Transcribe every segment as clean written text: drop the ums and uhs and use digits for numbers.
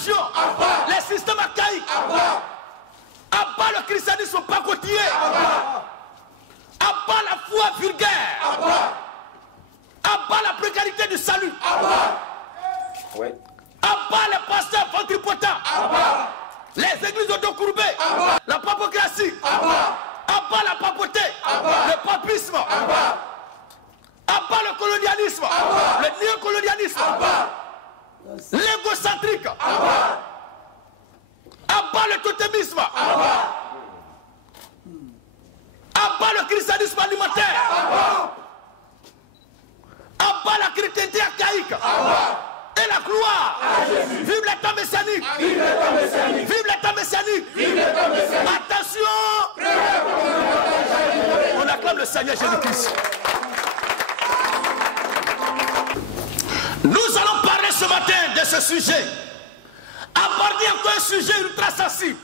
religion, les systèmes archaïques, abat le christianisme pas côtier, abat la foi vulgaire, abat la précarité du salut, abat les pasteurs ventripotents, les églises de dos courbées, la papocratie, abat la papauté, le papisme, abat le colonialisme, le néocolonialisme, l'égocentrique, abat le totémisme, abat le christianisme alimentaire, abat la chrétienté archaïque et la gloire. Vive l'état messianique. Vive l'état messianique. Attention. On acclame le Seigneur Jésus-Christ. Nous allons parler ce matin de ce sujet. Aborder encore un sujet ultra sensible.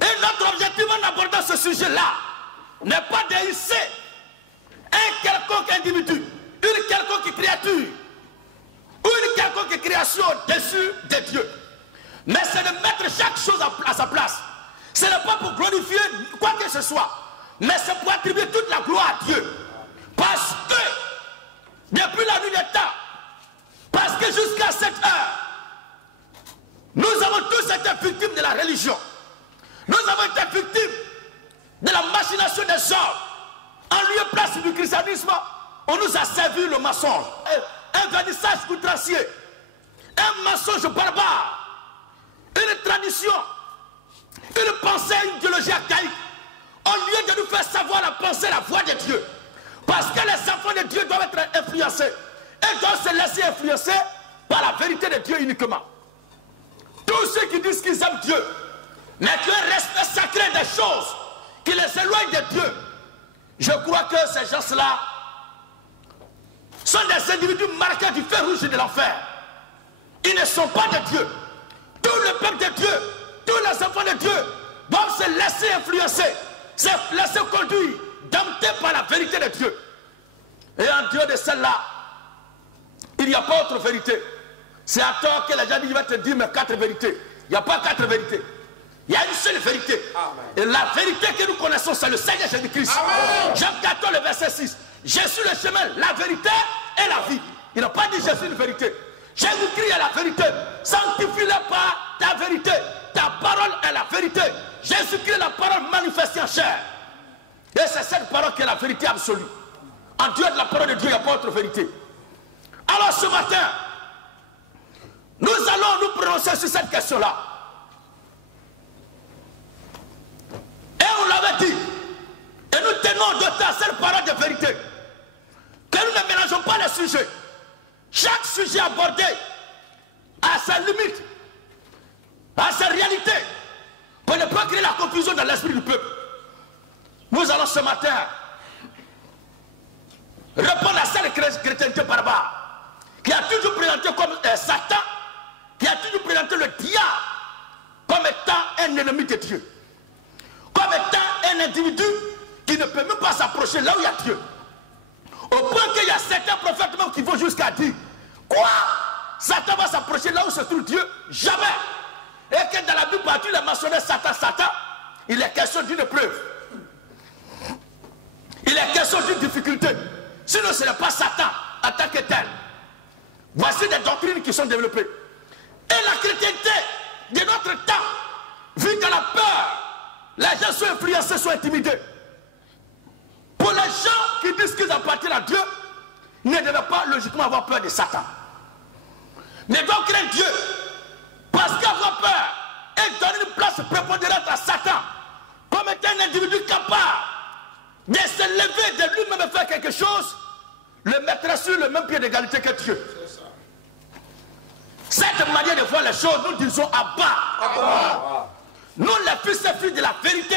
Et notre objectif en abordant ce sujet-là n'est pas de hisser un quelconque individu, une quelconque créature, ou une quelconque création dessus de Dieu. Mais c'est de mettre chaque chose à sa place. Ce n'est pas pour glorifier quoi que ce soit, mais c'est pour attribuer toute la gloire à Dieu. Parce que, depuis la nuit des temps, parce que jusqu'à cette heure, nous avons tous été victimes de la religion. Nous avons été victimes de la machination des hommes. En lieu et place du christianisme, on nous a servi le mensonge. Un vernissage outrancier, un mensonge barbare, une tradition, une pensée, une idéologie archaïque, au lieu de nous faire savoir la pensée, la voix de Dieu. Parce que les enfants de Dieu doivent être influencés et doivent se laisser influencer par la vérité de Dieu uniquement. Tous ceux qui disent qu'ils aiment Dieu, mais qui ont un respect sacré des choses qui les éloignent de Dieu, je crois que ces gens-là sont des individus marqués du feu rouge de l'enfer. Ils ne sont pas de Dieu. Tout le peuple de Dieu, tous les enfants de Dieu doivent se laisser influencer, se laisser conduire, dompter par la vérité de Dieu. Et en Dieu de celle-là, il n'y a pas autre vérité. C'est à tort que les gens disent, te dire, mais 4 vérités. Il n'y a pas 4 vérités. Il y a une seule vérité. Amen. Et la vérité que nous connaissons, c'est le Seigneur Jésus-Christ. Jean 14, le verset 6. Je suis le chemin, la vérité et la vie. Il n'a pas dit je suis une vérité. Jésus-Christ est la vérité. Sanctifie-le par ta vérité. Ta parole est la vérité. Jésus-Christ est la parole manifestée en chair. Et c'est cette parole qui est la vérité absolue. En Dieu de la parole de Dieu, il n'y a pas autre vérité. Alors ce matin, nous allons nous prononcer sur cette question-là. Et on l'avait dit. Et nous tenons de ta seule parole de vérité. Que nous ne mélangeons pas les sujets. Chaque sujet abordé a sa limite, a sa réalité, pour ne pas créer la confusion dans l'esprit du peuple. Nous allons ce matin répondre à cette chrétienté barbare qui a toujours présenté comme Satan, qui a toujours présenté le diable comme étant un ennemi de Dieu, comme étant un individu qui ne peut même pas s'approcher là où il y a Dieu. Au point qu'il y a certains prophètes même qui vont jusqu'à dire, quoi? Satan va s'approcher là où se trouve Dieu? Jamais. Et que dans la Bible, partout il a mentionné Satan, Satan, il est question d'une preuve. Il est question d'une difficulté. Sinon ce n'est pas Satan en tant que tel. Voici des doctrines qui sont développées. Et la chrétienté de notre temps, vu qu'à la peur, les gens sont influencés, sont intimidés. Pour les gens qui disent qu'ils appartiennent à Dieu, ne devaient pas logiquement avoir peur de Satan. Mais donc craindre Dieu. Parce qu'avoir peur et donner une place prépondérante à Satan, comme étant un individu capable de se lever, de lui-même faire quelque chose, le mettre sur le même pied d'égalité que Dieu. Cette manière de voir les choses, nous disons Abba. Nous, les fils et filles de la vérité,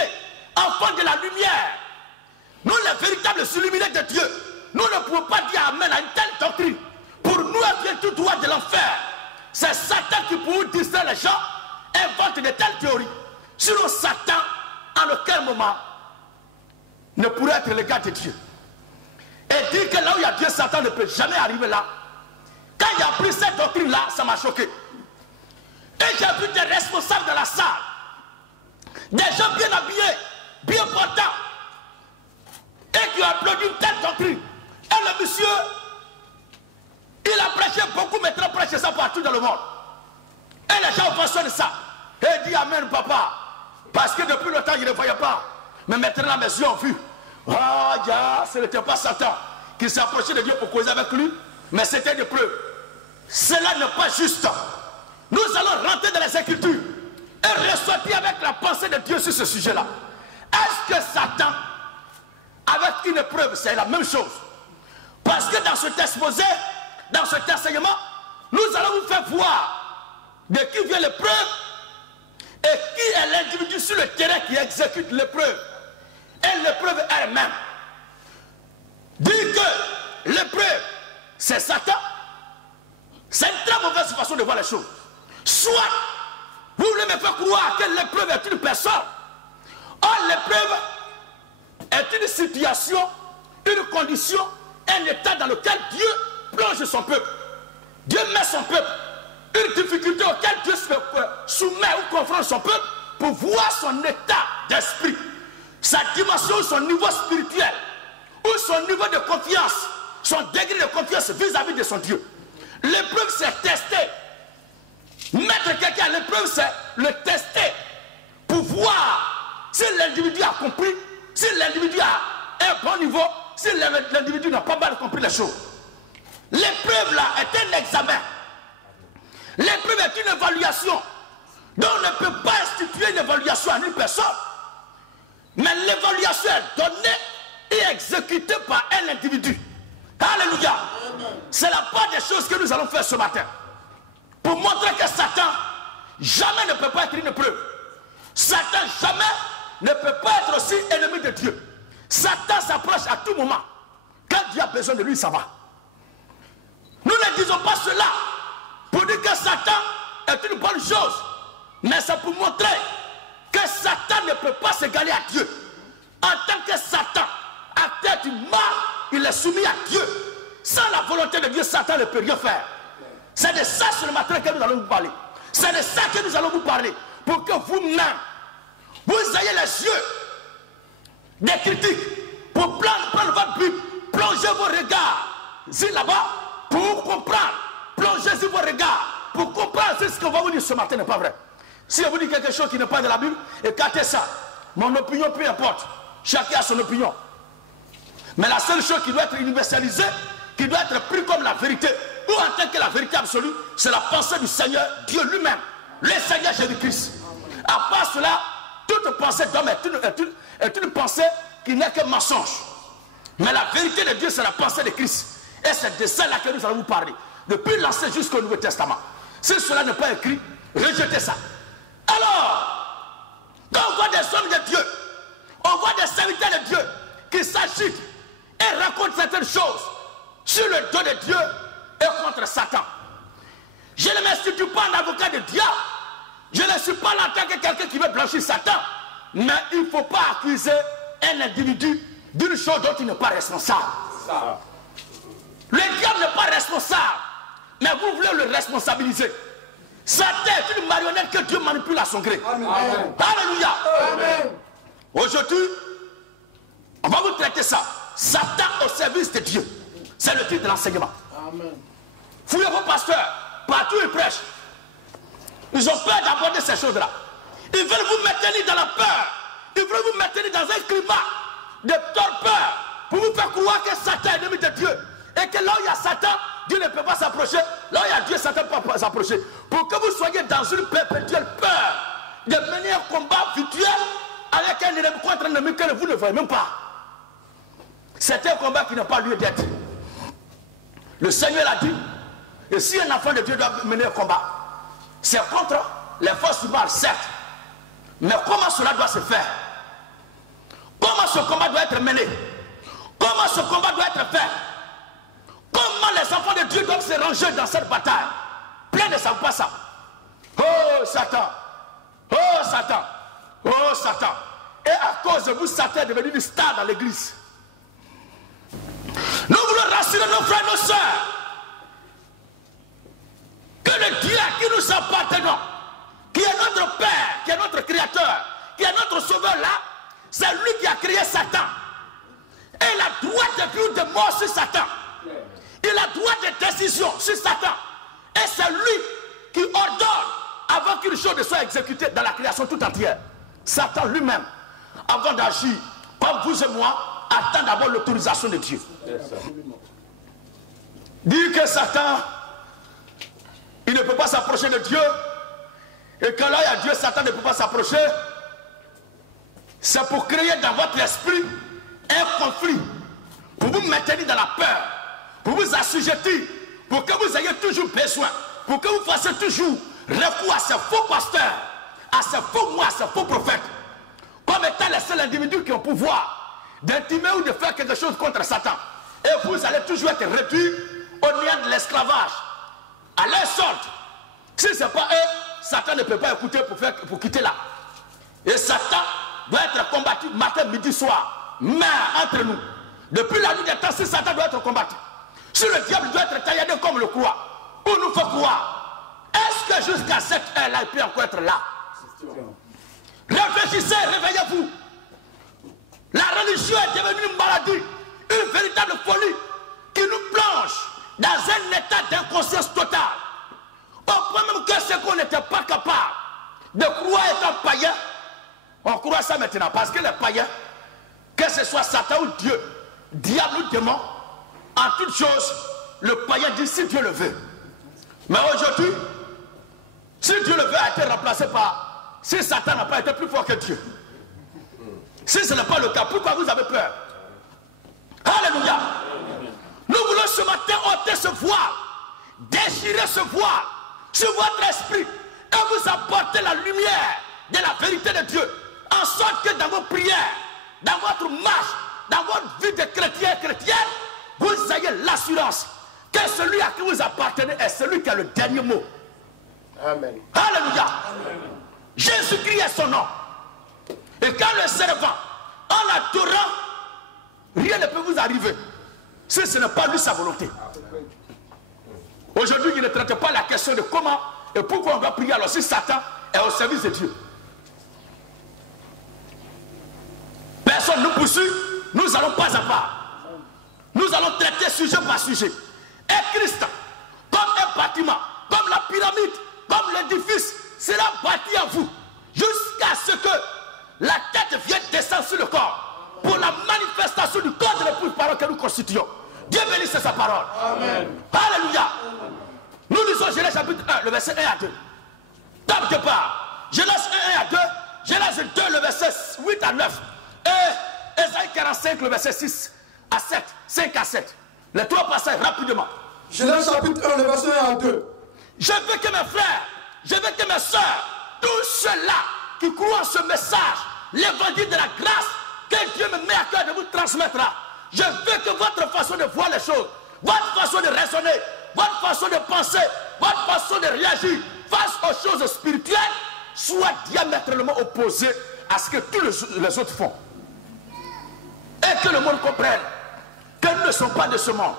enfants de la lumière, nous, les véritables illuminés de Dieu, nous ne pouvons pas dire Amen à une telle doctrine. Pour nous, elle vient tout droit de l'enfer. C'est Satan qui, pour nous distraire les gens, invente de telles théories. Sinon, Satan, en aucun moment, ne pourrait être le gars de Dieu. Et dire que là où il y a Dieu, Satan ne peut jamais arriver là. Quand il a pris cette doctrine-là, ça m'a choqué. j'ai vu des responsables de la salle, des gens bien habillés, bien portants, et qui ont applaudi une telle doctrine. Et le monsieur, il a prêché beaucoup, maintenant prêché ça partout dans le monde. Et les gens fonctionnent ça. Et il dit amen papa. Parce que depuis longtemps il ne voyait pas. Mais maintenant mes yeux ont vu. Ah, ce n'était pas Satan qui s'est approché de Dieu pour causer avec lui, mais c'était des preuves. Cela n'est pas juste. Nous allons rentrer dans les Écritures et ressortir avec la pensée de Dieu sur ce sujet-là. Est-ce que Satan, avec une preuve, c'est la même chose? Parce que dans cet exposé, dans cet enseignement, nous allons vous faire voir de qui vient l'épreuve et qui est l'individu sur le terrain qui exécute l'épreuve. Et l'épreuve elle-même. Dire que l'épreuve, c'est Satan, c'est une très mauvaise façon de voir les choses. Soit, vous voulez me faire croire que l'épreuve est une personne. Or, l'épreuve est une situation, une condition, un état dans lequel Dieu plonge son peuple. Dieu met son peuple. Une difficulté auquel Dieu se soumet ou confronte son peuple pour voir son état d'esprit, sa dimension, son niveau spirituel, ou son niveau de confiance, son degré de confiance vis-à-vis de son Dieu. L'épreuve, c'est tester. Mettre quelqu'un à l'épreuve, c'est le tester pour voir si l'individu a compris, si l'individu a un bon niveau, si l'individu n'a pas mal compris les choses. L'épreuve là est un examen. L'épreuve est une évaluation. Donc on ne peut pas instituer une évaluation à une personne. Mais l'évaluation est donnée et exécutée par un individu. Alléluia. C'est la part des choses que nous allons faire ce matin. Pour montrer que Satan jamais ne peut pas être une preuve. Satan jamais ne peut pas être aussi ennemi de Dieu. Satan s'approche à tout moment. Quand Dieu a besoin de lui, ça va. Nous ne disons pas cela pour dire que Satan est une bonne chose. Mais c'est pour montrer que Satan ne peut pas s'égaler à Dieu. En tant que Satan, acteur du mal, il est soumis à Dieu. Sans la volonté de Dieu, Satan ne peut rien faire. C'est de ça ce matin que nous allons vous parler. C'est de ça que nous allons vous parler. Pour que vous-même, vous ayez les yeux des critiques. Pour prendre votre Bible, plongez vos regards ici là-bas pour comprendre. Plongez sur vos regards pour comprendre si ce qu'on va vous dire ce matin n'est pas vrai. Si on vous dit quelque chose qui n'est pas de la Bible, écartez ça. Mon opinion, peu importe. Chacun a son opinion. Mais la seule chose qui doit être universalisée, qui doit être prise comme la vérité, ou en tant que la vérité absolue, c'est la pensée du Seigneur, Dieu lui-même, le Seigneur Jésus-Christ. À part cela, toute pensée d'homme est une pensée qui n'est que mensonge. Mais la vérité de Dieu, c'est la pensée de Christ. Et c'est de celle-là que nous allons vous parler. Depuis l'Ancien jusqu'au Nouveau Testament. Si cela n'est pas écrit, rejetez ça. Alors, quand on voit des hommes de Dieu, on voit des serviteurs de Dieu qui s'agitent et racontent certaines choses sur le dos de Dieu et contre Satan. Je ne m'institue pas un avocat de diable. Je ne suis pas là en tant que quelqu'un qui veut blanchir Satan. Mais il ne faut pas accuser un individu d'une chose dont il n'est pas responsable. Le diable n'est pas responsable, mais vous voulez le responsabiliser. Satan est une marionnette que Dieu manipule à son gré. Amen. Alléluia. Aujourd'hui, on va vous traiter ça. Satan au service de Dieu. C'est le titre de l'enseignement. Fouillez vos pasteurs, partout ils prêchent. Ils ont peur d'aborder ces choses-là. Ils veulent vous maintenir dans la peur. Ils veulent vous maintenir dans un climat de torpeur pour vous faire croire que Satan est ennemi de Dieu. Et que là où il y a Satan, Dieu ne peut pas s'approcher. Là où il y a Dieu, Satan ne peut pas s'approcher. Pour que vous soyez dans une perpétuelle peur de mener un combat virtuel avec un ennemi contre un ennemi que vous ne voyez même pas. C'est un combat qui n'a pas lieu d'être. Le Seigneur l'a dit. Et si un enfant de Dieu doit mener un combat, c'est contre les forces du mal, certes. Mais comment cela doit se faire? Comment ce combat doit être mené? Comment ce combat doit être fait? Comment les enfants de Dieu doivent se ranger dans cette bataille? Plein ne savent pas ça. Oh Satan! Oh Satan! Oh Satan! Et à cause de vous, Satan est devenu une star dans l'église. Nous voulons rassurer nos frères et nos sœurs que le Dieu à qui nous appartenons qui est notre sauveur là, c'est lui qui a créé Satan. Et il a droit de vie ou de mort sur Satan. Il a droit de décision sur Satan. Et c'est lui qui ordonne avant qu'une chose ne soit exécutée dans la création tout entière. Satan lui-même, avant d'agir, comme vous et moi, attend d'abord l'autorisation de Dieu. Dire que Satan, il ne peut pas s'approcher de Dieu, et que là il y a Dieu, Satan ne peut pas s'approcher, c'est pour créer dans votre esprit un conflit, pour vous maintenir dans la peur, pour vous assujettir, pour que vous ayez toujours besoin, pour que vous fassiez toujours recours à ces faux pasteurs, à ces faux mois, à ces faux prophètes, comme étant les seuls individus qui ont pouvoir d'intimer ou de faire quelque chose contre Satan. Et vous allez toujours être réduits au néant de l'esclavage, à leur sorte. Si ce n'est pas eux, Satan ne peut pas écouter pour quitter là. Et Satan doit être combattu matin, midi, soir, mais entre nous. Depuis la nuit des temps, si Satan doit être combattu, si le diable doit être tailladé comme le croix, ou nous fait croire, est-ce que jusqu'à cette heure-là, il peut encore être là? Réfléchissez, réveillez-vous. La religion est devenue une maladie, une véritable folie qui nous plonge dans un état d'inconscience totale. Au point même que ce qu'on n'était pas capable de croire étant païen, on croit ça maintenant parce que les païens, que ce soit Satan ou Dieu, diable ou démon, en toute chose, le païen dit si Dieu le veut. Mais aujourd'hui, si Dieu le veut a été remplacé par si Satan n'a pas été plus fort que Dieu. Si ce n'est pas le cas, pourquoi vous avez peur? Alléluia. Nous voulons ce matin ôter ce voile, déchirer ce voile sur votre esprit et vous apporter la lumière de la vérité de Dieu, en sorte que dans vos prières, dans votre marche, dans votre vie de chrétien et chrétienne, vous ayez l'assurance que celui à qui vous appartenez est celui qui a le dernier mot. Amen. Alléluia. Jésus-Christ est son nom. Et quand le servant, en adorant, rien ne peut vous arriver si ce n'est pas lui sa volonté. Aujourd'hui, il ne traite pas la question de comment et pourquoi on va prier alors si Satan est au service de Dieu. Personne ne nous poursuit, nous allons pas à pas. Nous allons traiter sujet par sujet. Et Christ, comme un bâtiment, comme la pyramide, comme l'édifice, sera bâti en vous jusqu'à ce que la tête vienne descendre sur le corps pour la manifestation du corps de l'épouse parole que nous constituons. Dieu bénisse sa parole. Amen. Alléluia. Nous lisons Genèse chapitre 1, le verset 1 à 2. Quelque part, Genèse 1 à 2, Genèse 2, le verset 8 à 9. Et Ésaïe 45, le verset 6 à 7, 5 à 7. Les trois passages rapidement. Genèse chapitre 1, le verset 1 à 2. Je veux que mes frères, je veux que mes soeurs, tous ceux-là qui croient en ce message, l'évangile de la grâce que Dieu me met à cœur de vous transmettre, je veux que votre façon de voir les choses, votre façon de raisonner, votre façon de penser, votre façon de réagir face aux choses spirituelles soit diamétralement opposée à ce que tous les autres font. Et que le monde comprenne que nous ne sommes pas de ce monde.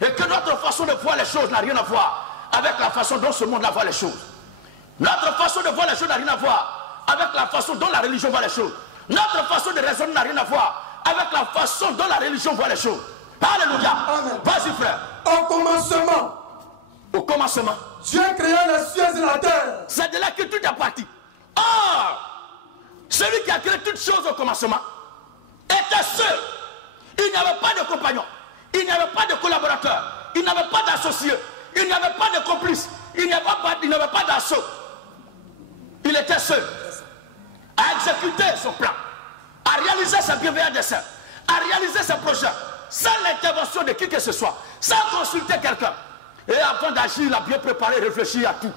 Et que notre façon de voir les choses n'a rien à voir avec la façon dont ce monde-là voit les choses. Notre façon de voir les choses n'a rien à voir avec la façon dont la religion voit les choses. Notre façon de raisonner n'a rien à voir avec la façon dont la religion voit les choses. Alléluia. Vas-y frère. Au commencement. Au commencement. Dieu créa les cieux et la terre. C'est de là que tout est parti. Or, celui qui a créé toutes choses au commencement était seul. Il n'y avait pas de compagnon. Il n'y avait pas de collaborateur. Il n'y avait pas d'associé. Il n'y avait pas de complice. Il n'y avait pas d'assaut. Il était seul à exécuter son plan, à réaliser ses bienveillants desseins, à réaliser ses projets, sans l'intervention de qui que ce soit, sans consulter quelqu'un. Et avant d'agir, il a bien préparé, réfléchi à tout,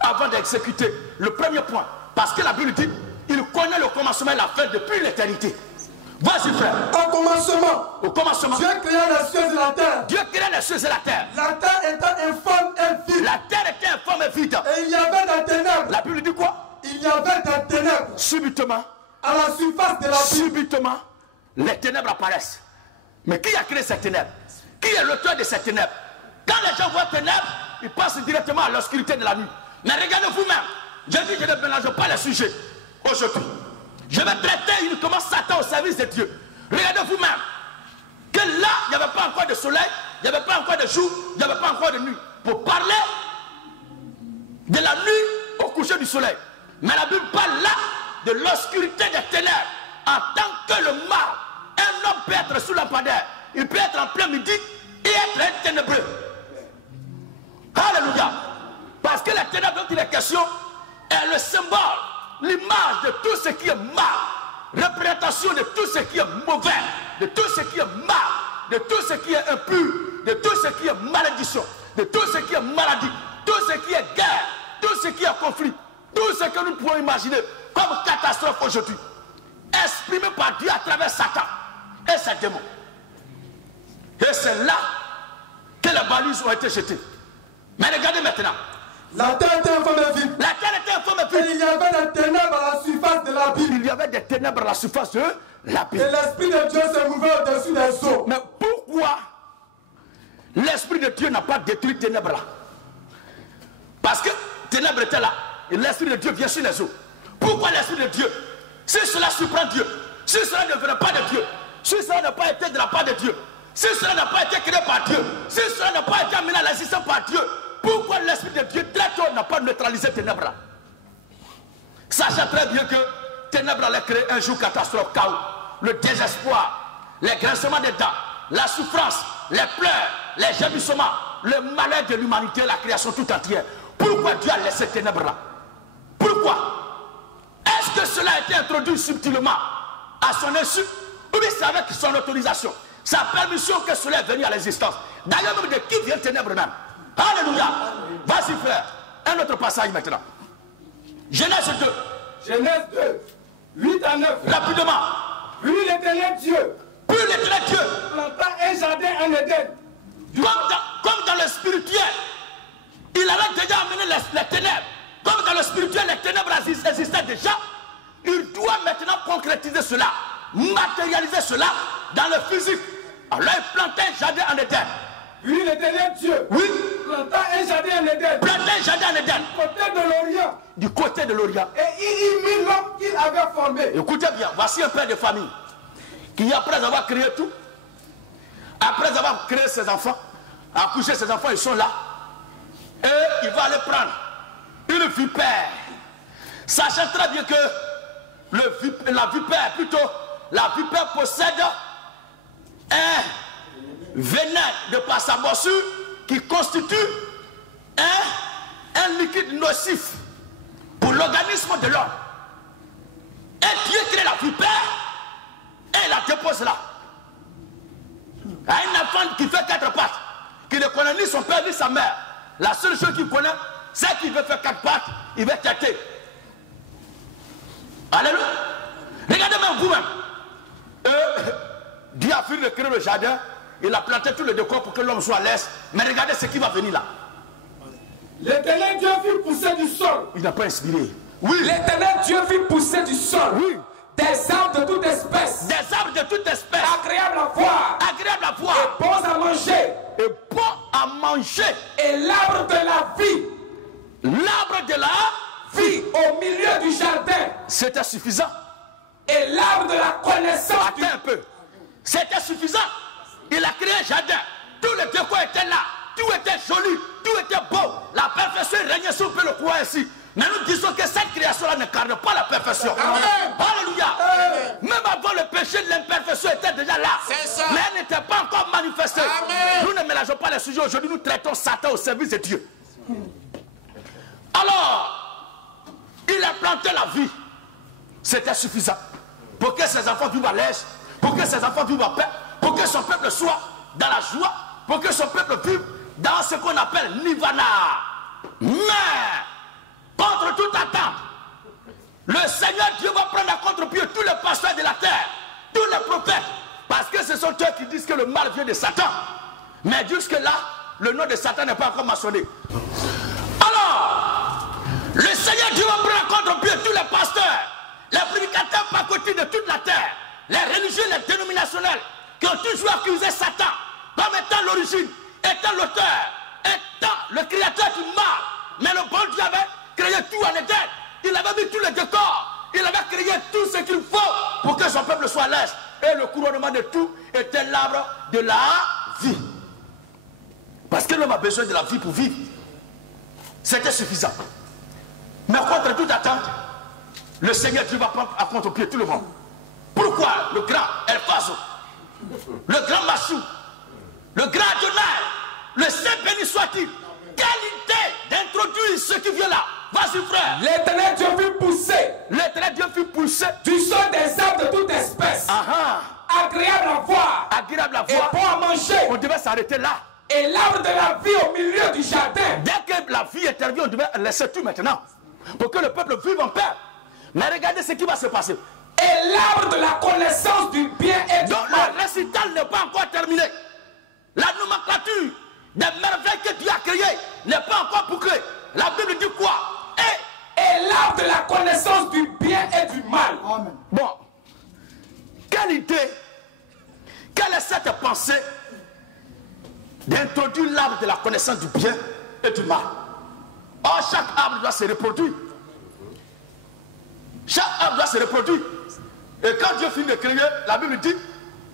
avant d'exécuter le premier point. Parce que la Bible dit, il connaît le commencement et la fin depuis l'éternité. Vas-y frère. Au commencement. Au commencement. Dieu créa les cieux et la terre. Dieu créa les cieux et la terre. La terre était informe et vide. La terre était informe et vide. Et il y avait des ténèbres. La Bible dit quoi? Il y avait des ténèbres. Subitement. À la surface de la vie. Subitement, les ténèbres apparaissent. Mais qui a créé ces ténèbres? Qui est l'auteur de ces ténèbres? Quand les gens voient ténèbres, ils passent directement à l'obscurité de la nuit. Mais regardez vous-même. Je dis que je ne mélange pas les sujets aujourd'hui. Je vais traiter uniquement Satan au service de Dieu. Regardez vous-même que là, il n'y avait pas encore de soleil, il n'y avait pas encore de jour, il n'y avait pas encore de nuit. Pour parler de la nuit au coucher du soleil. Mais la Bible parle là de l'obscurité des ténèbres. En tant que le mal, un homme peut être sous lampadaire, il peut être en plein midi et être un ténébreux. Alléluia. Parce que la ténèbre dont il est question est le symbole, l'image de tout ce qui est mal, représentation de tout ce qui est mauvais, de tout ce qui est mal, de tout ce qui est impur, de tout ce qui est malédiction, de tout ce qui est maladie, tout ce qui est guerre, tout ce qui est conflit, tout ce que nous pouvons imaginer comme catastrophe aujourd'hui, exprimé par Dieu à travers Satan et ses démons. Et c'est là que les balises ont été jetées. Mais regardez maintenant. La terre était informe et vide. La terre était informe et Et vide. il y avait des ténèbres à la surface de l'abîme. Il y avait des ténèbres à la surface de l'abîme. Et l'Esprit de Dieu se mouvait au-dessus des eaux. Mais pourquoi l'Esprit de Dieu n'a pas détruit ténèbres là? Parce que ténèbres étaient là et l'Esprit de Dieu vient sur les eaux. Pourquoi l'Esprit de Dieu? Si cela surprend Dieu, si cela ne venait pas de Dieu, si cela n'a pas été de la part de Dieu, si cela n'a pas été créé par Dieu, si cela n'a pas été amené à l'existence par Dieu, pourquoi l'Esprit de Dieu très tôt n'a pas neutralisé ténèbres là? Sachant très bien que ténèbres allait créer un jour catastrophe, chaos, le désespoir, les grincements des dents, la souffrance, les pleurs, les gémissements, le malheur de l'humanité, la création tout entière. Pourquoi Dieu a laissé ténèbres là? Pourquoi? Est-ce que cela a été introduit subtilement à son insu, ou bien c'est avec son autorisation, sa permission que cela est venu à l'existence? D'ailleurs, même de qui vient ténèbres même? Alléluia. Vas-y frère, un autre passage maintenant. Genèse 2. Genèse 2, 8 à 9. Rapidement. Puis l'Éternel Dieu Puis l'éternel Dieu, planta un jardin en Éden. comme dans le spirituel, il avait déjà amené les ténèbres. Comme dans le spirituel, les ténèbres existaient déjà. Il doit maintenant concrétiser cela, matérialiser cela dans le physique. Alors il plantait un jardin en Éden. Puis l'Éternel Dieu Oui, planta un jardin en Éden. plantait un jardin en Éden. Côté de l'Orient. Du côté de l'Orient. Et il y mit l'homme qu'il avait formé. Écoutez bien, voici un père de famille qui, après avoir créé tout, après avoir créé ses enfants, accouché ses enfants, ils sont là, et il va aller prendre une vipère, sachant très bien que la vipère possède un venin de par sa morsure qui constitue un liquide nocif pour l'organisme de l'homme. Et Dieu crée la vipère et la dépose là. À un enfant qui fait 4 pattes, qui ne connaît ni son père ni sa mère, la seule chose qu'il connaît, c'est qu'il veut faire 4 pattes, il veut têter. Alléluia. Regardez même vous-même. Dieu a fini de créer le jardin, il a planté tout le décor pour que l'homme soit à l'aise. Mais regardez ce qui va venir là. L'Éternel Dieu fit pousser du sol. Il n'a pas inspiré. Oui. L'Éternel Dieu fit pousser du sol. Oui. Des arbres de toute espèce. Des arbres de toute espèce. Agréables à voir. Agréables à voir. Et bons à manger. Et bon à manger. Et l'arbre de la vie. L'arbre de la Vie au milieu du jardin. c'était suffisant. Et l'arbre de la connaissance. Attends un peu. C'était suffisant. Il a créé un jardin. Tout le décor était là. Tout était joli. Tout était beau. La perfection régnait sur le croire ainsi. Mais nous disons que cette création-là n'incarne pas la perfection. Amen. Alléluia. Même avant le péché, l'imperfection était déjà là. C'est ça. Mais elle n'était pas encore manifestée. Amen. Nous ne mélangeons pas les sujets. Aujourd'hui, nous traitons Satan au service de Dieu. Alors, il a planté la vie. C'était suffisant pour que ses enfants vivent à l'aise, pour que ses enfants vivent en paix, pour que son peuple soit dans la joie, pour que son peuple vive dans ce qu'on appelle Nirvana. Mais, contre toute attente, le Seigneur Dieu va prendre à contre-pied tous les pasteurs de la terre, tous les prophètes, parce que ce sont eux qui disent que le mal vient de Satan. Mais jusque-là, le nom de Satan n'est pas encore mentionné. Alors, le Seigneur Dieu va prendre à contre-pied tous les pasteurs, les prédicateurs pacotis de toute la terre, les religieux, les dénominationnels, qui ont toujours accusé Satan comme étant l'origine, étant l'auteur, étant le créateur du mal. Mais le bon Dieu avait créé tout en Éden. Il avait mis tous les décors. Il avait créé créé tout ce qu'il faut pour que son peuple soit à l'aise. Et le couronnement de tout était l'arbre de la vie. Parce que l'homme a besoin de la vie pour vivre. C'était suffisant. Mais contre toute attente, le Seigneur Dieu va prendre à contre-pied tout le monde. Pourquoi le grand Elfazo, le grand Machou, le grand Adonai, le Saint béni soit-il, quelle idée d'introduire ce qui vient là. Vas-y frère. L'Éternel Dieu fit pousser. L'Éternel Dieu fit pousser Du sol des arbres de toute espèce. Agréable à voir. Agréable à Et voir. bon à manger. On devait s'arrêter là. Et l'arbre de la vie au milieu du jardin. Dès que la vie est arrivée, on devait laisser tout maintenant. Pour que le peuple vive en paix. Mais regardez ce qui va se passer. Et l'arbre de la connaissance du bien et du Donc mal. le récital n'est pas encore terminé. La nomenclature des merveilles que Dieu a créées n'est pas encore bouclée. La Bible dit quoi? Et l'arbre de la connaissance du bien et du mal. Amen. Bon, quelle idée, quelle est cette pensée d'introduire l'arbre de la connaissance du bien et du mal? Or, chaque arbre doit se reproduire. Chaque arbre doit se reproduire. Et quand Dieu finit de créer, la Bible dit,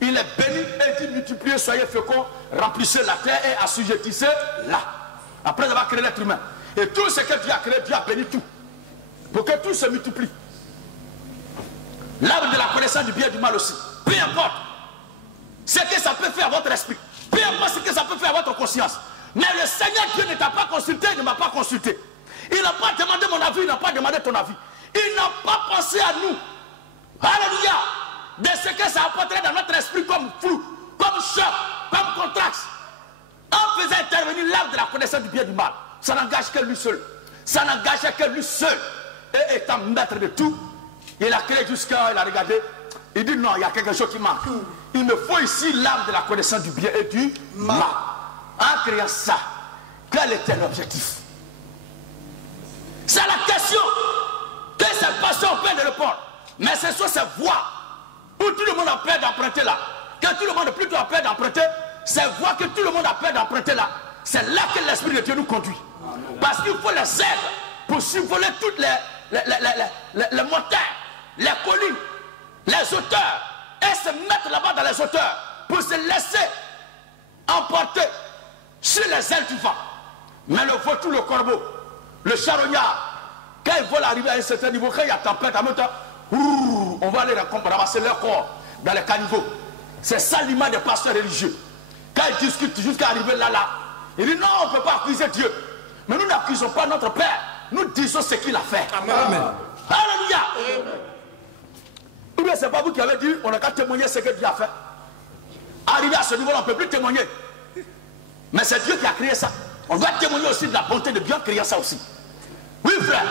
il est béni et dit multipliez, soyez féconds, remplissez la terre et assujettissez-la. Après avoir créé l'être humain. Et tout ce que Dieu a créé, Dieu a béni tout. Pour que tout se multiplie. L'arbre de la connaissance du bien et du mal aussi. Peu importe ce que ça peut faire à votre esprit. Peu importe ce que ça peut faire à votre conscience. Mais le Seigneur Dieu ne t'a pas consulté, il ne m'a pas consulté. Il n'a pas demandé mon avis, il n'a pas demandé ton avis. Il n'a pas pensé à nous. Alléluia. De ce que ça apporterait dans notre esprit comme flou, comme choc, comme contraste. En faisant intervenir l'arbre de la connaissance du bien et du mal. Ça n'engage que lui seul. Ça n'engage que lui seul. Et étant maître de tout, il a créé jusqu'à, il a regardé. Il dit non, il y a quelque chose qui manque. Il me faut ici l'arbre de la connaissance du bien et du mal. En créant ça, quel était l'objectif? C'est la question que cette passion peut de répondre. Mais ce sont ces voies où tout le monde a peur d'emprunter là. Que tout le monde plutôt a peur d'emprunter. Ces voies que tout le monde a peur d'emprunter là. C'est là que l'Esprit de Dieu nous conduit. Parce qu'il faut les aider pour survoler toutes les montagnes, les collines, les hauteurs. Et se mettre là-bas dans les hauteurs pour se laisser emporter sur les ailes du vent. Mais le vautour, le corbeau, le charognard, quand ils veulent arriver à un certain niveau, quand il y a tempête, en même temps, on va aller ramasser leur corps dans les caniveaux. C'est ça l'image des pasteurs religieux. Quand ils discutent jusqu'à arriver là, ils disent non, on ne peut pas accuser Dieu. Mais nous n'accusons pas notre Père. Nous disons ce qu'il a fait. Amen. Alléluia. Ou bien c'est pas vous qui avez dit, on n'a qu'à témoigner ce que Dieu a fait. Arrivé à ce niveau-là, on ne peut plus témoigner. Mais c'est Dieu qui a créé ça. On doit témoigner aussi de la bonté de Dieu en créant ça aussi. Oui, frère.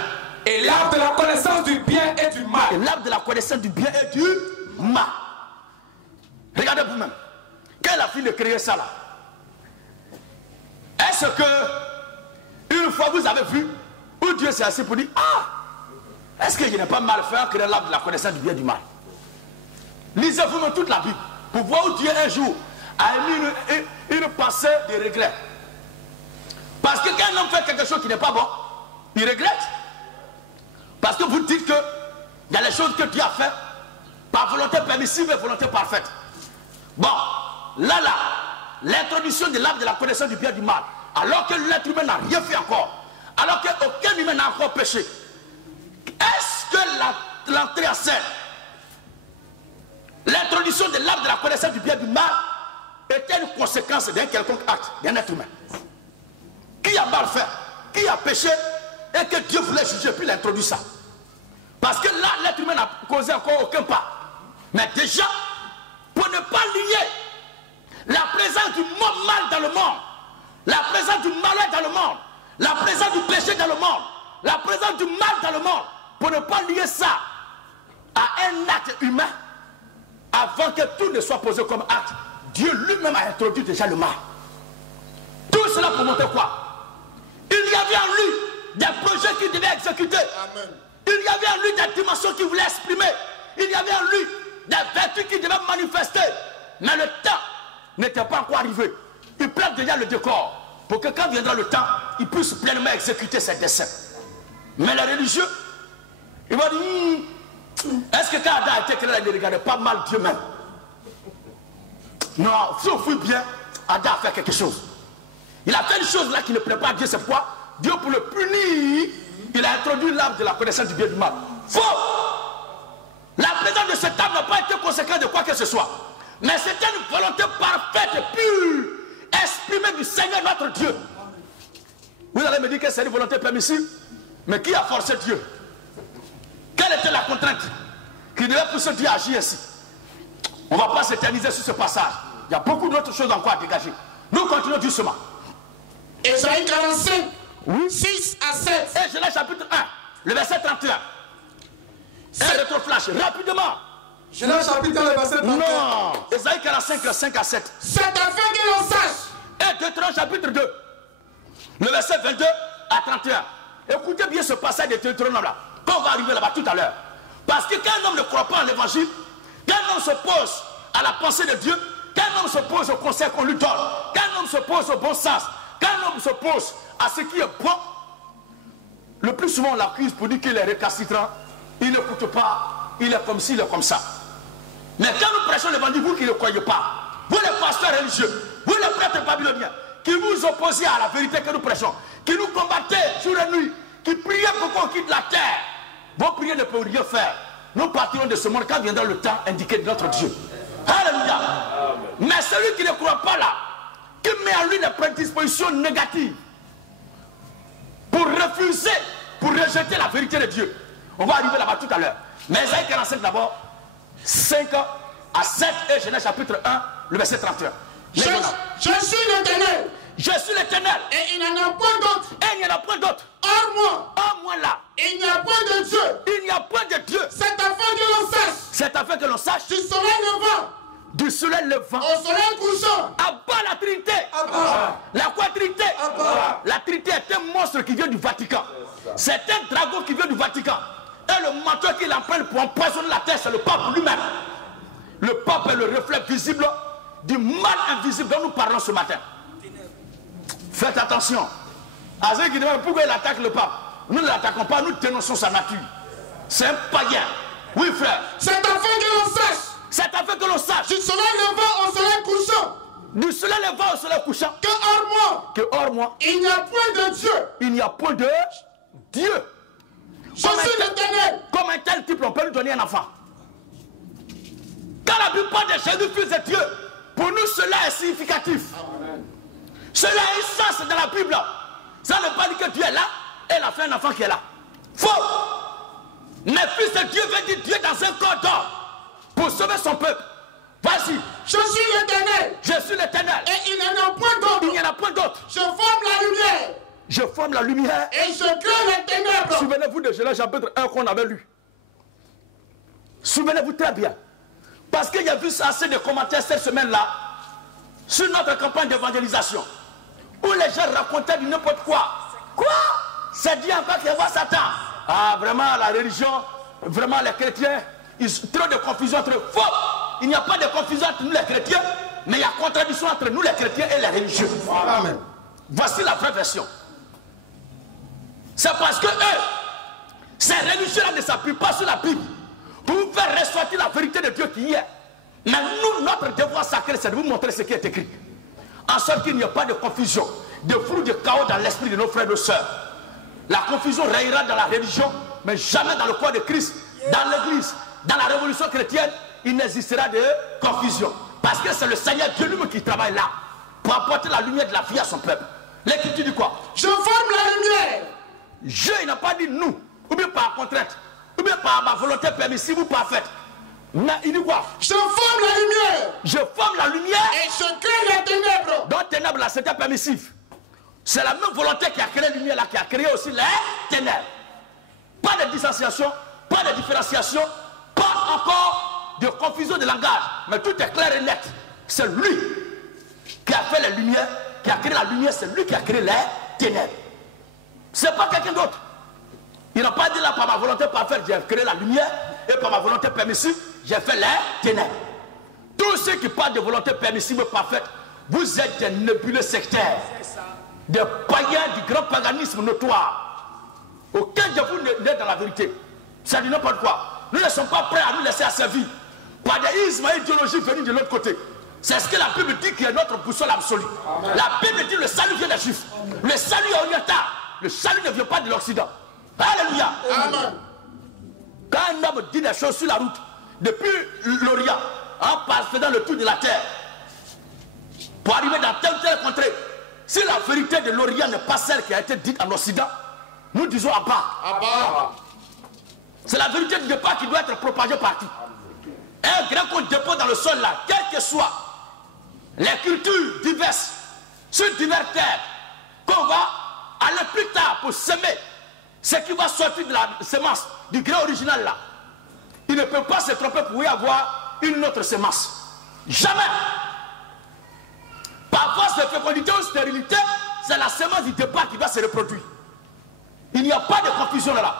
Et l'arbre de la connaissance du bien et du mal. Et l'arbre de la connaissance du bien et du mal. Regardez vous-même. Quelle a fini de créer ça là? Est-ce que, une fois vous avez vu, où Dieu s'est assis pour dire, ah, est-ce que je n'ai pas mal fait en créant l'arbre de la connaissance du bien et du mal? Lisez vous-même toute la Bible pour voir où Dieu un jour a émis une pensée de regret. Parce que quand un homme fait quelque chose qui n'est pas bon, il regrette. Parce que vous dites que il y a les choses que Dieu a fait par volonté permissive et volonté parfaite. Bon, là, l'introduction de l'arbre de la connaissance du bien et du mal, alors que l'être humain n'a rien fait encore, alors qu'aucun humain n'a encore péché, est-ce que l'entrée en scène, l'introduction de l'arbre de la connaissance du bien et du mal, était une conséquence d'un quelconque acte d'un être humain? Qui a mal fait, qui a péché, et que Dieu voulait juger, puis il a introduit ça. Parce que là, l'être humain n'a causé encore aucun pas. Mais déjà, pour ne pas lier la présence du mal dans le monde, la présence du malheur dans le monde, la présence du péché dans le monde, la présence du mal dans le monde, pour ne pas lier ça à un acte humain, avant que tout ne soit posé comme acte, Dieu lui-même a introduit déjà le mal. Tout cela pour montrer quoi? Il y avait en lui des projets qu'il devait exécuter. Amen. Il y avait en lui des dimensions qu'il voulait exprimer. Il y avait en lui des vertus qu'il devait manifester. Mais le temps n'était pas encore arrivé. Il plante déjà le décor pour que quand viendra le temps, il puisse pleinement exécuter ses desseins. Mais les religieux, ils vont dire, Est-ce que quand Adam a été créé, il ne regardait pas mal Dieu même? Non, si on fouille bien, Adam a fait quelque chose. Il a fait une chose là qui ne plaît pas à Dieu, c'est quoi? Dieu, pour le punir, il a introduit l'arbre de la connaissance du bien et du mal. Faux! La présence de cet arbre n'a pas été conséquente de quoi que ce soit. Mais c'était une volonté parfaite et pure, exprimée du Seigneur notre Dieu. Vous allez me dire que c'est une volonté permissive, mais qui a forcé Dieu? Quelle était la contrainte qui devait pousser Dieu à agir ainsi? On ne va pas s'éterniser sur ce passage. Il y a beaucoup d'autres choses encore à dégager. Nous continuons doucement. Ésaïe 45, 6 à 7. Et Genèse chapitre 1, le verset 31. Un rétroflash, rapidement. Genèse chapitre 1, le verset 31. Non, Ésaïe 45, 5 à 7. C'est afin que l'on sache. Et Deutéronome chapitre 2, le verset 22 à 31. Écoutez bien ce passage de Deutéronome là. Quand on va arriver là-bas tout à l'heure. Parce que quand un homme ne croit pas en l'évangile, quand un homme s'oppose à la pensée de Dieu, quand un homme s'oppose au conseil qu'on lui donne, quand un homme s'oppose au bon sens, quand un homme s'oppose à ce qui est bon, le plus souvent on l'accuse pour dire qu'il est récalcitrant, il n'écoute pas, il est comme ci, il est comme ça. Mais quand nous prêchons l'évangile, vous qui ne croyez pas, vous les pasteurs religieux, vous les prêtres babyloniens, qui vous opposez à la vérité que nous prêchons, qui nous combattez jour et nuit, qui priez pour qu'on quitte la terre, vos prières ne peuvent rien faire. Nous partirons de ce monde quand viendra le temps indiqué de notre Dieu. Alléluia. Mais celui qui ne croit pas là, qui met en lui des prédispositions négatives pour refuser, pour rejeter la vérité de Dieu. On va arriver là-bas tout à l'heure. Mais Ésaïe 45 d'abord, 5 à 7 et Genèse chapitre 1, le verset 31. Je suis l'Éternel. Je suis l'Éternel. Et il n'y en a point d'autre. Et il n'y en a point d'autre. Hors moi. Hors moi là. Il n'y a point de Dieu. Il n'y a point de Dieu. C'est afin que l'on sache. C'est afin que l'on sache. Du soleil levant. Du soleil levant. Au soleil couchant. Abat la Trinité. La quoi Trinité? La Trinité est un monstre qui vient du Vatican. C'est un dragon qui vient du Vatican. Et le menteur qui l'emprunte pour empoisonner la terre, c'est le pape lui-même. Le pape est le reflet visible du mal invisible dont nous parlons ce matin. Faites attention. À ceux qui demandent pourquoi il attaque le pape. Nous ne l'attaquons pas, nous dénonçons sa nature. C'est un païen. Oui, frère. C'est afin que l'on sache. C'est afin que l'on sache. Du soleil levant au soleil couchant. Du soleil levant au soleil couchant. Que hors moi. Que hors moi. Il n'y a point de Dieu. Il n'y a point de Dieu. Je suis l'Éternel. Comme un tel type, on peut lui donner un enfant. Quand la plupart des Jésus fils de Dieu, pour nous cela est significatif. Amen. Cela a un sens dans la Bible. Ça ne veut pas dire que Dieu est là et il a fait un enfant qui est là. Faux. Mais fils de Dieu veut dire Dieu dans un corps d'or pour sauver son peuple. Vas-y. Je suis l'Éternel. Je suis l'Éternel. Et il n'y en a point d'autre. Il n'y en a point d'autre. Je forme la lumière. Je forme la lumière. Et je crée les ténèbres. Souvenez-vous de Genèse chapitre 1 qu'on avait lu. Souvenez-vous très bien. Parce qu'il y a eu assez de commentaires cette semaine-là sur notre campagne d'évangélisation. Où les gens racontaient du n'importe quoi. Quoi? C'est dit encore qu'il y a Satan. Ah, vraiment, la religion, vraiment, les chrétiens, ils ont trop de confusion entre eux. Faux! Il n'y a pas de confusion entre nous, les chrétiens, mais il y a contradiction entre nous, les chrétiens, et les religieux. Amen. Voici la vraie version. C'est parce que eux, ces religieux-là ne s'appuient pas sur la Bible pour vous faire ressortir la vérité de Dieu qui y est. Mais nous, notre devoir sacré, c'est de vous montrer ce qui est écrit. En sorte qu'il n'y ait pas de confusion, de flou, de chaos dans l'esprit de nos frères et nos sœurs. La confusion règnera dans la religion, mais jamais dans le corps de Christ, dans l'église, dans la révolution chrétienne, il n'existera de confusion. Parce que c'est le Seigneur Dieu lui-même qui travaille là, pour apporter la lumière de la vie à son peuple. L'Écriture dit quoi? Je forme la lumière. Je, il n'a pas dit nous, ou bien par contrainte, ou bien par ma volonté permissive ou parfaite. Mais il dit quoi? Je forme la lumière. Je forme la lumière. Et je crée les ténèbres. Donc ténèbres là, c'était permissif. C'est la même volonté qui a créé la lumière là, qui a créé aussi les ténèbres. Pas de distanciation, pas de différenciation, pas encore de confusion de langage. Mais tout est clair et net. C'est lui qui a fait les lumières, qui a créé la lumière, c'est lui qui a créé les ténèbres. C'est pas quelqu'un d'autre. Il n'a pas dit là par ma volonté parfaite, j'ai créé la lumière, et par ma volonté permissive, j'ai fait les ténèbres. Tous ceux qui parlent de volonté permissive et parfaite, vous êtes des nébuleux sectaires, des païens du grand paganisme notoire. Aucun de vous n'est dans la vérité. Ça dit n'importe quoi. Nous ne sommes pas prêts à nous laisser asservir par des ismes et idéologies venues de l'autre côté. C'est ce que la Bible dit qui est notre boussole absolue. Amen. La Bible dit le salut vient des Juifs. Amen. Le salut est oriental. Le salut ne vient pas de l'Occident. Alléluia. Amen. Quand un homme dit des choses sur la route, depuis l'Orient, en faisant le tour de la terre, pour arriver dans telle ou telle contrée, si la vérité de l'Orient n'est pas celle qui a été dite en Occident, nous disons à bas. C'est la vérité du départ qui doit être propagée partout. Un grain qu'on dépose dans le sol là, quelles que soient les cultures diverses, sur diverses terres, qu'on va aller plus tard pour semer ce qui va sortir de la semence du grain original là, il ne peut pas se tromper pour y avoir une autre semence. Jamais. Par force de fécondité ou stérilité, c'est la semence du départ qui va se reproduire. Il n'y a pas de confusion là.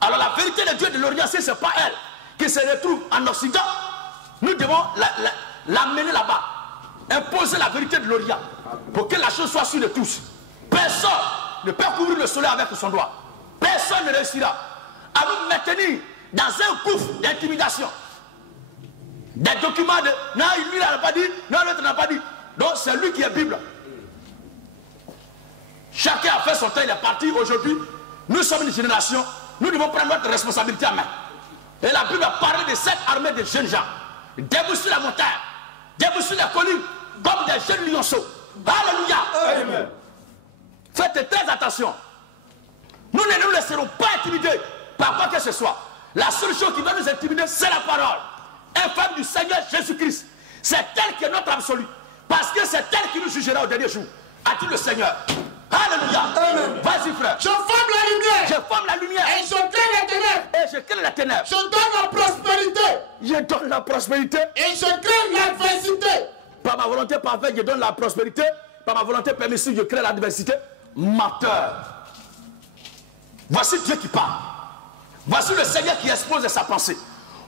Alors la vérité de Dieu de l'Orient, si ce n'est pas elle qui se retrouve en Occident, nous devons l'amener là-bas. Imposer la vérité de l'Orient pour que la chose soit sûre de tous. Personne ne peut couvrir le soleil avec son doigt. Personne ne réussira à nous maintenir dans un gouffre d'intimidation. Des documents de non, lui n'a pas dit, non, l'autre n'a pas dit. Donc c'est lui qui est Bible. Chacun a fait son temps, il est parti. Aujourd'hui, nous sommes une génération, nous devons prendre notre responsabilité en main. Et la Bible a parlé de cette armée de jeunes gens, debout sur la montagne, debout sur les collines, comme des jeunes lionceaux. Alléluia. Amen. Faites très attention. Nous ne nous laisserons pas intimider par quoi que ce soit. La seule chose qui va nous intimider, c'est la parole infâme du Seigneur Jésus-Christ. C'est elle qui est notre absolu. Parce que c'est elle qui nous jugera au dernier jour. A-t-il le Seigneur? Alléluia. Vas-y frère. Je forme la lumière. Je forme la lumière. Et je crée les ténèbres. Et je crée les ténèbres. Je donne la prospérité. Je donne la prospérité. Et je crée l'adversité. Par ma volonté parfaite, je donne la prospérité. Par ma volonté permissive, je crée l'adversité. Menteur. Voici Dieu qui parle. Voici le Seigneur qui expose sa pensée.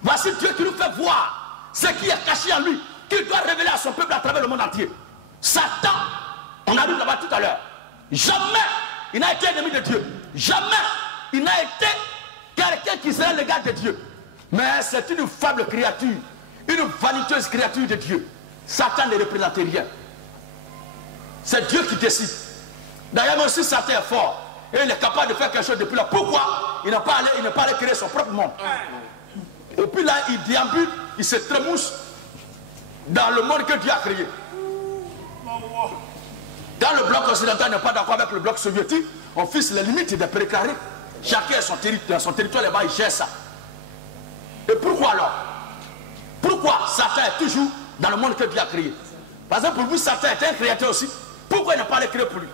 Voici Dieu qui nous fait voir ce qui est caché en lui, qu'il doit révéler à son peuple à travers le monde entier. Satan, on arrive là-bas tout à l'heure. Jamais il n'a été ennemi de Dieu. Jamais il n'a été quelqu'un qui serait l'égal de Dieu. Mais c'est une faible créature, une vaniteuse créature de Dieu. Satan ne représente rien. C'est Dieu qui décide. D'ailleurs, même si Satan est fort et il est capable de faire quelque chose depuis là, pourquoi il n'a pas allé créer son propre monde? Et puis là, il déambule, il se trémousse dans le monde que Dieu a créé. Dans le bloc occidental n'est pas d'accord avec le bloc soviétique, on fixe les limites des précarés. Chacun a son territoire là-bas, il gère ça. Et pourquoi alors? Pourquoi Satan est toujours dans le monde que Dieu a créé? Par exemple, pour vous, Satan est un créateur aussi. Pourquoi il n'a pas allé créer pour lui?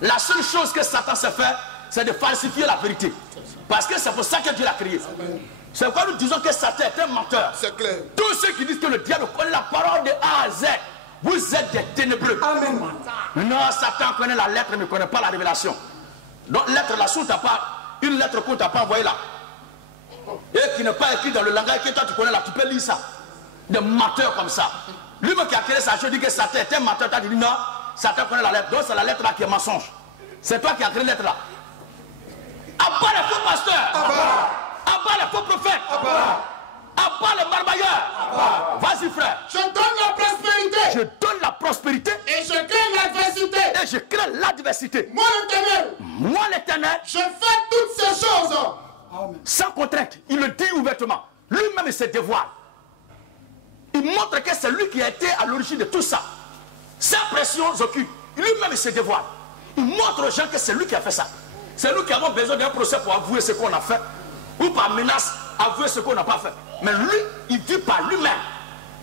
La seule chose que Satan sait faire, c'est de falsifier la vérité. Parce que c'est pour ça que Dieu l'a créé. C'est pourquoi nous disons que Satan est un menteur. C'est clair. Tous ceux qui disent que le diable connaît la parole de A à Z, vous êtes des ténébreux. Amen. Non, Satan connaît la lettre, mais ne connaît pas la révélation. Donc, lettre là, une lettre qu'on ne t'a pas envoyée là, et qui n'est pas écrite dans le langage que toi tu connais là, tu peux lire ça. Des menteurs comme ça. Lui-même qui a créé ça, je dis que Satan est un menteur. Tu as dit non, Satan connaît la lettre. Donc, c'est la lettre là qui est mensonge. C'est toi qui as créé la lettre là. Abat les faux pasteurs. Abat les faux prophètes. Abat les marmailleurs. Vas-y frère. Je donne la prospérité. Je donne la prospérité. Et je crée l'adversité. Et je crée l'adversité. Moi l'Éternel. Moi l'Éternel. Je fais toutes ces choses. Sans contrainte. Il le dit ouvertement. Lui-même il se dévoile. Il montre que c'est lui qui a été à l'origine de tout ça. Sans pression aucune. Lui-même il se dévoile. Il montre aux gens que c'est lui qui a fait ça. C'est nous qui avons besoin d'un procès pour avouer ce qu'on a fait. Ou par menace, avouer ce qu'on n'a pas fait. Mais lui, il vit par lui-même.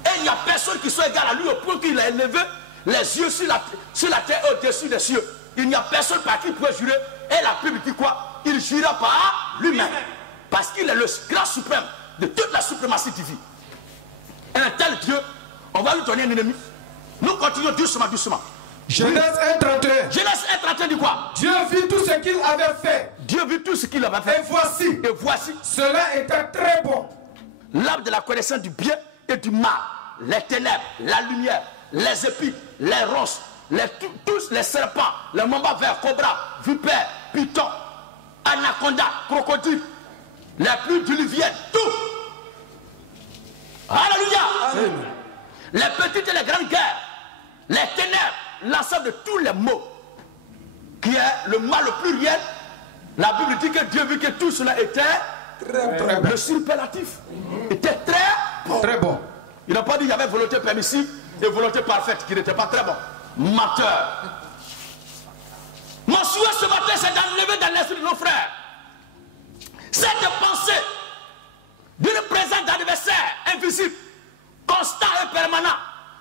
Et il n'y a personne qui soit égal à lui au point qu'il a élevé les yeux sur la terre au-dessus des cieux. Il n'y a personne par qui il peut jurer. Et la Bible dit quoi? Il jurera par lui-même. Parce qu'il est le grand suprême de toute la suprématie divine. Un tel Dieu, on va lui donner un ennemi. Nous continuons doucement, doucement. Genèse 1:31. Genèse 1:31 dit quoi? Dieu vit tout ce qu'il avait fait. Dieu vit tout ce qu'il avait fait. Et voici. Cela était très bon. L'arbre de la connaissance du bien et du mal, les ténèbres, la lumière, les épis, les ronces, tous les serpents, les mambas verts, cobras, vipères, pitons, anacondas, crocodiles, les pluies diluviennes, tout Alléluia. Amen. Les petites et les grandes guerres, les ténèbres, l'ensemble de tous les maux, qui est le mal le plus réel. La Bible dit que Dieu vit que tout cela était Très bon. le superlatif. Était très bon. Très bon. Il n'a pas dit qu'il y avait volonté permissive et volonté parfaite, qui n'était pas très bon. Menteur. Mon souhait ce matin, c'est d'enlever dans l'esprit de nos frères cette pensée d'une présence d'adversaire invisible, constant et permanent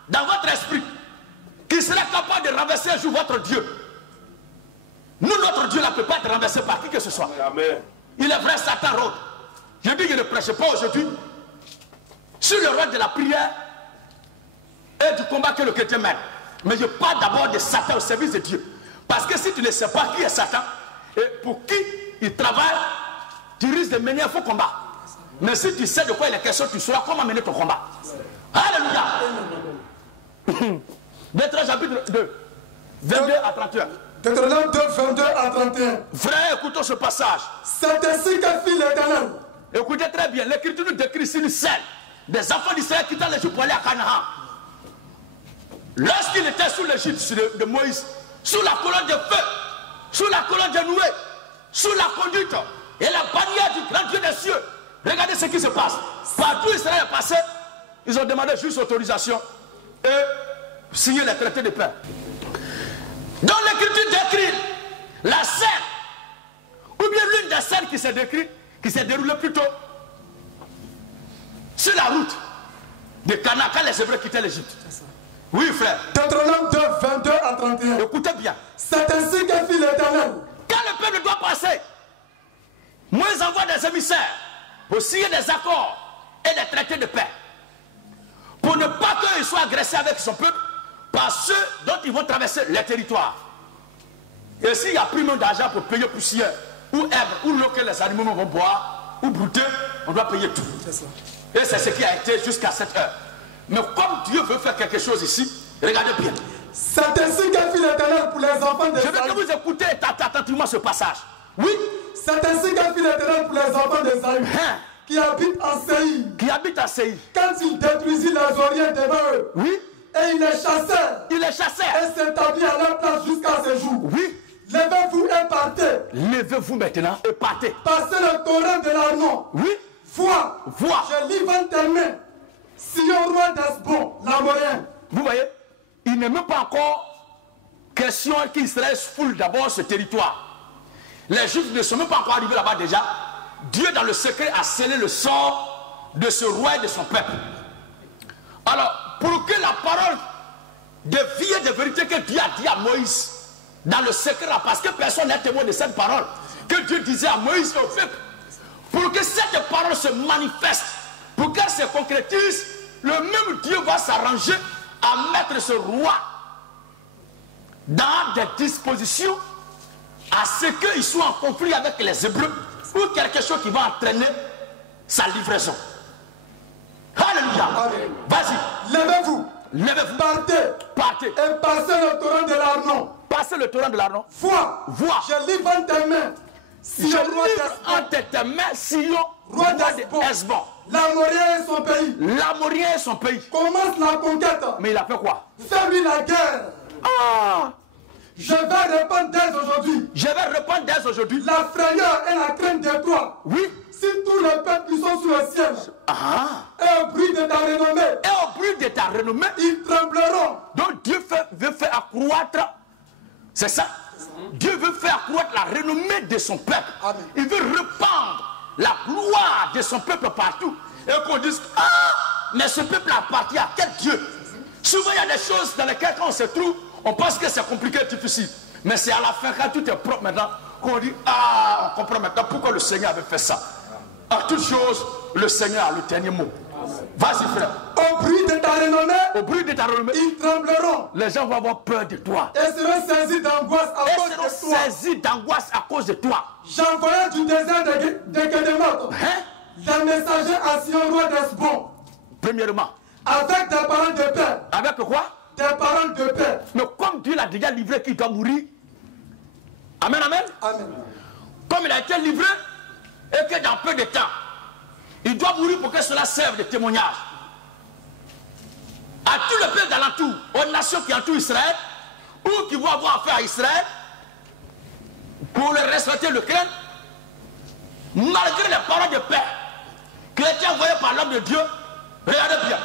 dans votre esprit, qui sera capable de renverser un jour votre Dieu. Nous, notre Dieu ne peut pas être renversé par qui que ce soit. Amen. Il est vrai, Satan rôde. Je dis que je ne prêche pas aujourd'hui sur le rôle de la prière et du combat que le chrétien mène. Mais je parle d'abord de Satan au service de Dieu. Parce que si tu ne sais pas qui est Satan et pour qui il travaille, tu risques de mener un faux combat. Mais si tu sais de quoi il est question, tu sauras comment mener ton combat. Alléluia. Deutéronome chapitre 2, 22 à 31. Deutéronome 2, 22 à 31. Frère, écoutons ce passage. C'est ainsi qu'a fait l'Éternel. Écoutez très bien, l'Écriture nous décrit ici une scène des enfants d'Israël quittant l'Égypte pour aller à Canaan. Lorsqu'il était sous l'Égypte de Moïse, sous la colonne de feu, sous la colonne de Noué, sous la conduite et la bannière du grand Dieu des cieux, regardez ce qui se passe. Partout Israël est passé, ils ont demandé juste autorisation et signé les traités de paix. Dans l'Écriture décrit la scène, ou bien l'une des scènes qui s'est décrite, qui s'est déroulée plutôt sur la route de Canaan quand les Hébreux quittaient l'Égypte. Oui, frère. Deutéronome 2, 22 à 31. Écoutez bien. C'est ainsi qu'a fait l'Éternel. Quand le peuple doit passer, Moïse envoie des émissaires pour signer des accords et des traités de paix. Pour ne pas qu'ils soient agressés avec son peuple par ceux dont ils vont traverser les territoires. Et s'il y a plus d'argent pour payer poussière, ou herbe, ou l'eau que les animaux vont boire, ou brouter, on doit payer tout. Et c'est ce qui a été jusqu'à cette heure. Mais comme Dieu veut faire quelque chose ici, regardez bien. C'est ainsi qu'a fait l'Éternel pour les enfants Je veux d'Israël. que vous écoutez attentivement ce passage. Oui, c'est ainsi qu'a fait l'Éternel pour les enfants d'Israël Hein? qui habitent en Séir. Qui habite à Séir. Quand il détruisit les orients devant eux, Oui. et il les chassait Il les chassait. et s'établit à leur place jusqu'à ce jour. Oui. Levez-vous et partez. Levez-vous maintenant et partez. Passez le torrent de l'Arnon. Oui. Vois, Vois. je livre en tes mains Sion, roi d'Hesbon, l'Amorien. Vous voyez, il n'est même pas encore question qu'Israël foule d'abord ce territoire. Les Juifs ne sont même pas encore arrivés là-bas déjà. Dieu, dans le secret, a scellé le sort de ce roi et de son peuple. Alors, pour que la parole de vie et de vérité que Dieu a dit à Moïse, dans le secret, parce que personne n'est témoin de cette parole, que Dieu disait à Moïse et au peuple, pour que cette parole se manifeste, pour qu'elle se concrétise, le même Dieu va s'arranger à mettre ce roi dans des dispositions à ce qu'il soit en conflit avec les Hébreux ou quelque chose qui va entraîner sa livraison. Alléluia. Vas-y. Levez-vous, Levez-vous. partez Partez. et passez le torrent de l'Arnon. Passez le torrent de l'Arnon. Vois, Vois. je livre en tes mains Je Sion, roi livre d'Hesbon, entre tes mains Sion, roi d'Hesbon, l'Amorien et son pays. L'Amorien et son pays. Commence la conquête. Mais il a fait quoi? Fais-lui la guerre. Ah! Je vais répandre dès aujourd'hui Je vais répondre dès aujourd'hui. la frayeur et la crainte de toi. Oui. Si tous les peuples qui sont sous le ciel Ah! et au bruit de ta renommée, Et au bruit de ta renommée, ils trembleront. donc Dieu veut faire accroître. C'est ça? Dieu veut faire accroître la renommée de son peuple. Amen. Il veut répandre la gloire de son peuple partout. Et qu'on dise, ah, mais ce peuple appartient à quel Dieu? Souvent il y a des choses dans lesquelles quand on se trouve, on pense que c'est compliqué et difficile. Mais c'est à la fin, quand tout est propre maintenant, qu'on dit, ah, on comprend maintenant pourquoi le Seigneur avait fait ça. En toute chose, le Seigneur a le dernier mot. Vas-y frère. Au bruit de ta renommée, Au bruit de ta renommée, ils trembleront les gens vont avoir peur de toi. et seront saisis d'angoisse à Et cause seront de toi. saisis d'angoisse à cause de toi. J'envoyais du désert de Kedemot Hein? des messagers à Sion, roi d'Hesbon, Premièrement, avec des paroles de paix. avec quoi? Des paroles de paix. Mais comme Dieu l'a déjà livré qu'il doit mourir, amen, amen. Amen. Comme il a été livré et que dans peu de temps, il doit mourir pour que cela serve de témoignage. à tous les pays d'alentour, aux nations qui entourent Israël, ou qui vont avoir affaire à Israël, pour le respecter, le craindre, malgré les paroles de paix qui ont été envoyées par l'homme de Dieu. Regardez bien.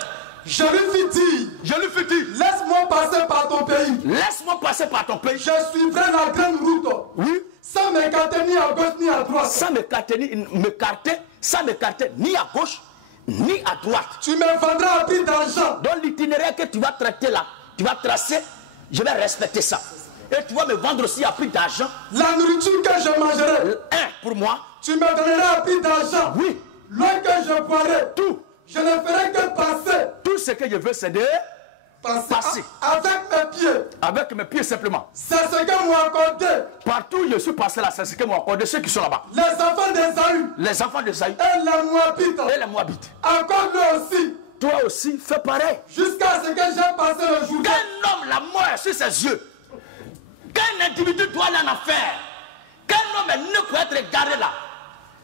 Je lui fis dire, laisse-moi passer par ton pays. Laisse-moi passer par ton pays. Je suivrai la grande route. Oui. Sans m'écarter ni à gauche ni à droite. Sans m'écarter ni à gauche ni à droite. Tu me vendras à prix d'argent. Dans l'itinéraire que tu vas traiter là, tu vas tracer, je vais respecter ça. Et tu vas me vendre aussi à prix d'argent. La nourriture que je mangerai. Pour moi. Tu me donneras à prix d'argent. Oui. L'eau que je boirai. Tout. Je ne ferai que passer. Tout ce que je veux, c'est de passer. Avec mes pieds. Avec mes pieds simplement. C'est ce que m'ont accordé. Partout où je suis passé là, c'est ce que m'ont accordé ceux qui sont là-bas. Les enfants d'Ésaü. Les enfants d'Ésaü. Et les Moabites. Accorde-le aussi. Toi aussi, fais pareil. Jusqu'à ce que j'ai passé le jour. Qu'un homme la mort sur ses yeux. Qu'un individu doit aller en affaire. Qu'un homme est né pour être gardé là.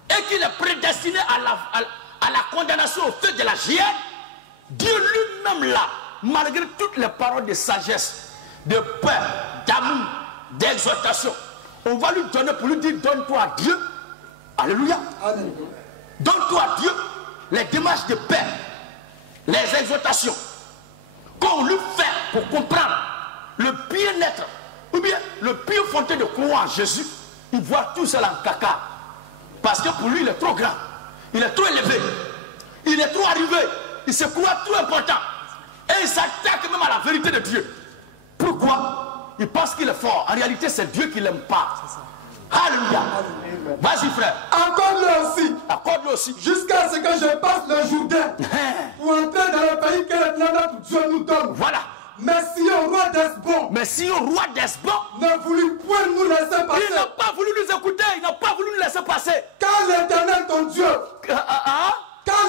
Et qu'il est prédestiné à la condamnation au feu de la hyène. Dieu lui-même là, malgré toutes les paroles de sagesse, de peur, d'amour, d'exhortation, on va lui donner pour lui dire donne-toi à Dieu. Alléluia. Donne-toi à Dieu les démarches de paix, les exhortations qu'on lui fait pour comprendre le bien-être ou bien le bien fondé de croire en Jésus. Il voit tout cela en caca parce que pour lui il est trop grand, il est trop élevé, il est trop arrivé, il se croit trop important et il s'attaque même à la vérité de Dieu. Pourquoi? Il pense qu'il est fort. En réalité c'est Dieu qui l'aime pas. Alléluia. Vas-y frère. Accorde-le aussi. Accorde-le aussi. Jusqu'à ce que je passe le Jourdain pour entrer dans le pays que notre Dieu nous donne. Voilà. Mais si au roi d'Hesbon. Mais si au roi d'Hesbon ne voulut point nous laisser passer. Il n'a pas voulu nous écouter. Il n'a pas voulu nous laisser passer. Car l'Éternel ton Dieu. Car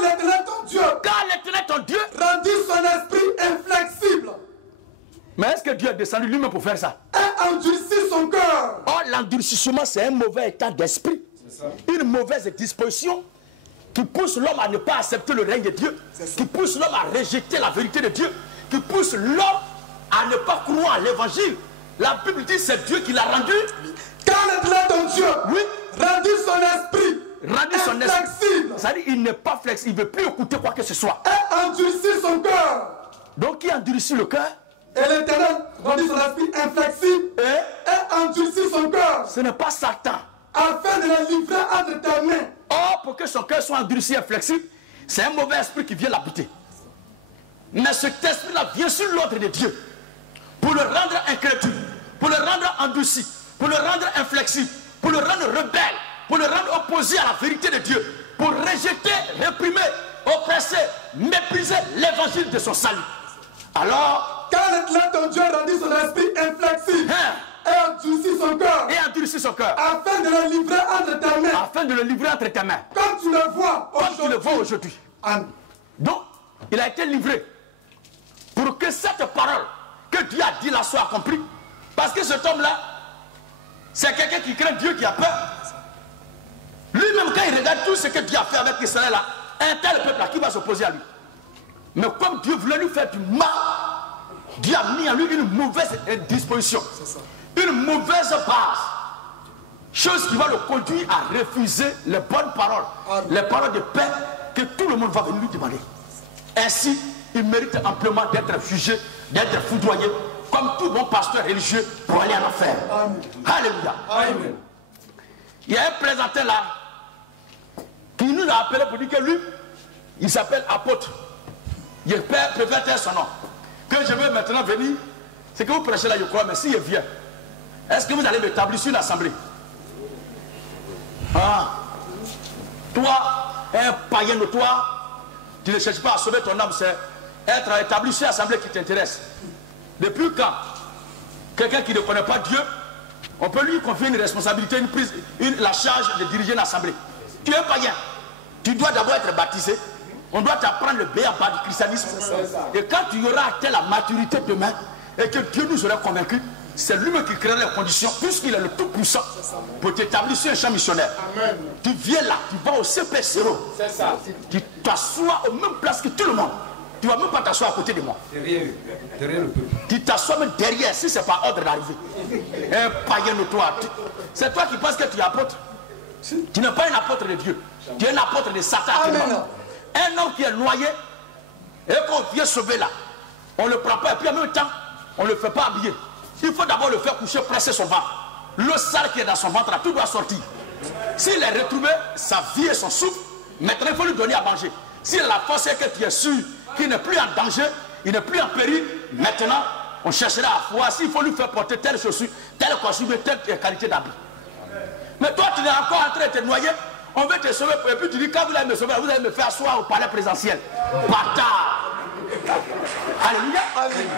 l'Éternel ton Dieu. Car l'Éternel ton Dieu. Rendit son esprit inflexible. Mais est-ce que Dieu est descendu lui-même pour faire ça? Et endurcit son cœur. Oh, l'endurcissement, c'est un mauvais état d'esprit. Une mauvaise disposition qui pousse l'homme à ne pas accepter le règne de Dieu, qui pousse l'homme à rejeter la vérité de Dieu, qui pousse l'homme à ne pas croire à l'évangile. La Bible dit c'est Dieu qui l'a rendu. Car l'Éternel ton Dieu, oui, rendit son esprit. Rendit son esprit. C'est-à-dire il n'est pas flexible, il ne veut plus écouter quoi que ce soit. Et endurcit son cœur. Donc qui endurcit le cœur? Et l'Éternel rendit son esprit inflexible et endurcit son cœur. Ce n'est pas Satan. Afin de le livrer entre tes mains. Or, pour que son cœur soit endurci et flexible, c'est un mauvais esprit qui vient l'habiter. Mais cet esprit-là vient sur l'ordre de Dieu pour le rendre incrédule, pour le rendre endurci, pour le rendre inflexible, pour le rendre rebelle, pour le rendre opposé à la vérité de Dieu, pour rejeter, réprimer, oppresser, mépriser l'évangile de son salut. Alors, car l'Éternel ton Dieu rendit son esprit inflexible et endurcit son cœur. Et endurcit son cœur. Afin de le livrer entre tes mains. Afin de le livrer entre tes mains. Comme tu le vois aujourd'hui. Comme tu le vois aujourd'hui. Donc, il a été livré pour que cette parole que Dieu a dit là soit accomplie. Parce que cet homme-là, c'est quelqu'un qui craint Dieu, qui a peur. Lui-même, quand il regarde tout ce que Dieu a fait avec Israël là, un tel peuple là, qui va s'opposer à lui? Mais comme Dieu voulait lui faire du mal, Dieu a mis en lui une mauvaise disposition, une mauvaise base, chose qui va le conduire à refuser les bonnes paroles, les paroles de paix que tout le monde va venir lui demander. Ainsi, il mérite amplement d'être jugé, d'être foudroyé, comme tout bon pasteur religieux pour aller en enfer. Alléluia. Amen. Il y a un présenteur là qui nous a appelé pour dire que lui, il s'appelle apôtre. Je préfère taire son nom. Que je veux maintenant venir, c'est que vous prêchez là, je crois, mais si je viens, est-ce que vous allez m'établir sur l'assemblée? Ah, toi, un païen notoire, tu ne cherches pas à sauver ton âme, c'est être établi sur l'assemblée qui t'intéresse. Depuis quand quelqu'un qui ne connaît pas Dieu, on peut lui confier une responsabilité, la charge de diriger l'assemblée? Tu es un païen, tu dois d'abord être baptisé. On doit t'apprendre le b.a.-ba du christianisme. Et quand tu auras atteint la maturité demain, et que Dieu nous aura convaincus, c'est lui-même qui créera les conditions, puisqu'il est le tout-puissant, pour t'établir sur un champ missionnaire. Amen. Tu viens là, tu vas au CP0. Tu t'assois aux mêmes places que tout le monde. tu ne vas même pas t'asseoir à côté de moi. Derrière le peuple. Tu t'assois même derrière si ce n'est pas ordre d'arriver. Un païen notoire. C'est toi qui penses que tu es apôtre. Tu n'es pas un apôtre de Dieu. Tu es un apôtre de Satan. Amen. Un homme qui est noyé et qu'on vient sauver là, on ne le prend pas et puis en même temps, on ne le fait pas habiller. Il faut d'abord le faire coucher, presser son ventre. Le sale qui est dans son ventre là, tout doit sortir. S'il est retrouvé, sa vie et son souffle, maintenant il faut lui donner à manger. Si la force est que tu es sûr qu'il n'est plus en danger, il n'est plus en péril, maintenant on cherchera à voir s'il faut lui faire porter telle chaussure, telle costume, telle qualité d'habit. Mais toi tu es encore en train de te noyer, on veut te sauver et puis tu dis quand vous allez me sauver, vous allez me faire asseoir au palais présidentiel. Bâtard. Alléluia. Amen.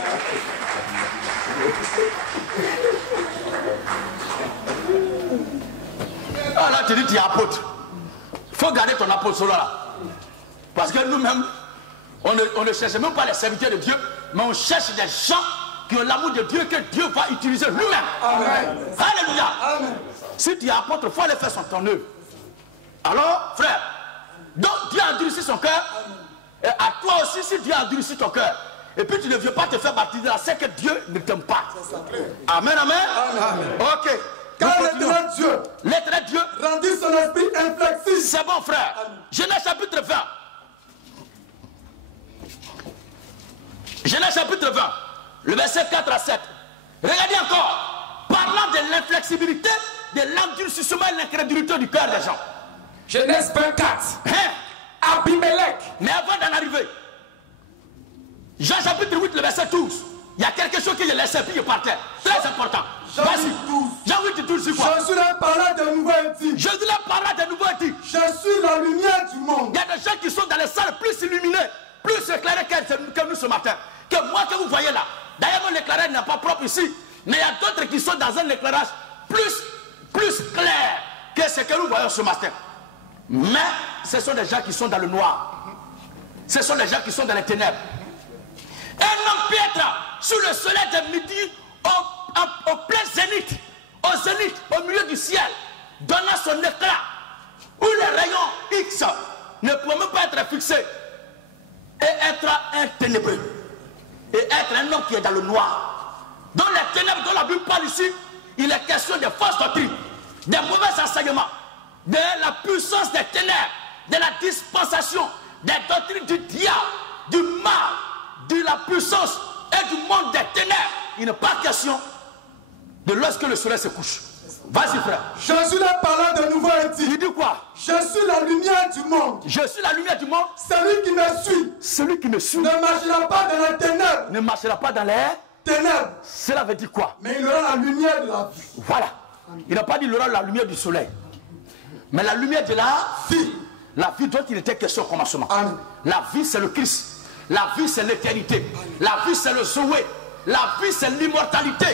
Ah là tu dis tu es apôtre. Il faut garder ton apôtre là. Parce que nous-mêmes, on ne cherche même pas les serviteurs de Dieu, mais on cherche des gens qui ont l'amour de Dieu, que Dieu va utiliser lui-même. Amen. Alléluia. Amen. Si tu es apôtre, il faut aller faire ton œuvre. Alors, frère, donc Dieu a endurci son cœur, et à toi aussi, si Dieu a endurci ton cœur, et puis tu ne viens pas te faire baptiser là, c'est que Dieu ne t'aime pas. Amen, amen. Amen. Ok. Car l'éternel Dieu, Dieu rendit son esprit inflexible. C'est bon, frère. Genèse chapitre 20. Genèse chapitre 20, le verset 4 à 7. Regardez encore, parlant de l'inflexibilité, de l'endurcissement et de l'incrédulité du cœur des gens. Genèse 24. Hein? Abimelech. Mais avant d'en arriver, Jean chapitre 8, le verset 12. Il y a quelque chose que j'ai laissé puis par terre. Très important. Vas-y. Jean 8, 12, c'est quoi? Jésus leur parla de nouveau et dit. Jésus leur parla de nouveau et dit. Je suis la lumière du monde. Il y a des gens qui sont dans les salles plus illuminées, plus éclairées que nous ce matin. Que moi que vous voyez là. D'ailleurs, mon éclairage n'est pas propre ici. Mais il y a d'autres qui sont dans un éclairage plus clair que ce que nous voyons ce matin. Mais ce sont des gens qui sont dans le noir. Ce sont des gens qui sont dans les ténèbres. Un homme piètre sous le soleil de midi au plein zénith, au milieu du ciel, donnant son éclat, où les rayons X ne peuvent même pas être fixés, et être un ténébreux, et être un homme qui est dans le noir. Dans les ténèbres dont la Bible parle ici, il est question de fausses doctrines, des mauvais enseignements, de la puissance des ténèbres, de la dispensation, des doctrines du diable, du mal, de la puissance et du monde des ténèbres. Il n'est pas question de lorsque le soleil se couche. Vas-y, frère. Jésus leur parla de nouveau et dit. Il dit quoi? Je suis la lumière du monde. Je suis la lumière du monde. Celui qui me suit. Celui qui me suit. Ne marchera pas dans les ténèbres. Ne marchera pas dans les ténèbres. Cela veut dire quoi? Mais il aura la lumière de la vie. Voilà. Il n'a pas dit il aura la lumière du soleil. Mais la lumière de la vie. La vie dont il était question au commencement. Amen. La vie, c'est le Christ. La vie, c'est l'éternité. La vie, c'est le Zoé. La vie, c'est l'immortalité.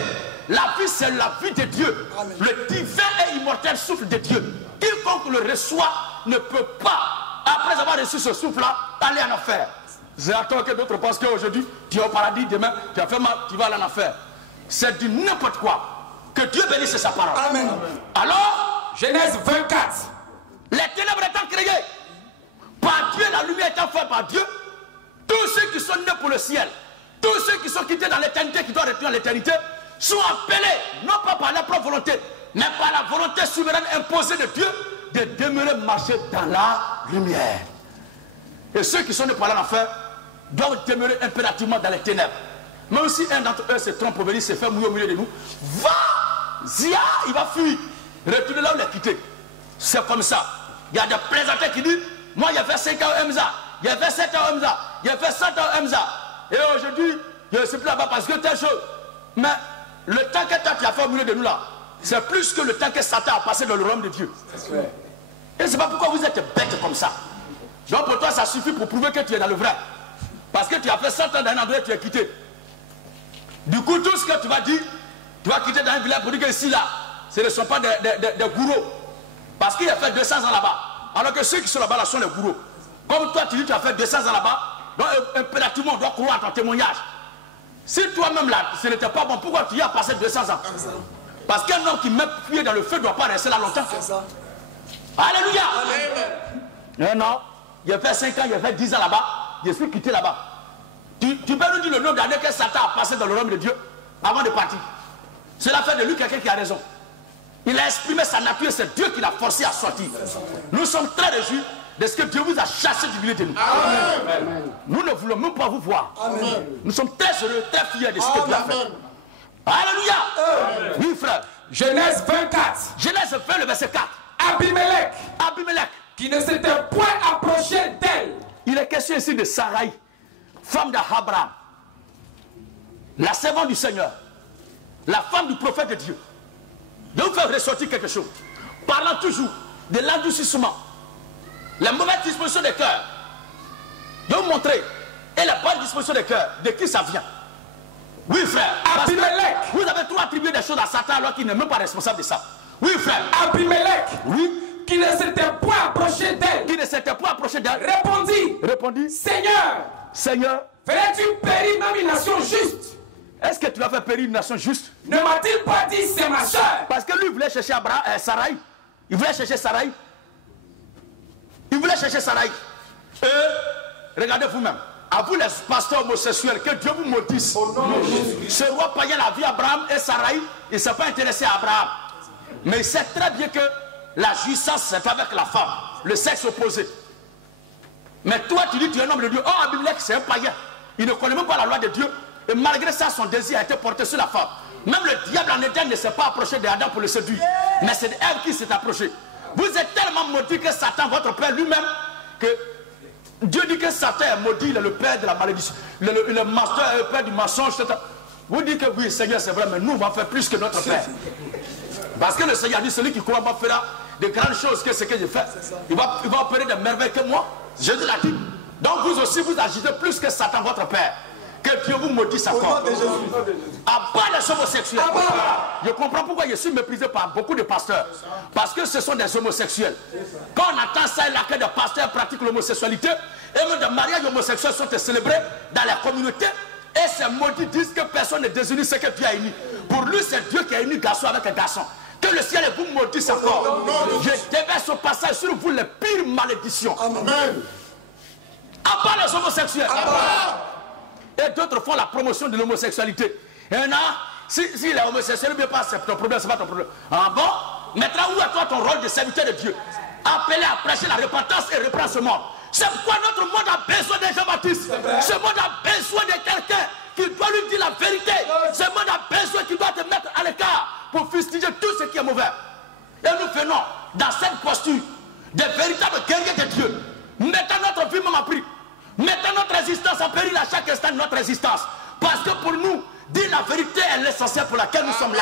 La vie, c'est la vie de Dieu. Amen. Le divin et immortel souffle de Dieu. Quiconque le reçoit ne peut pas, après avoir reçu ce souffle-là, aller en enfer. C'est à toi que d'autres pensent qu'aujourd'hui, tu es au paradis, demain, tu as fait mal, tu vas aller en enfer. C'est du n'importe quoi. Que Dieu bénisse sa parole. Amen. Alors, Genèse 24. Les ténèbres étant créées par Dieu, la lumière étant faite par Dieu, tous ceux qui sont nés pour le ciel, tous ceux qui sont quittés dans l'éternité, qui doivent retourner à l'éternité, sont appelés, non pas par leur propre volonté, mais par la volonté souveraine imposée de Dieu, de demeurer marcher dans la lumière. Et ceux qui sont nés par l'enfer doivent demeurer impérativement dans les ténèbres. Même si un d'entre eux se trompe pour venir se faire mouiller au milieu de nous, va, Zia, il va fuir, retourner là où il est quitté. C'est comme ça. Il y a des présentateurs qui disent, moi j'ai fait 5 ans au MZA, j'ai fait 7 ans au MZA, j'ai fait 7 ans au MZA. Et aujourd'hui, je ne suis plus là-bas parce que telle chose. Mais le temps que toi tu as fait au milieu de nous là, c'est plus que le temps que Satan a passé dans le royaume de Dieu. Et c'est pas pourquoi vous êtes bêtes comme ça. Donc pour toi ça suffit pour prouver que tu es dans le vrai. Parce que tu as fait 100 ans dans un endroit et tu es quitté. Du coup tout ce que tu vas dire, tu vas quitter dans un village pour dire que ici là, ce ne sont pas des gourous. Parce qu'il a fait 200 ans là-bas. Alors que ceux qui sont là-bas là sont les gourous. Comme toi tu dis tu as fait 200 ans là-bas, donc impérativement on doit croire ton témoignage. Si toi-même là, ce n'était pas bon, pourquoi tu y as passé 200 ans? Parce qu'un homme qui met pied dans le feu ne doit pas rester là longtemps. Alléluia. Non, non, il a fait 5 ans, il a fait 10 ans là-bas, je suis quitté là-bas. Tu peux nous dire le nombre d'années que Satan a passé dans le royaume de Dieu avant de partir? Cela fait de lui quelqu'un qui a raison. Il a exprimé sa nature, c'est Dieu qui l'a forcé à sortir. Nous sommes très réjouis de ce que Dieu vous a chassé du milieu de nous. Amen. Nous ne voulons même pas vous voir. Amen. Nous sommes très heureux, très fiers de ce que Dieu a fait. Alléluia. Oui, frère. Genèse 24. Genèse 20, le verset 4. Abimelech, qui ne s'était point approché d'elle. Il est question ici de Sarai, femme d'Abraham, la servante du Seigneur, la femme du prophète de Dieu. De vous faire ressortir quelque chose. Parlant toujours de l'endurcissement, la mauvaise disposition des cœurs. De vous montrer, et la bonne disposition des cœurs, de qui ça vient. Oui, frère. Abimelech. Vous avez trop attribué des choses à Satan alors qu'il n'est même pas responsable de ça. Oui, frère. Abimelech. Oui. Qui ne s'était point approché d'elle. Qui ne s'était point approché d'elle. Répondit. Seigneur, ferais-tu périr même une nation juste? Est-ce que tu vas faire périr une nation juste? Ne m'a-t-il pas dit c'est ma soeur? Parce que lui voulait chercher Sarai. Il voulait chercher Sarai. Il voulait chercher Sarai. Et regardez vous-même. À vous les pasteurs homosexuels, que Dieu vous maudisse. Ce roi païen a vu Abraham et Sarai. Il ne s'est pas intéressé à Abraham. Mais il sait très bien que la jouissance c'est avec la femme. Le sexe opposé. Mais toi tu dis tu es un homme de Dieu. Oh, Abimelech c'est un païen. Il ne connaît même pas la loi de Dieu. Et malgré ça son désir a été porté sur la femme. Même le diable en Éden ne s'est pas approché d'Adam pour le séduire. Mais c'est Ève qui s'est approché. Vous êtes tellement maudit que Satan, votre père lui-même, que Dieu dit que Satan est maudit, il est le père de la malédiction. Le master est le père du mensonge. Vous dites que oui Seigneur c'est vrai, mais nous on va faire plus que notre père. Parce que le Seigneur dit celui qui croit moi fera de grandes choses que ce que je fais. Il va opérer des merveilles que moi. Jésus l'a dit. Donc vous aussi vous agissez plus que Satan votre père. Que Dieu vous maudisse encore. Abat les homosexuels. Je comprends pourquoi je suis méprisé par beaucoup de pasteurs. Parce que ce sont des homosexuels. Quand on attend ça, là que des pasteurs pratiquent l'homosexualité, et même des mariages homosexuels sont célébrés dans la communauté, et ces maudits disent que personne ne désunit ce que Dieu a uni. Pour lui, c'est Dieu qui a uni garçon avec un garçon. Que le ciel vous maudisse encore. Je déverse au passage sur vous les pires malédictions. Amen. Abat les homosexuels. Et d'autres font la promotion de l'homosexualité. Et là, si les homosexuels ne veulent pas, c'est ton problème, c'est pas ton problème. Ah bon? Maintenant, où est toi ton rôle de serviteur de Dieu? Appelé à prêcher la repentance et reprendre ce monde. C'est pourquoi notre monde a besoin de Jean-Baptiste. Ce monde a besoin de quelqu'un qui doit lui dire la vérité. Ce monde a besoin qui doit te mettre à l'écart pour fustiger tout ce qui est mauvais. Et nous venons dans cette posture de véritables guerriers de Dieu. Mettons notre vie même à prix. Mettons notre résistance en péril à chaque instant de notre résistance. Parce que pour nous, dire la vérité est l'essentiel pour laquelle nous sommes là.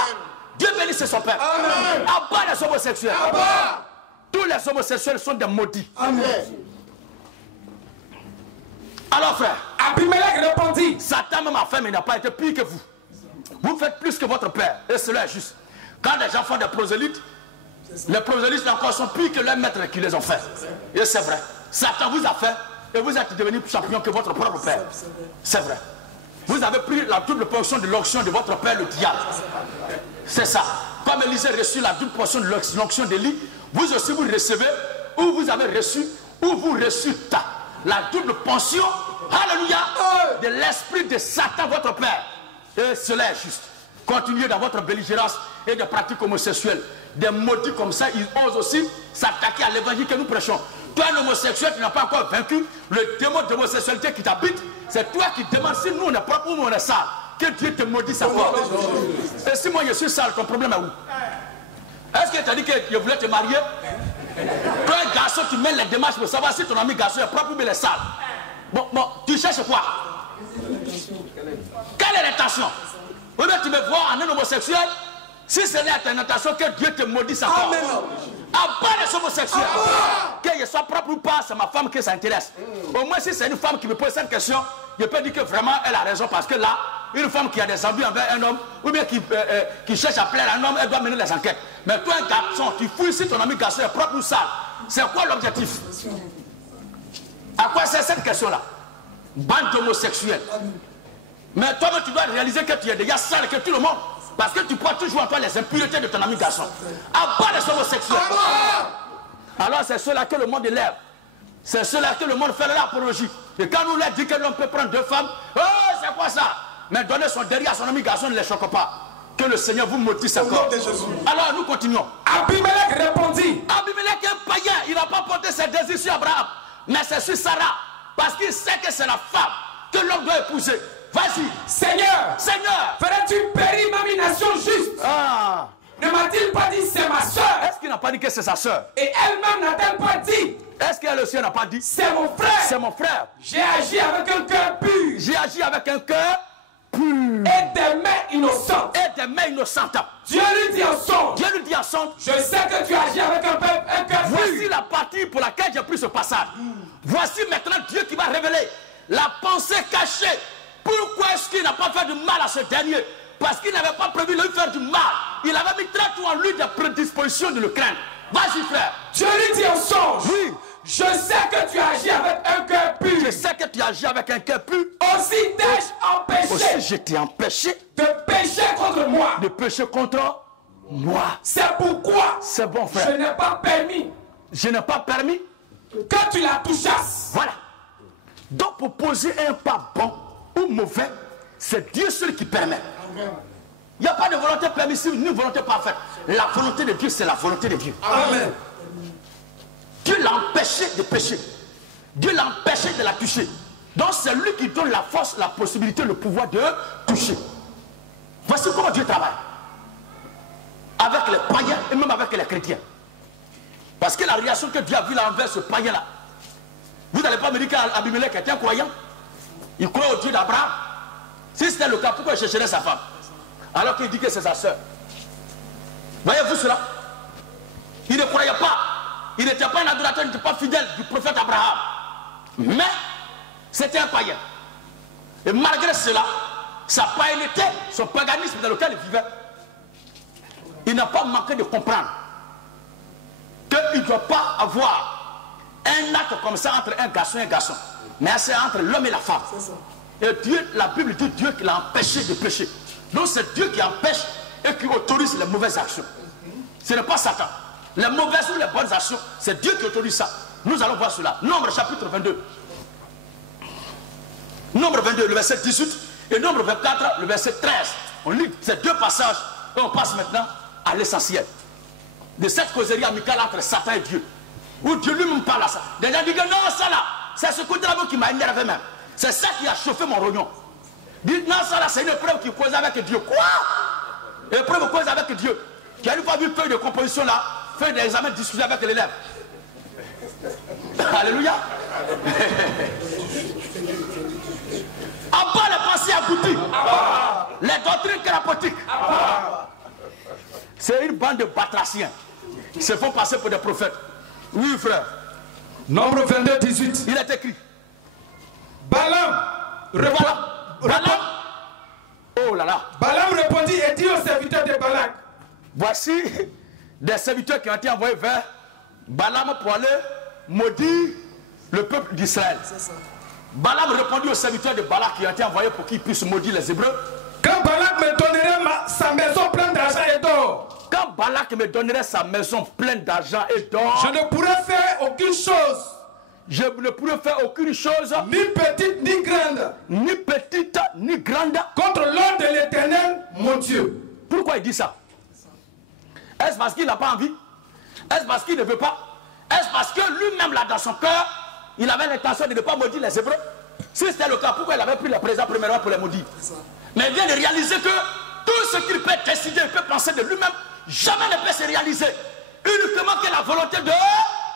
Dieu bénisse son Père. Abat les homosexuels. Abat. Tous les homosexuels sont des maudits. Amen. Alors frère, Abimelech répondit. Satan même a fait, mais il n'a pas été pire que vous. Vous faites plus que votre père. Et cela est juste. Quand les gens font des prosélytes, les prosélytes encore sont pires que leurs maîtres qui les ont fait. Et c'est vrai. Satan vous a fait. Et vous êtes devenu plus champion que votre propre père. C'est vrai. Vous avez pris la double portion de l'onction de votre père, le diable. C'est ça. Comme Élisée reçut la double portion de l'onction d'Élie, vous aussi vous recevez, ou vous avez reçu, ou vous reçûtes la double portion, alléluia, de l'esprit de Satan, votre père. Et cela est juste. Continuez dans votre belligérance et des pratiques homosexuelles. Des maudits comme ça, ils osent aussi s'attaquer à l'évangile que nous prêchons. Toi, un homosexuel, tu n'as pas encore vaincu le démon d'homosexualité qui t'habite. C'est toi qui demandes si nous on est propre ou on est sale. Que Dieu te maudisse encore. Et si moi je suis sale, ton problème est où? Est-ce que tu as dit que je voulais te marier? Toi, un garçon, tu mets les démarches pour savoir si ton ami garçon est propre ou il est sale. Bon, tu cherches quoi? Quelle est l'intention? Ou bien tu me vois en un homosexuel? Si c'est là ton intention, que Dieu te maudisse encore. Abat les homosexuels. Que je sois propre ou pas, c'est ma femme qui s'intéresse. Au moins, si c'est une femme qui me pose cette question, je peux dire que vraiment elle a raison. Parce que là, une femme qui a des envies envers un homme, ou bien qui cherche à plaire à un homme, elle doit mener les enquêtes. Mais toi, un garçon, tu fouilles si ton ami garçon est propre ou sale. C'est quoi l'objectif? À quoi sert cette question-là? Bande d'homosexuels. Mais toi-même, tu dois réaliser que tu es déjà sale que tout le monde. Parce que tu portes toujours en toi les impuretés de ton ami garçon. Abat les homosexuels. Alors c'est cela que le monde élève. C'est cela que le monde fait de l'apologie. Et quand nous leur dit que l'homme peut prendre deux femmes, oh, c'est quoi ça? Mais donner son derrière à son ami garçon ne les choque pas. Que le Seigneur vous motive encore. Alors nous continuons. Abimelech répondit. Abimelech est un païen. Il n'a pas porté ses désirs sur Abraham, mais c'est sur Sarah. Parce qu'il sait que c'est la femme que l'homme doit épouser. Vas-y. Seigneur. Seigneur. Ferais-tu périr ma nation juste? Ah. Ne m'a-t-il pas dit c'est ma soeur? Est-ce qu'il n'a pas dit que c'est sa soeur? Et elle-même n'a-t-elle pas dit? Est-ce qu'elle aussi n'a pas dit? C'est mon frère. C'est mon frère. J'ai agi avec un cœur pur. J'ai agi avec un cœur pur. Et des mains innocentes. Et des mains innocentes. Dieu lui dit en songe. Dieu lui dit en songe. Je sais que tu agis avec un cœur pur. Voici la partie pour laquelle j'ai pris ce passage. Voici maintenant Dieu qui va révéler la pensée cachée. Pourquoi est-ce qu'il n'a pas fait du mal à ce dernier? Parce qu'il n'avait pas prévu de lui faire du mal. Il avait mis très tôt en lui des prédispositions de le craindre. Vas-y frère. Dieu lui dit en songe. Oui. Je sais que tu agis avec un cœur pur. Je sais que tu agis avec un cœur pur. Aussi t'ai-je empêché. Aussi je t'ai empêché de pécher contre moi. De pécher contre moi. C'est pourquoi. C'est bon frère. Je n'ai pas permis. Je n'ai pas permis. Que tu la touchasses. Voilà. Donc pour poser un pas bon ou mauvais, c'est Dieu seul qui permet. Il n'y a pas de volonté permissive ni volonté parfaite. La volonté de Dieu, c'est la volonté de Dieu. Amen. Dieu l'a empêché de pécher. Dieu l'a empêché de la toucher. Donc c'est lui qui donne la force, la possibilité, le pouvoir de toucher. Voici comment Dieu travaille. Avec les païens et même avec les chrétiens. Parce que la réaction que Dieu a vue là envers ce païen-là. Vous n'allez pas me dire qu'Abimelech était un croyant. Il croit au Dieu d'Abraham. Si c'était le cas, pourquoi il chercherait sa femme? Alors qu'il dit que c'est sa soeur. Voyez-vous cela? Il ne croyait pas. Il n'était pas un adorateur, il n'était pas fidèle du prophète Abraham. Mais c'était un païen. Et malgré cela, sa païenneté, son paganisme dans lequel il vivait, il n'a pas manqué de comprendre qu'il ne doit pas avoir un acte comme ça entre un garçon et un garçon. Mais c'est entre l'homme et la femme. Et Dieu, la Bible dit Dieu qui l'a empêché de pécher. Donc c'est Dieu qui empêche et qui autorise les mauvaises actions. Ce n'est pas Satan. Les mauvaises ou les bonnes actions, c'est Dieu qui autorise ça. Nous allons voir cela. Nombre chapitre 22. Nombre 22, le verset 18. Et Nombre 24, le verset 13. On lit ces deux passages et on passe maintenant à l'essentiel. De cette causerie amicale entre Satan et Dieu. Où Dieu lui-même parle à ça. Des gens disent non, ça là, c'est ce côté-là qui m'a énervé même. C'est ça qui a chauffé mon rognon. Dit non, ça là, c'est une épreuve qui cause avec Dieu. Quoi? Épreuve cause avec Dieu. Tu as une fois vu feuille de composition là, feuille d'examen, discuter avec l'élève. Alléluia. En bas les pensées abouties. Les doctrines thérapeutiques. C'est une bande de batraciens. Ils se font passer pour des prophètes. Oui frère. Nombre 22, 18. Il est écrit. Balaam. Oh là là. Balaam répondit et dit aux serviteurs de Balak. Voici des serviteurs qui ont été envoyés vers Balaam pour aller maudire le peuple d'Israël. Balaam répondit aux serviteurs de Balak qui ont été envoyés pour qu'ils puissent maudire les Hébreux. Quand Balak me donnerait sa maison pleine d'argent et d'or. Quand Balak me donnerait sa maison pleine d'argent et d'or. Je ne pourrais faire aucune chose. Je ne pourrais faire aucune chose. Ni petite ni grande. Ni petite ni grande. Contre l'ordre de l'Éternel, mon Dieu. Pourquoi il dit ça? Est-ce parce qu'il n'a pas envie? Est-ce parce qu'il ne veut pas? Est-ce parce que lui-même là dans son cœur, il avait l'intention de ne pas maudire les Hébreux? Si c'était le cas, pourquoi il avait pris les présents premièrement pour les maudire? Mais il vient de réaliser que tout ce qu'il peut décider, il peut penser de lui-même, jamais ne peut se réaliser. Uniquement que la volonté de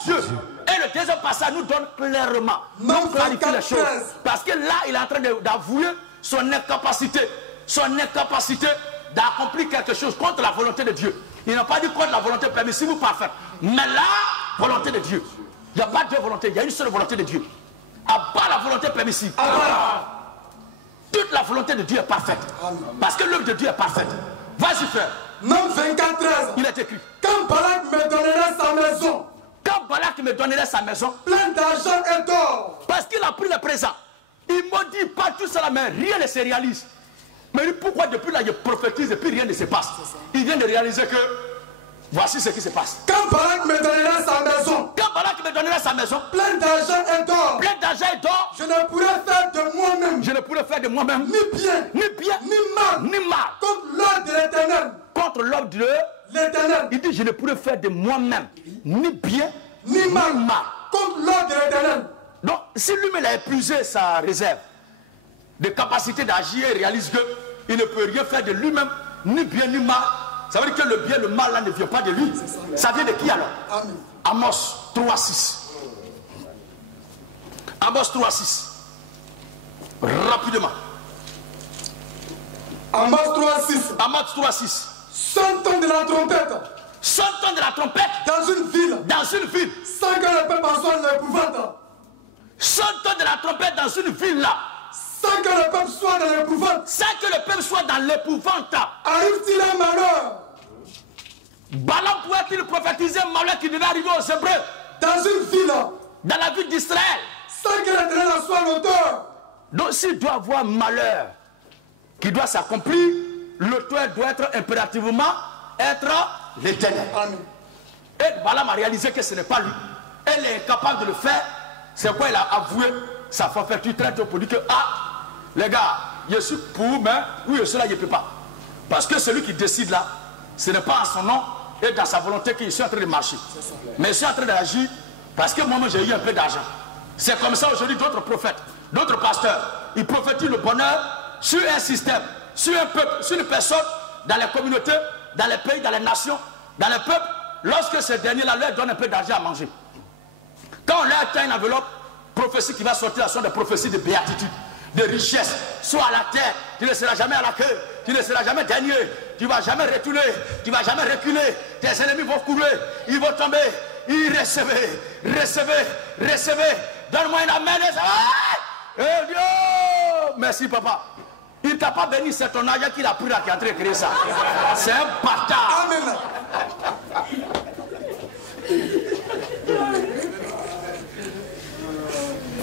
Dieu. Et le deuxième passage nous donne clairement, nous clarifie les choses. Parce que là, il est en train d'avouer son incapacité d'accomplir quelque chose contre la volonté de Dieu. Il n'a pas dit contre la volonté permissive ou parfaite, mais la volonté de Dieu. Il n'y a pas deux volontés, il y a une seule volonté de Dieu. À part la volonté permissive. Toute la volonté de Dieu est parfaite. Parce que l'œuvre de Dieu est parfaite. Vas-y frère. Nombre 24, 13. Il est écrit. Quand Balak me donnerait sa maison. Quand Balak me donnerait sa maison. Pleine d'argent et d'or. Parce qu'il a pris le présent. Il me dit pas tout cela, mais rien ne se réalise. Mais pourquoi depuis là je prophétise et puis rien ne se passe? Il vient de réaliser que voici ce qui se passe. Quand Balak me donnerait sa maison. Quand Balak me donnerait sa maison. Pleine d'argent et d'or. Pleine d'argent et d'or. Je ne pourrais faire de moi-même. Je ne pourrai faire de moi-même. Ni bien. Ni bien. Ni mal. Ni mal. Contre l'ordre de l'Éternel. Contre l'ordre de l'Éternel. Il dit je ne pourrai faire de moi-même. Ni bien. Ni mal. Contre l'ordre de l'Éternel. Donc, si lui-même a épuisé sa réserve de capacité d'agir et réalise qu'il ne peut rien faire de lui-même, ni bien ni mal, ça veut dire que le bien et le mal là ne vient pas de lui. Ça vient de qui alors? Amen. Amos 3,6. Amos 3,6. Rapidement. Amos 3,6. Amos 3,6. Sonne de la trompette. Sonne de la trompette. Dans une ville. Dans une ville. Sans que le peuple en soit dans l'épouvante. Sonne de la trompette dans une ville là. Sans que le peuple soit dans l'épouvante. Sans que le peuple soit dans l'épouvante. Arrive-t-il un malheur? Balaam pourrait-il prophétiser un malheur qui devait arriver aux Hébreux? Dans une ville. Dans la ville d'Israël. Sans que l'Éternel en soit l'auteur. Donc s'il doit avoir malheur qui doit s'accomplir, l'auteur doit être impérativement l'Éternel. Et Balaam a réalisé que ce n'est pas lui. Elle est incapable de le faire. C'est quoi il a avoué sa forfaiture très tôt pour dire que les gars, je suis pour, mais oui, je suis là, je ne peux pas. Parce que celui qui décide là, ce n'est pas en son nom et dans sa volonté que je suis en train de marcher. Mais je suis en train d'agir parce que moi-même j'ai eu un peu d'argent. C'est comme ça aujourd'hui d'autres prophètes, d'autres pasteurs, ils prophétisent le bonheur sur un système, sur un peuple, sur une personne, dans les communautés, dans les pays, dans les nations, dans les peuples, lorsque ces derniers-là leur donnent un peu d'argent à manger. Quand on leur tient une enveloppe, prophétie qui va sortir, ce sont des prophéties de béatitude, de richesse. Sois à la terre, tu ne seras jamais à la queue, tu ne seras jamais dernier, tu ne vas jamais retourner, tu ne vas jamais reculer, tes ennemis vont couler, ils vont tomber, ils recevez, donne-moi une amen. Dieu, merci papa. Il ne t'a pas béni, c'est ton argent qu'il a pris là qui est en train de créer ça. C'est un bâtard. Amen.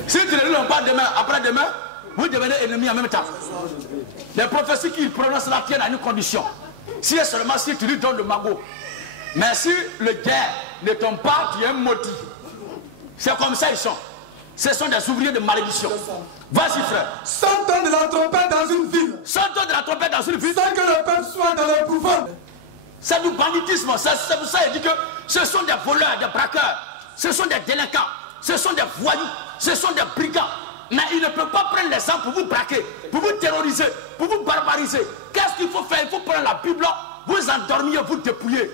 Si tu ne le lis pas demain, après-demain, vous devenez ennemis en même temps. Les prophéties qu'il prononce là tiennent à une condition. Si et seulement si tu lui donnes le magot. Mais si le guerre ne tombe pas, tu es maudit. C'est comme ça ils sont. Ce sont des ouvriers de malédiction. Vas-y frère. Sonne de la trompette dans une ville. Sonne de la trompette dans une ville. Sans que le peuple soit dans l'épouvante. C'est du banditisme. C'est pour ça qu'il dit que ce sont des voleurs, des braqueurs. Ce sont des délinquants. Ce sont des voyous. Ce sont des brigands. Mais il ne peut pas prendre les gens pour vous braquer, pour vous terroriser, pour vous barbariser. Qu'est-ce qu'il faut faire? Il faut prendre la Bible, vous endormir, vous dépouiller.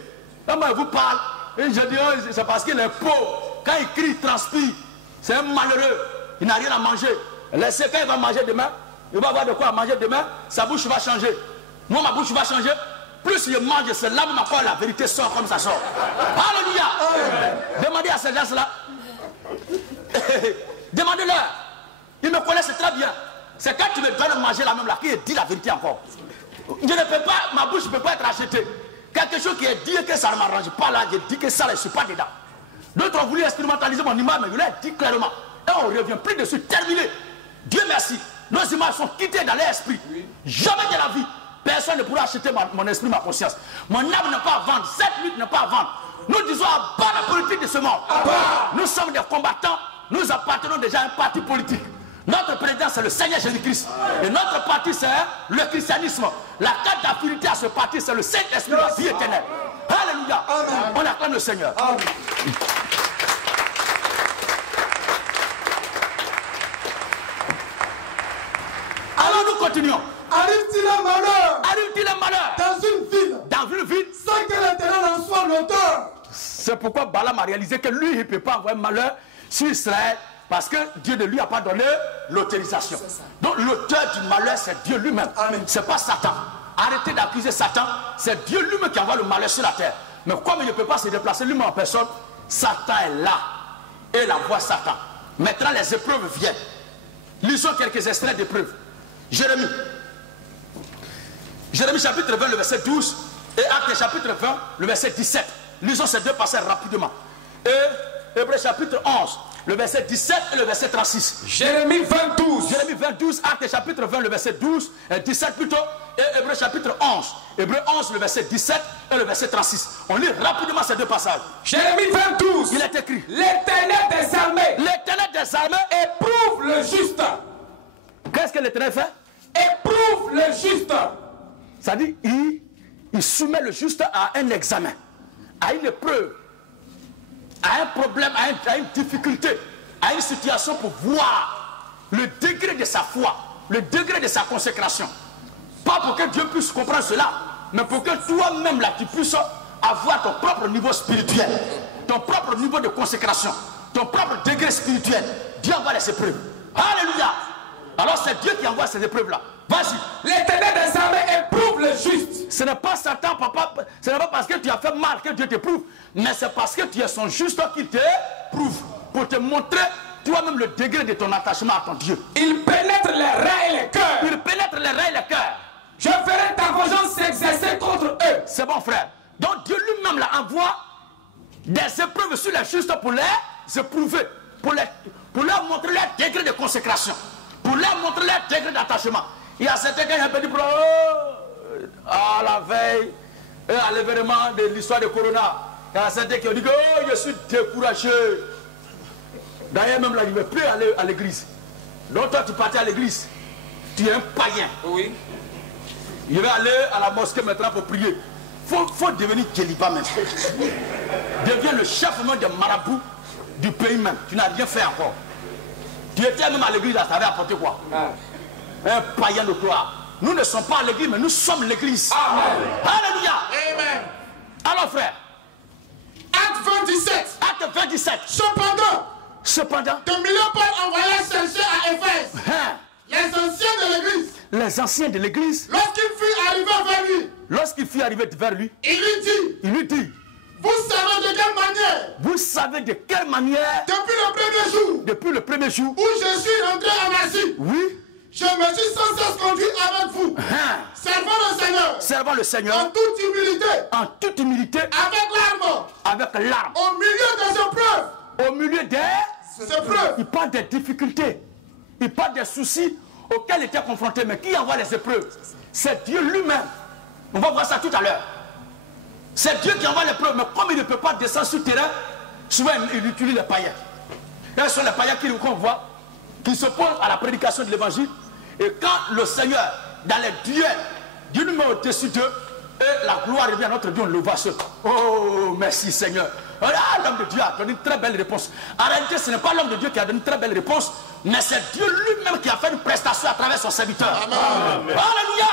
Là, moi, je vous parle. Et je dis, oh, c'est parce qu'il est pauvre. Quand il crie, il transpire. C'est un malheureux. Il n'a rien à manger. Laissez, quand il va manger demain, il va avoir de quoi manger demain, sa bouche va changer. Moi, ma bouche va changer. Plus il mange, c'est là même encore la vérité sort comme ça sort. Alléluia. Demandez à ces gens-là. Demandez-leur. Ils me connaissent très bien. C'est quand tu me donnes manger la même là qu'il dit la vérité encore. Je ne peux pas, ma bouche ne peut pas être achetée. Quelque chose qui est dit que ça ne m'arrange pas là, je dis que ça ne suis pas dedans. D'autres ont voulu instrumentaliser mon image, mais je l'ai dit clairement. Et on ne revient plus dessus. Terminé. Dieu merci. Nos images sont quittées dans l'esprit. Jamais de la vie. Personne ne pourra acheter mon esprit, ma conscience. Mon âme n'est pas à vendre. Cette lutte n'est pas à vendre. Nous disons à bas la politique de ce monde. Nous sommes des combattants. Nous appartenons déjà à un parti politique. Notre président, c'est le Seigneur Jésus-Christ. Et notre parti, c'est le christianisme. La carte d'affinité à ce parti, c'est le Saint-Esprit, la vie éternelle. Alléluia. On acclame le Seigneur. Amen. Alors nous continuons. Arrive-t-il un malheur? Arrive-t-il un malheur? Dans une ville. Dans une ville. Sans que l'Éternel en soit l'auteur. C'est pourquoi Balaam a réalisé que lui, il ne peut pas envoyer malheur sur Israël. Parce que Dieu ne lui a pas donné l'autorisation. Donc l'auteur du malheur, c'est Dieu lui-même. Ce n'est pas Satan. Arrêtez d'accuser Satan. C'est Dieu lui-même qui envoie le malheur sur la terre. Mais comme il ne peut pas se déplacer lui-même en personne, Satan est là. Et il envoie Satan. Maintenant les épreuves viennent. Lisons quelques extraits d'épreuves. Jérémie. Jérémie chapitre 20, le verset 12. Et Actes chapitre 20, le verset 17. Lisons ces deux passages rapidement. Et Hébreux chapitre 11. Le verset 17 et le verset 36. Jérémie 20, 12. Jérémie 20, 12, Actes chapitre 20, le verset 12, 17 plutôt, et Hébreux chapitre 11. Hébreux 11, le verset 17 et le verset 36. On lit rapidement ces deux passages. Jérémie 20, 12. Il est écrit. L'Éternel des armées. L'Éternel des armées éprouve le juste. l'Éternel fait? Éprouve le juste. Ça dit, il soumet le juste à un examen, à une épreuve, à un problème, à une difficulté, à une situation pour voir le degré de sa foi, le degré de sa consécration. Pas pour que Dieu puisse comprendre cela, mais pour que toi-même là tu puisses avoir ton propre niveau spirituel, ton propre niveau de consécration, ton propre degré spirituel. Dieu envoie les épreuves. Alléluia. Alors c'est Dieu qui envoie ces épreuves là. Vas-y. L'Éternel des armées éprouve le juste. Ce n'est pas Satan, papa. Ce n'est pas parce que tu as fait mal que Dieu t'éprouve, mais c'est parce que tu es son juste qui t'éprouve pour te montrer toi-même le degré de ton attachement à ton Dieu. Il pénètre les reins et les cœurs. Il pénètre les reins et les cœurs. Je ferai ta vengeance s'exercer contre eux. C'est bon, frère. Donc Dieu lui-même là envoie des épreuves sur les justes pour les éprouver, pour leur montrer leur degré de consécration, pour leur montrer leur degré d'attachement. Il y a certains qui ont un petit problème à la veille, à l'événement de l'histoire de Corona. Il y a certains qui ont dit que oh, je suis découragé. D'ailleurs, même là, il ne veut plus aller à l'église. Donc, toi, tu partais à l'église. Tu es un païen. Oui. Il va aller à la mosquée maintenant pour prier. Faut devenir kéliba même. Deviens le chef même des marabouts du pays même. Tu n'as rien fait encore. Tu étais même à l'église, ça avait apporté quoi? Un païen de gloire. Nous ne sommes pas à l'église, mais nous sommes l'église. Amen. Alléluia. Amen. Alors frère, Acte 27. acte 27. Cependant, de milieu Paul envoya chercher à Éphèse les anciens de l'église. Les anciens de l'église, lorsqu'il fut arrivé vers lui, il lui dit, vous savez de quelle manière, depuis le premier jour, où je suis rentré en Asie, oui, je me suis sans cesse conduit avec vous, servant le Seigneur, en toute humilité, avec larmes, au milieu des épreuves. Il parle des difficultés, il parle des soucis auxquels il était confronté, mais qui envoie les épreuves? C'est Dieu lui-même. On va voir ça tout à l'heure. C'est Dieu qui envoie les épreuves, mais comme il ne peut pas descendre sur le terrain, souvent il utilise les païens. Et ce sont les païens qu'on voit, qui s'opposent à la prédication de l'évangile. Et quand le Seigneur, dans les duels, Dieu nous met au-dessus d'eux, et la gloire revient à notre Dieu, on le voit seul. Oh, merci Seigneur. Ah, l'homme de Dieu a donné une très belle réponse. En réalité, ce n'est pas l'homme de Dieu qui a donné une très belle réponse, mais c'est Dieu lui-même qui a fait une prestation à travers son serviteur. Amen. Alléluia.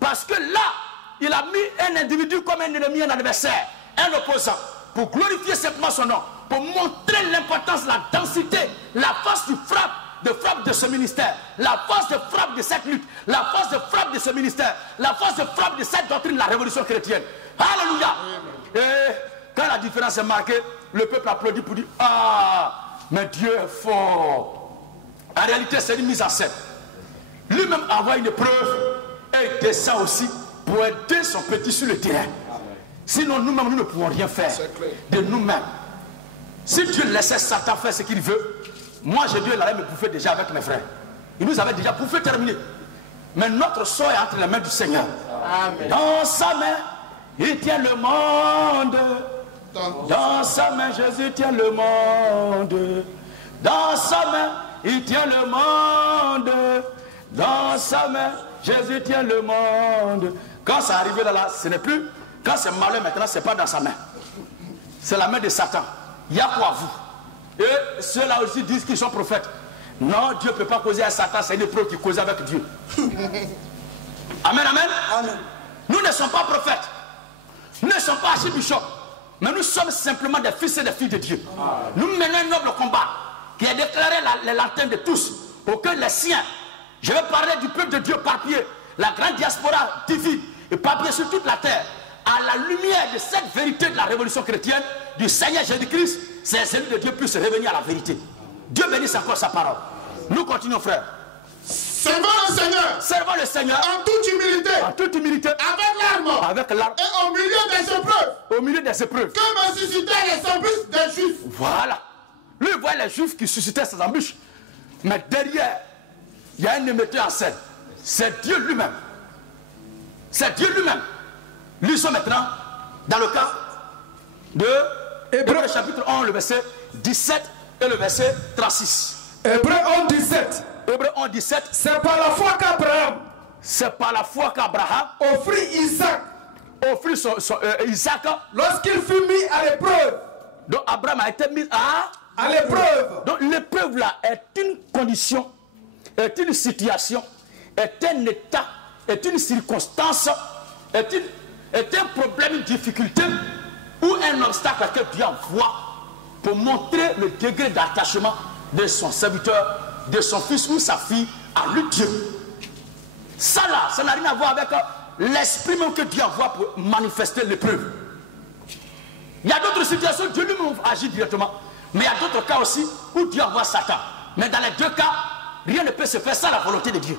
Parce que là, il a mis un individu comme un ennemi, un adversaire, un opposant, pour glorifier simplement son nom, pour montrer l'importance, la densité, la force de frappe de ce ministère, la force de frappe de cette lutte, la force de frappe de ce ministère, la force de frappe de cette doctrine de la révolution chrétienne. Alléluia. Et quand la différence est marquée, le peuple applaudit pour dire ah, mais Dieu est fort. En réalité, c'est une mise en scène. Lui-même envoie une épreuve et il descend aussi pour aider son petit sur le terrain. Sinon, nous-mêmes, nous ne pouvons rien faire de nous-mêmes. Si Dieu laissait Satan faire ce qu'il veut, moi, Dieu l'avait me bouffer déjà avec mes frères. Il nous avait déjà bouffé, terminé. Mais notre sort est entre les mains du Seigneur. Amen. Dans sa main, il tient le monde. Dans sa main, Jésus tient le monde. Dans sa main, il tient le monde. Dans sa main, Jésus tient le monde. Quand ça arrive là, ce n'est plus. Quand c'est malheur maintenant, ce n'est pas dans sa main. C'est la main de Satan. Il y a quoi vous? Et ceux-là aussi disent qu'ils sont prophètes. Non, Dieu ne peut pas causer à Satan, c'est une épreuve qui cause avec Dieu. Amen, amen. Amen. Nous ne sommes pas prophètes. Nous ne sommes pas archibishops. Mais nous sommes simplement des fils et des filles de Dieu. Amen. Nous menons un noble combat qui a déclaré les lanternes de tous, pour que les siens, je vais parler du peuple de Dieu par pied, la grande diaspora divine, et par pied sur toute la terre, à la lumière de cette vérité de la révolution chrétienne, du Seigneur Jésus-Christ, ces élus de Dieu puissent revenir à la vérité. Dieu bénisse encore sa parole. Nous continuons, frère. Servons le Seigneur. Servons le Seigneur. En toute humilité. En toute humilité. Avec larmes. Avec larmes. Et au milieu des épreuves. Au milieu des épreuves. Que me suscitaient les embûches des Juifs. Voilà. Lui, il voit les Juifs qui suscitaient ces embûches. Mais derrière, il y a un émetteur en scène. C'est Dieu lui-même. C'est Dieu lui-même. Lisons maintenant dans le cas de Hébreux chapitre 11, le verset 17 et le verset 36. Hébreux 11, 17. Hébreux 1, 17. C'est par la foi qu'Abraham. C'est par la foi qu'Abraham offrit Isaac. Offrit Isaac. Lorsqu'il fut mis à l'épreuve. Donc Abraham a été mis à l'épreuve. Donc l'épreuve là est une condition, est une situation, est un état, est une circonstance, est un problème, une difficulté ou un obstacle que Dieu envoie pour montrer le degré d'attachement de son serviteur, de son fils ou sa fille à lui Dieu. Ça là, ça n'a rien à voir avec l'esprit même que Dieu envoie pour manifester l'épreuve. Il y a d'autres situations où Dieu lui-même agit directement. Mais il y a d'autres cas aussi où Dieu envoie Satan. Mais dans les deux cas, rien ne peut se faire sans la volonté de Dieu.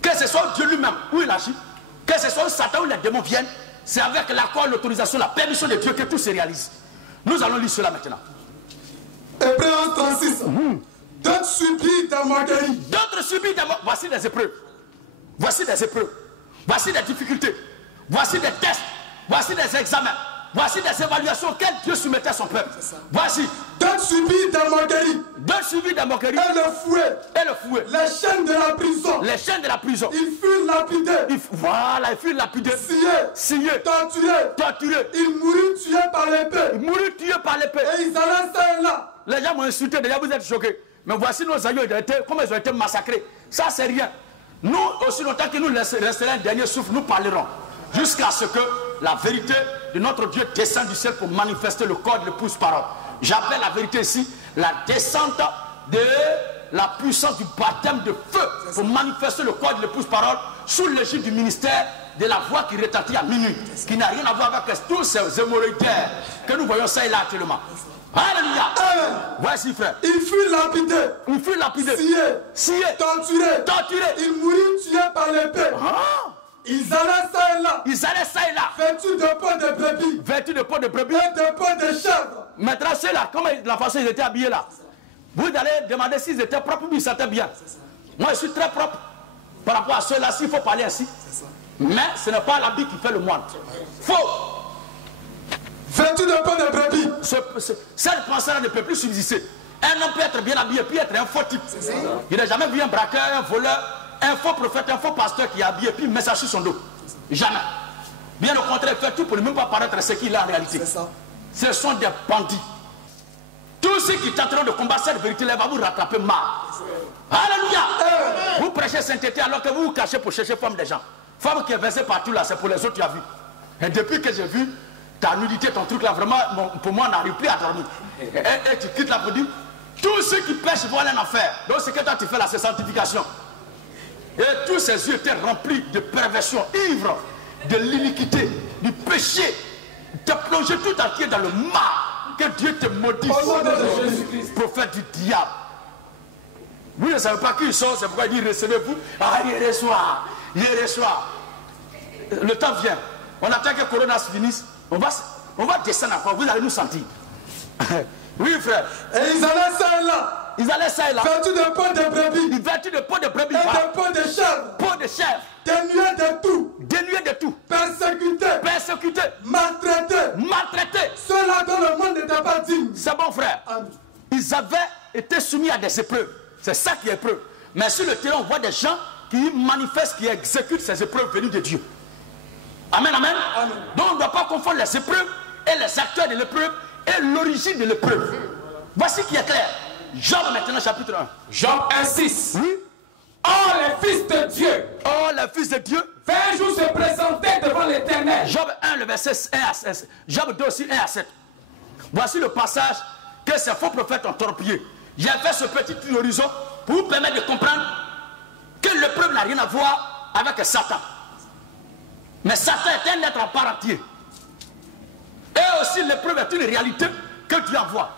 Que ce soit Dieu lui-même où il agit, que ce soit Satan où les démons viennent, c'est avec l'accord, l'autorisation, la permission de Dieu que tout se réalise. Nous allons lire cela maintenant. Hébreux 36. D'autres subissent des moqueries. D'autres subissent des moqueries. Voici des épreuves. Voici des épreuves. Voici des difficultés. Voici des tests. Voici des examens. Voici des évaluations auxquelles Dieu soumettait son peuple. Voici. D'autres subissent des moqueries. D'autres subissent des moqueries. Et le fouet. Et le fouet. Les chaînes de la prison. Les chaînes de la prison. Ils furent lapidés. Voilà, ils furent lapidés. Sciés. Torturés. Ils moururent tués par l'épée. Ils moururent tués par l'épée. Et ils allaient ça et là. Les gens m'ont insulté, déjà vous êtes choqués. Mais voici nos aïeux, comment ils ont été massacrés. Ça c'est rien. Nous, aussi longtemps que nous resterons un dernier souffle, nous parlerons. Jusqu'à ce que la vérité de notre Dieu descende du ciel pour manifester le corps de l'épouse parole. J'appelle la vérité ici la descente de la puissance du baptême de feu pour manifester le corps de l'épouse parole sous l'égide du ministère de la voix qui retentit à minuit, qui n'a rien à voir avec tous ces hémorroïdaires que nous voyons ça et là actuellement. Alléluia. Voici frère. Il fut lapidé. Il fut lapidé. Scié. Torturé. Il mourut tué par l'épée. Ils allaient ça et là. Ils allaient ça et là. Vêtus de peau de brebis. Vêtus de peau de brebis. Et de peau de chèvre. Maintenant c'est là, comment la façon ils étaient habillés là. Vous allez demander s'ils étaient propres ou ils sentaient bien. Moi je suis très propre par rapport à ceux-là, s'il faut parler ainsi. Mais ce n'est pas l'habit qui fait le moine. Faux. Vêtu de peau de brebis. Cette pensée-là ne peut plus subsister. Un homme peut être bien habillé, puis être un faux type. Il n'a jamais vu un braqueur, un voleur, un faux prophète, un faux pasteur qui est habillé, puis met ça sur son dos. Jamais. Bien au contraire, il fait tout pour ne même pas paraître ce qu'il a en réalité. Ce sont des bandits. Tous ceux qui tenteront de combattre cette vérité-là va vous rattraper mal. Alléluia. Vous prêchez sainteté alors que vous vous cachez pour chercher femme des gens. Femme qui est versée partout là, c'est pour les autres, tu as vu. Et depuis que j'ai vu ta nudité, ton truc là, vraiment, pour moi, on n'arrive plus à dormir. Et tu quittes là pour dire, tous ceux qui pêchent vont aller en enfer. Donc ce que toi tu fais là, c'est sanctification. Et tous ces yeux étaient remplis de perversion, ivres de l'iniquité, du péché, de plonger tout entier dans le mal. Que Dieu te maudisse. Prophète du diable. Vous ne savez pas qui ils sont, c'est pourquoi il dit recevez-vous. Ah, il reçoit. Le temps vient. On attend que Corona se finisse. On va descendre encore. Vous allez nous sentir. Oui, frère. Et ils allaient ça et là. Ils allaient ça et là. Vêtus de peau de brebis. Vêtus de peau de brebis. Et de peau de chèvre. Peau de chèvre. Dénués de tout. Dénués de tout. Persécutés. Persécutés. Maltraités. Maltraités. Ceux-là dont le monde n'était pas digne. C'est bon, frère. Amen. Ils avaient été soumis à des épreuves. C'est ça qui est épreuve. Mais sur le terrain, on voit des gens qui manifestent, qui exécutent ces épreuves venues de Dieu. Amen, amen. Amen. Donc on ne doit pas confondre les épreuves et les acteurs de l'épreuve et l'origine de l'épreuve. Voici qui est clair. Job maintenant chapitre 1. Job 1:6. Oui. Oh les fils de Dieu. Oh les fils de Dieu. Fait un jour se présenter devant l'Éternel. Job 1, le verset 1 à 7. Job 2 aussi 1 à 7. Voici le passage que ces faux prophètes ont torpillé. J'ai fait ce petit tour d'horizon pour vous permettre de comprendre que l'épreuve n'a rien à voir avec Satan. Mais Satan est un être en part entier. Et aussi l'épreuve est une réalité que Dieu envoie.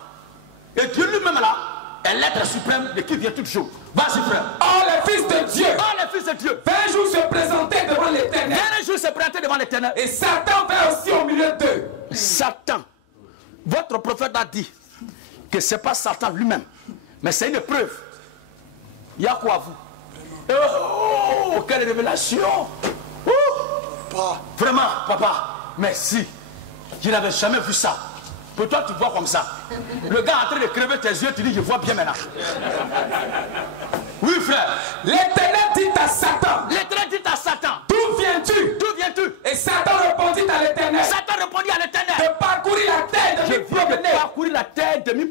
Et Dieu lui-même là est l'être suprême de qui vient toute chose. Vas-y frère. Oh les fils de Dieu. Oh les fils de Dieu. Fait un jour se présenter devant l'Éternel. Un jour se présenter devant l'Éternel. Et Satan fait aussi au milieu d'eux. Satan. Votre prophète a dit que ce n'est pas Satan lui-même. Mais c'est une épreuve. Il y a quoi à vous? Oh, quelle révélation! Oh. Vraiment, papa, merci. Je n'avais jamais vu ça. Pour toi, tu vois comme ça. Le gars est en train de crever tes yeux, tu dis, je vois bien maintenant. Oui,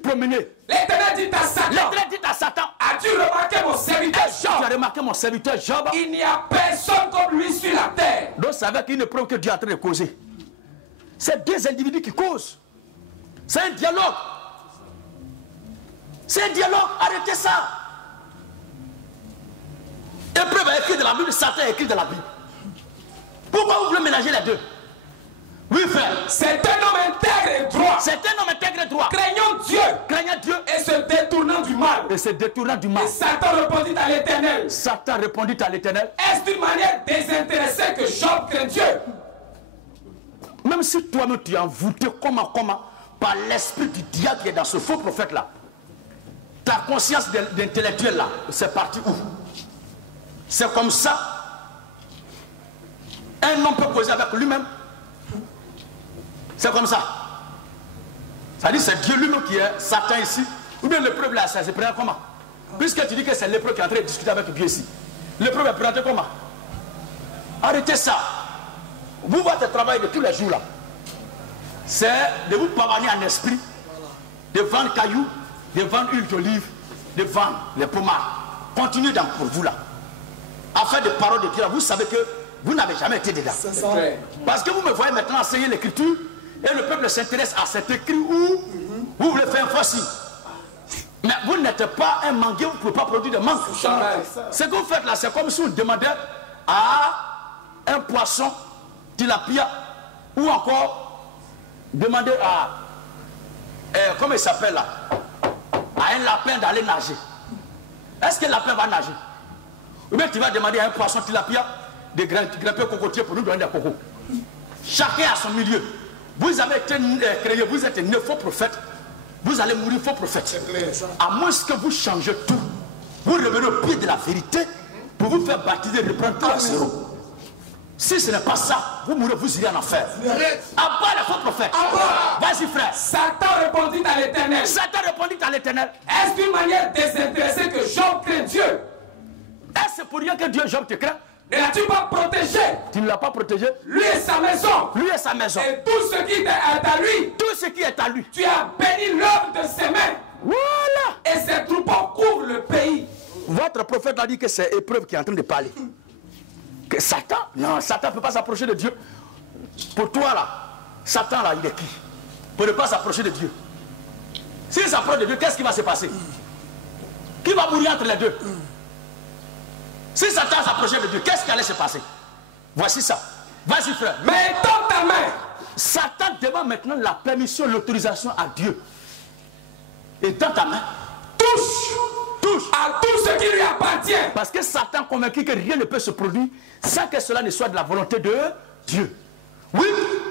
promener. L'Éternel dit à Satan. L'Éternel dit à Satan. As-tu remarqué mon serviteur Job? Tu as remarqué mon serviteur Job? Il n'y a personne comme lui sur la terre. Donc c'est avec une preuve que Dieu est en train de causer. C'est deux individus qui causent. C'est un dialogue. C'est un dialogue. Arrêtez ça. Épreuve est écrit dans la Bible, Satan est écrit dans la Bible. Pourquoi vous voulez mélanger les deux? Oui, frère. C'est un homme intègre et droit. C'est un homme intègre et droit. Craignant Dieu. Craignant Dieu. Et se détournant du mal. Et se détournant du mal. Et Satan répondit à l'Éternel. Satan répondit à l'Éternel. Est-ce d'une manière désintéressée que Job craint Dieu? Même si toi-même tu es envoûté comment par l'esprit du diable qui est dans ce faux prophète là, ta conscience d'intellectuel là, c'est parti où? C'est comme ça. Un homme peut causer avec lui-même. C'est comme ça. Ça dit c'est Dieu lui-même qui est Satan ici. Ou bien l'épreuve là, ça se présente comment? Puisque tu dis que c'est l'épreuve qui est en train de discuter avec Dieu ici. L'épreuve est présentée comment? Arrêtez ça. Vous, votre travail de tous les jours là, c'est de vous pavaner en esprit, de vendre cailloux, de vendre huile d'olive, de vendre les pommades. Continuez dans pour vous là. Afin de paroles de Dieu, vous savez que vous n'avez jamais été dedans. Parce que vous me voyez maintenant enseigner l'écriture et le peuple s'intéresse à cet écrit où vous voulez faire un fossile. Mais vous n'êtes pas un manguier, vous ne pouvez pas produire de mangue. Ce que vous faites là, c'est comme si vous demandez à un poisson, tilapia, ou encore demander à, comment il s'appelle là, à un lapin d'aller nager. Est-ce que le lapin va nager? Ou bien tu vas demander à un poisson tilapia de grimper au cocotier pour nous donner des cocos. Chacun a son milieu. Vous avez été créé, vous êtes né faux prophète. Vous allez mourir faux prophète. À moins que vous changez tout. Vous revenez au pied de la vérité pour vous faire baptiser, reprendre tout à zéro. Si ce n'est pas ça, vous mourrez, vous irez en enfer. Abat les faux prophètes. Vas-y frère. Satan répondit à l'Éternel. Satan répondit à l'Éternel. Est-ce d'une manière désintéressée que Job craint Dieu? Est-ce pour rien que Dieu, Job, te craint? Ne l'as-tu pas protégé? Tu ne l'as pas protégé? Lui et sa maison. Lui et sa maison. Et tout ce qui est à lui. Tout ce qui est à lui. Tu as béni l'œuvre de ses mains. Voilà. Et ses troupeaux couvrent le pays. Votre prophète a dit que c'est épreuve qui est en train de parler. Que Satan, non, Satan ne peut pas s'approcher de Dieu. Pour toi là, Satan là, il est qui? Pour ne pas s'approcher de Dieu. S'il s'approche de Dieu, qu'est-ce qui va se passer? Qui va mourir entre les deux? Si Satan s'approchait de Dieu, qu'est-ce qui allait se passer? Voici ça. Vas-y frère. Mais dans ta main. Satan demande maintenant la permission, l'autorisation à Dieu. Et dans ta main, touche à tout ce qui lui appartient. Parce que Satan est convaincu que rien ne peut se produire sans que cela ne soit de la volonté de Dieu. Oui,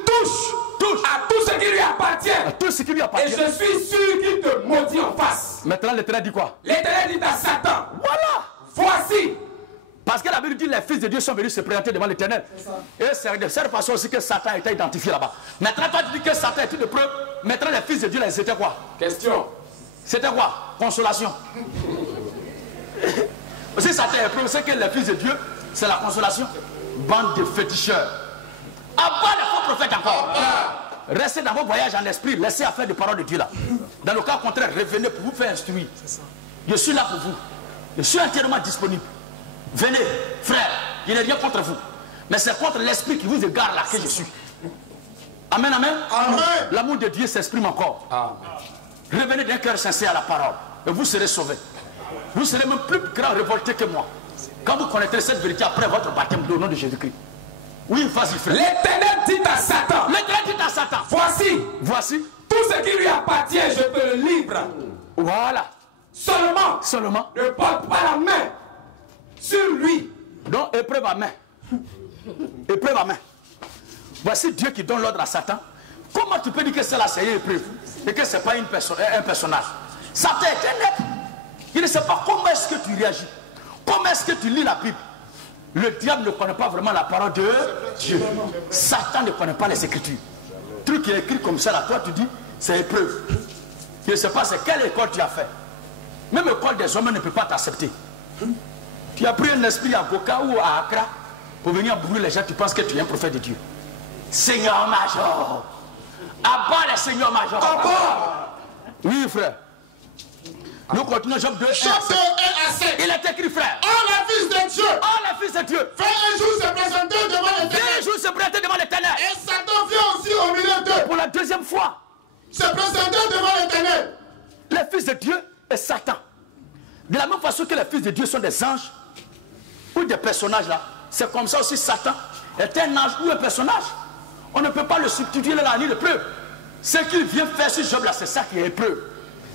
touche à tout ce qui lui appartient. À tout ce qui lui appartient. Et je suis sûr qu'il te maudit en face. Maintenant l'Éternel dit quoi? L'Éternel dit à Satan. Voilà. Voici. Parce que la Bible dit que les fils de Dieu sont venus se présenter devant l'Éternel. Et c'est de cette façon aussi que Satan a été identifié là-bas. Maintenant, toi tu dis que Satan est une preuve. Maintenant, les fils de Dieu, c'était quoi? Question. C'était quoi? Consolation. Si Satan est preuve, c'est que les fils de Dieu, c'est la consolation. Bande de féticheurs. Abat les faux prophètes encore. Restez dans vos voyages en esprit. Laissez affaire des paroles de Dieu là. Dans le cas contraire, revenez pour vous faire instruire. Je suis là pour vous. Je suis entièrement disponible. Venez, frère, il n'est rien contre vous. Mais c'est contre l'esprit qui vous égare là que je suis. Amen, amen. Amen. L'amour de Dieu s'exprime encore. Amen. Revenez d'un cœur sincère à la parole. Et vous serez sauvés. Vous serez même plus grand révolté que moi. Quand vous connaîtrez cette vérité après votre baptême au nom de Jésus-Christ. Oui, vas-y, frère. L'Éternel dit à Satan. L'Éternel dit à Satan. Voici. Tout ce qui lui appartient, je te le livre. Voilà. Seulement. Ne porte pas la main sur lui. Donc, épreuve à main. Épreuve à main. Voici Dieu qui donne l'ordre à Satan. Comment tu peux dire que c'est la série épreuve et que ce n'est pas un personnage? Satan est un être. Il ne sait pas comment est-ce que tu réagis. Comment est-ce que tu lis la Bible? Le diable ne connaît pas vraiment la parole de Dieu. Satan ne connaît pas les Écritures. Le truc qui est écrit comme ça, là, toi tu dis, c'est épreuve. Je ne sais pas c'est quelle école tu as fait. Même l'école des hommes ne peut pas t'accepter. Tu as pris un esprit à Goka ou à Accra pour venir brûler les gens, tu penses que tu es un prophète de Dieu. Seigneur Major. Abat les seigneurs majors. Abat. Oui frère. Nous continuons Job 2. Job 2 et à 7. Il est écrit, frère. Oh, le Fils de Dieu. Oh, le Fils de Dieu. Fait un jour se présenter devant l'Éternel. Un jour se présenter devant l'Éternel. Et Satan vient aussi au milieu d'eux. Pour la deuxième fois. Se présenter devant l'Éternel. Les fils de Dieu et Satan. De la même façon que les fils de Dieu sont des anges ou des personnages là, c'est comme ça aussi Satan est un ange ou un personnage. On ne peut pas le substituer là ni le preuve. Ce qu'il vient faire sur Job là, c'est ça qui est épreuve.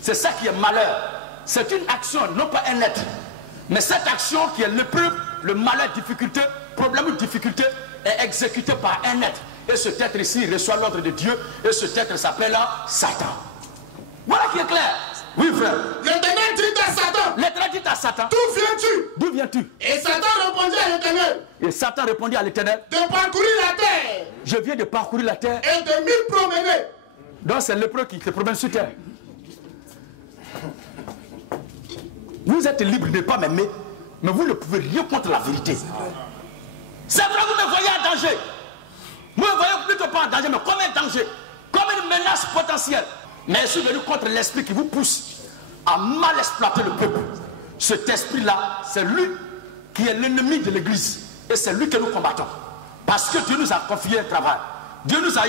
C'est ça qui est malheur. C'est une action, non pas un être. Mais cette action qui est l'épreuve, le malheur, difficulté, problème ou difficulté, est exécutée par un être. Et cet être ici reçoit l'ordre de Dieu. Et cet être s'appelle Satan. Voilà qui est clair. Oui, frère. L'Éternel dit à Satan. L'Éternel dit à Satan. D'où viens-tu? D'où viens-tu? Et Satan répondit à l'Éternel. Et Satan répondit à l'Éternel. De parcourir la terre. Je viens de parcourir la terre. Et de m'y promener. Donc c'est l'épreuve qui se promène sur terre. Vous êtes libre de ne pas m'aimer, mais vous ne pouvez rien contre la vérité. C'est vrai, vous me voyez en danger. Vous me voyez plutôt pas en danger, mais comme un danger, comme une menace potentielle. Mais je suis venu contre l'esprit qui vous pousse à mal exploiter le peuple. Cet esprit-là, c'est lui qui est l'ennemi de l'Église. Et c'est lui que nous combattons. Parce que Dieu nous a confié un travail. Dieu nous a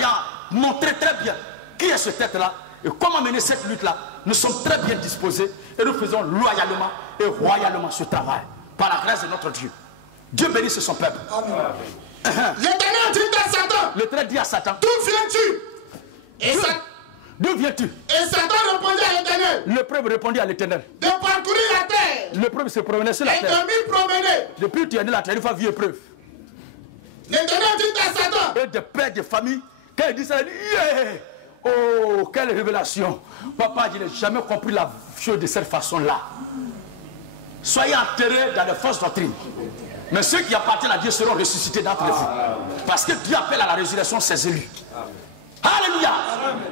montré très bien qui est ce tête-là et comment mener cette lutte-là. Nous sommes très bien disposés et nous faisons loyalement et royalement ce travail. Par la grâce de notre Dieu. Dieu bénisse son peuple. L'Éternel dit à Satan. L'Éternel dit à Satan. D'où viens-tu? Et d'où viens-tu? Et Satan répondit à l'Éternel. L'épreuve répondit à l'Éternel. De parcourir la terre. L'épreuve se promenait sur la terre. Et de m'y promener. Depuis que tu es né la terre, il faut vivre épreuve. L'Éternel dit à Satan. Et des pères de famille, quand il dit ça, il dit yeah! Oh, quelle révélation! Papa, je n'ai jamais compris la chose de cette façon-là. Soyez enterrés dans les fausses doctrines. Mais ceux qui appartiennent à Dieu seront ressuscités d'entre vous. Parce que Dieu appelle à la résurrection ses élus. Alléluia!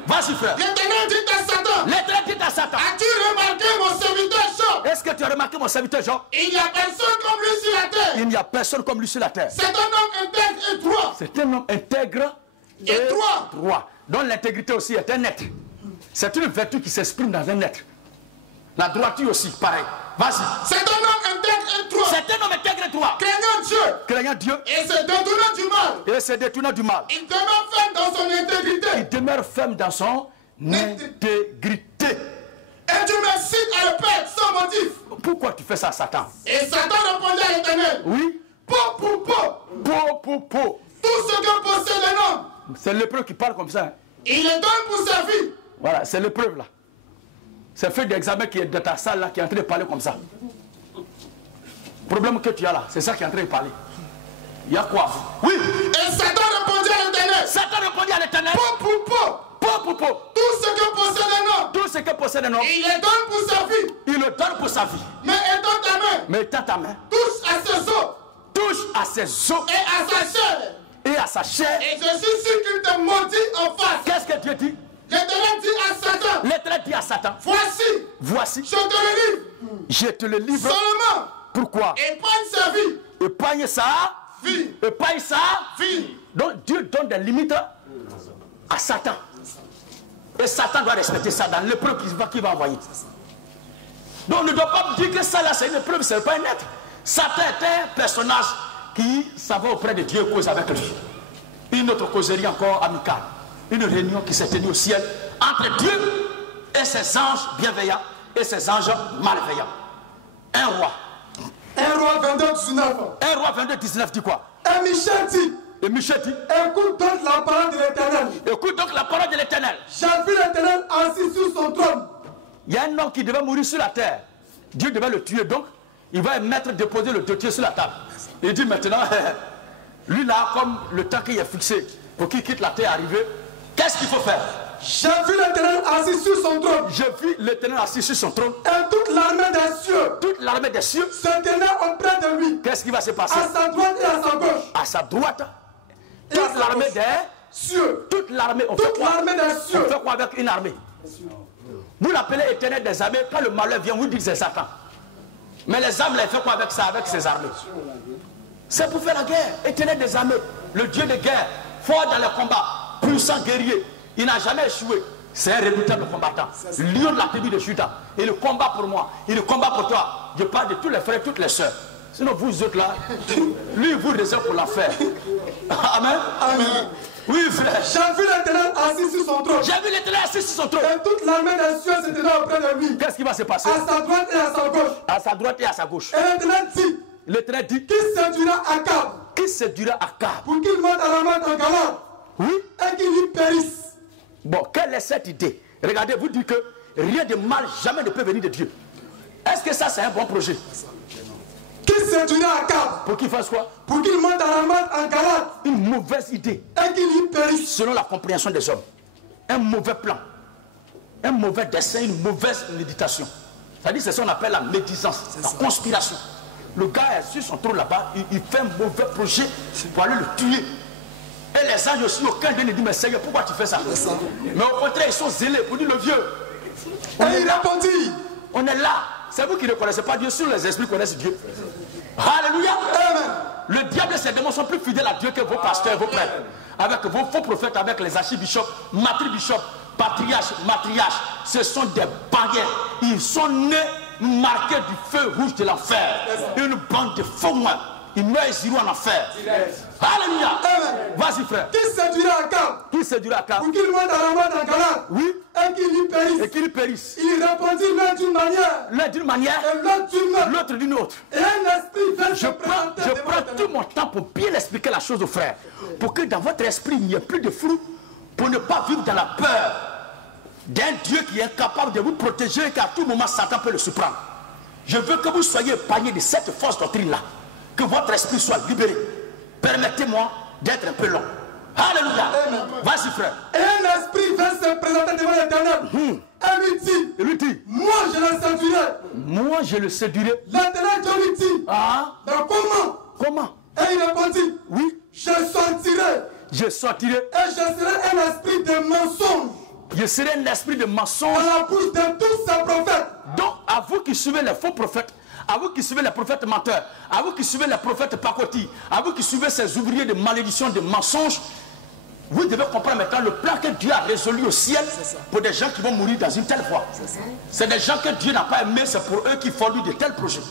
Vas-y, frère. L'Éternel dit à Satan. L'Éternel dit à Satan. As-tu remarqué mon serviteur Job? Est-ce que tu as remarqué mon serviteur Job? Il n'y a personne comme lui sur la terre. Il n'y a personne comme lui sur la terre. C'est un homme intègre et droit. C'est un homme intègre et droit. Donc l'intégrité aussi est un être. C'est une vertu qui s'exprime dans un être. La droiture aussi, pareil. Vas-y. C'est un homme intègre et droit. C'est un homme intègre et droit. Craignant Dieu. Craignant Dieu. Et se détournant du mal. Et se détournant du mal. Il demeure ferme dans son intégrité. Il demeure ferme dans son intégrité. Et tu me cites à le perdre sans motif. Pourquoi tu fais ça, Satan? Et Satan répondit à l'Éternel. Oui. Po pour po. Po pour po. Tout ce que possède l'homme. C'est l'épreuve qui parle comme ça. Il le donne pour sa vie. Voilà, c'est l'épreuve là. C'est le fait d'examen qui est dans ta salle là, qui est en train de parler comme ça. Le problème que tu as là, c'est ça qui est en train de parler. Il y a quoi? Oui. Et Satan répondit à l'Éternel. Satan répondit à l'Éternel. Po pour po. Po pour po. Tout ce que possède un homme. Tout ce que possède un homme. Il le donne pour sa vie. Il le donne pour sa vie. Mais étends ta main. Mais étends ta main. Touche à ses os. Touche à ses os. Et à sa chair. Et à sa chair. Et je suis sûr qu'il te maudit en face. Qu'est-ce que Dieu dit? L'Éternel dit à Satan. L'Éternel dit à Satan. Voici. Je te le livre. Je te le livre. Seulement. Pourquoi? Épargne sa vie. Épargne sa vie. Épargne sa vie. Donc Dieu donne des limites à Satan. Et Satan doit respecter ça dans l'épreuve qu'il va envoyer. Donc on ne doit pas dire que ça là c'est une épreuve, ce n'est pas un être. Satan est un personnage qui s'en va auprès de Dieu et cause avec lui. Une autre causerie encore amicale. Une réunion qui s'est tenue au ciel entre Dieu et ses anges bienveillants et ses anges malveillants. Un roi. 1 roi 22, 19. 1 roi 22, 19 dit quoi? Et Michel dit. Et Michel dit. Écoute donc la parole de l'Éternel. Écoute donc la parole de l'Éternel. J'ai vu l'Éternel assis sur son trône. Il y a un homme qui devait mourir sur la terre. Dieu devait le tuer, donc il va mettre, déposer le dossier sur la table. Il dit maintenant, lui là, comme le temps qu'il est fixé pour qu'il quitte la terre arrivé, qu'est-ce qu'il faut faire? J'ai vu l'Éternel assis sur son trône. J'ai vu l'Éternel assis sur son trône. Et toute l'armée des cieux. Toute l'armée des cieux. Se tenait auprès de lui. Qu'est-ce qui va se passer? À sa droite et à sa gauche. À sa droite. Toute l'armée des cieux. Toute l'armée. Toute l'armée des cieux. On fait quoi avec une armée? Vous l'appelez Éternel des armées. Quand le malheur vient, vous dites c'est Satan. Mais les armes, il fait quoi avec ça, avec ses armées? C'est pour faire la guerre. Éternel des armées. Le Dieu de guerre. Fort dans le combat. Puissant guerrier. Il n'a jamais échoué. C'est un redoutable combattant. Lion de la tribu de Juda. Il combat pour moi. Il combat pour toi. Je parle de tous les frères et toutes les sœurs. Sinon vous autres là, lui vous réserve pour l'affaire. Amen. Amen. Oui frère. J'ai vu l'Éternel assis sur son trône. J'ai vu l'Éternel assis sur son trône. Et toute l'armée des cieux se tenait auprès de lui. Qu'est-ce qui va se passer? À sa droite et à sa gauche. À sa droite et à sa gauche. Et l'Éternel dit. L'Éternel dit. Qui séduira Akab? Qui séduira Akab? Pour qu'il monte à la main en Galade. Oui. Et qu'il y périsse. Bon, quelle est cette idée? Regardez, vous dites que rien de mal jamais ne peut venir de Dieu. Est-ce que ça c'est un bon projet? Qui séduira Akab? Pour qu'il fasse quoi? Pour qu'il monte à la main en Galade. Une mauvaise idée. Et qu'il y périsse. Selon la compréhension des hommes. Un mauvais plan. Un mauvais dessein, une mauvaise méditation. C'est-à-dire c'est ce qu'on appelle la médisance, la conspiration. Le gars est sur son trône là-bas, il fait un mauvais projet pour aller le tuer. Et les anges aussi, aucun d'eux ne dit, mais Seigneur, pourquoi tu fais ça? Mais au contraire, ils sont zélés pour dire le vieux. Et il répondit. On est là. C'est vous qui ne connaissez pas Dieu, sur les esprits connaissent Dieu. Alléluia. Amen. Le diable et ses démons sont plus fidèles à Dieu que vos pasteurs, vos prêtres. Avec vos faux prophètes, avec les archibishops, matribishops, patriarches, matriarches. Ce sont des baguettes. Ils sont nés marqués du feu rouge de l'enfer. Une bande de faux moins. Ils meurent, ils iront en enfer. Alléluia. Vas-y frère. Qui séduira Akab? Qui séduira Akab? Pour qu'il monte à la mort en Galade. Oui. Et qu'il y périsse. Et qu'il périsse. Il répondit l'un d'une manière. L'un d'une manière. Et l'autre d'une autre. L'autre d'une autre. Et un esprit vient Je prends tout mon temps pour bien expliquer la chose aux frères. Pour que dans votre esprit, il n'y ait plus de flou. Pour ne pas vivre dans la peur d'un Dieu qui est capable de vous protéger et qu'à tout moment, Satan peut le surprendre. Je veux que vous soyez épargnés de cette fausse doctrine-là. Que votre esprit soit libéré. Permettez-moi d'être un peu long. Alléluia. Vas-y frère. Et un esprit vient se présenter devant l'Éternel. Et lui dit. Moi je le séduirai. Moi je le séduirai. L'Éternel Dieu lui dit. Ah. Mais comment? Comment? Et il répondit. Oui. Je sortirai. Je sortirai. Et je serai un esprit de mensonge. Je serai un esprit de mensonge. Dans la bouche de tous ces prophètes. Donc à vous qui suivez les faux prophètes, à vous qui suivez les prophètes menteurs, à vous qui suivez les prophètes pacotis, à vous qui suivez ces ouvriers de malédiction, de mensonges, vous devez comprendre maintenant le plan que Dieu a résolu au ciel pour des gens qui vont mourir dans une telle foi. C'est des gens que Dieu n'a pas aimés, c'est pour eux qui font lui de tels projets.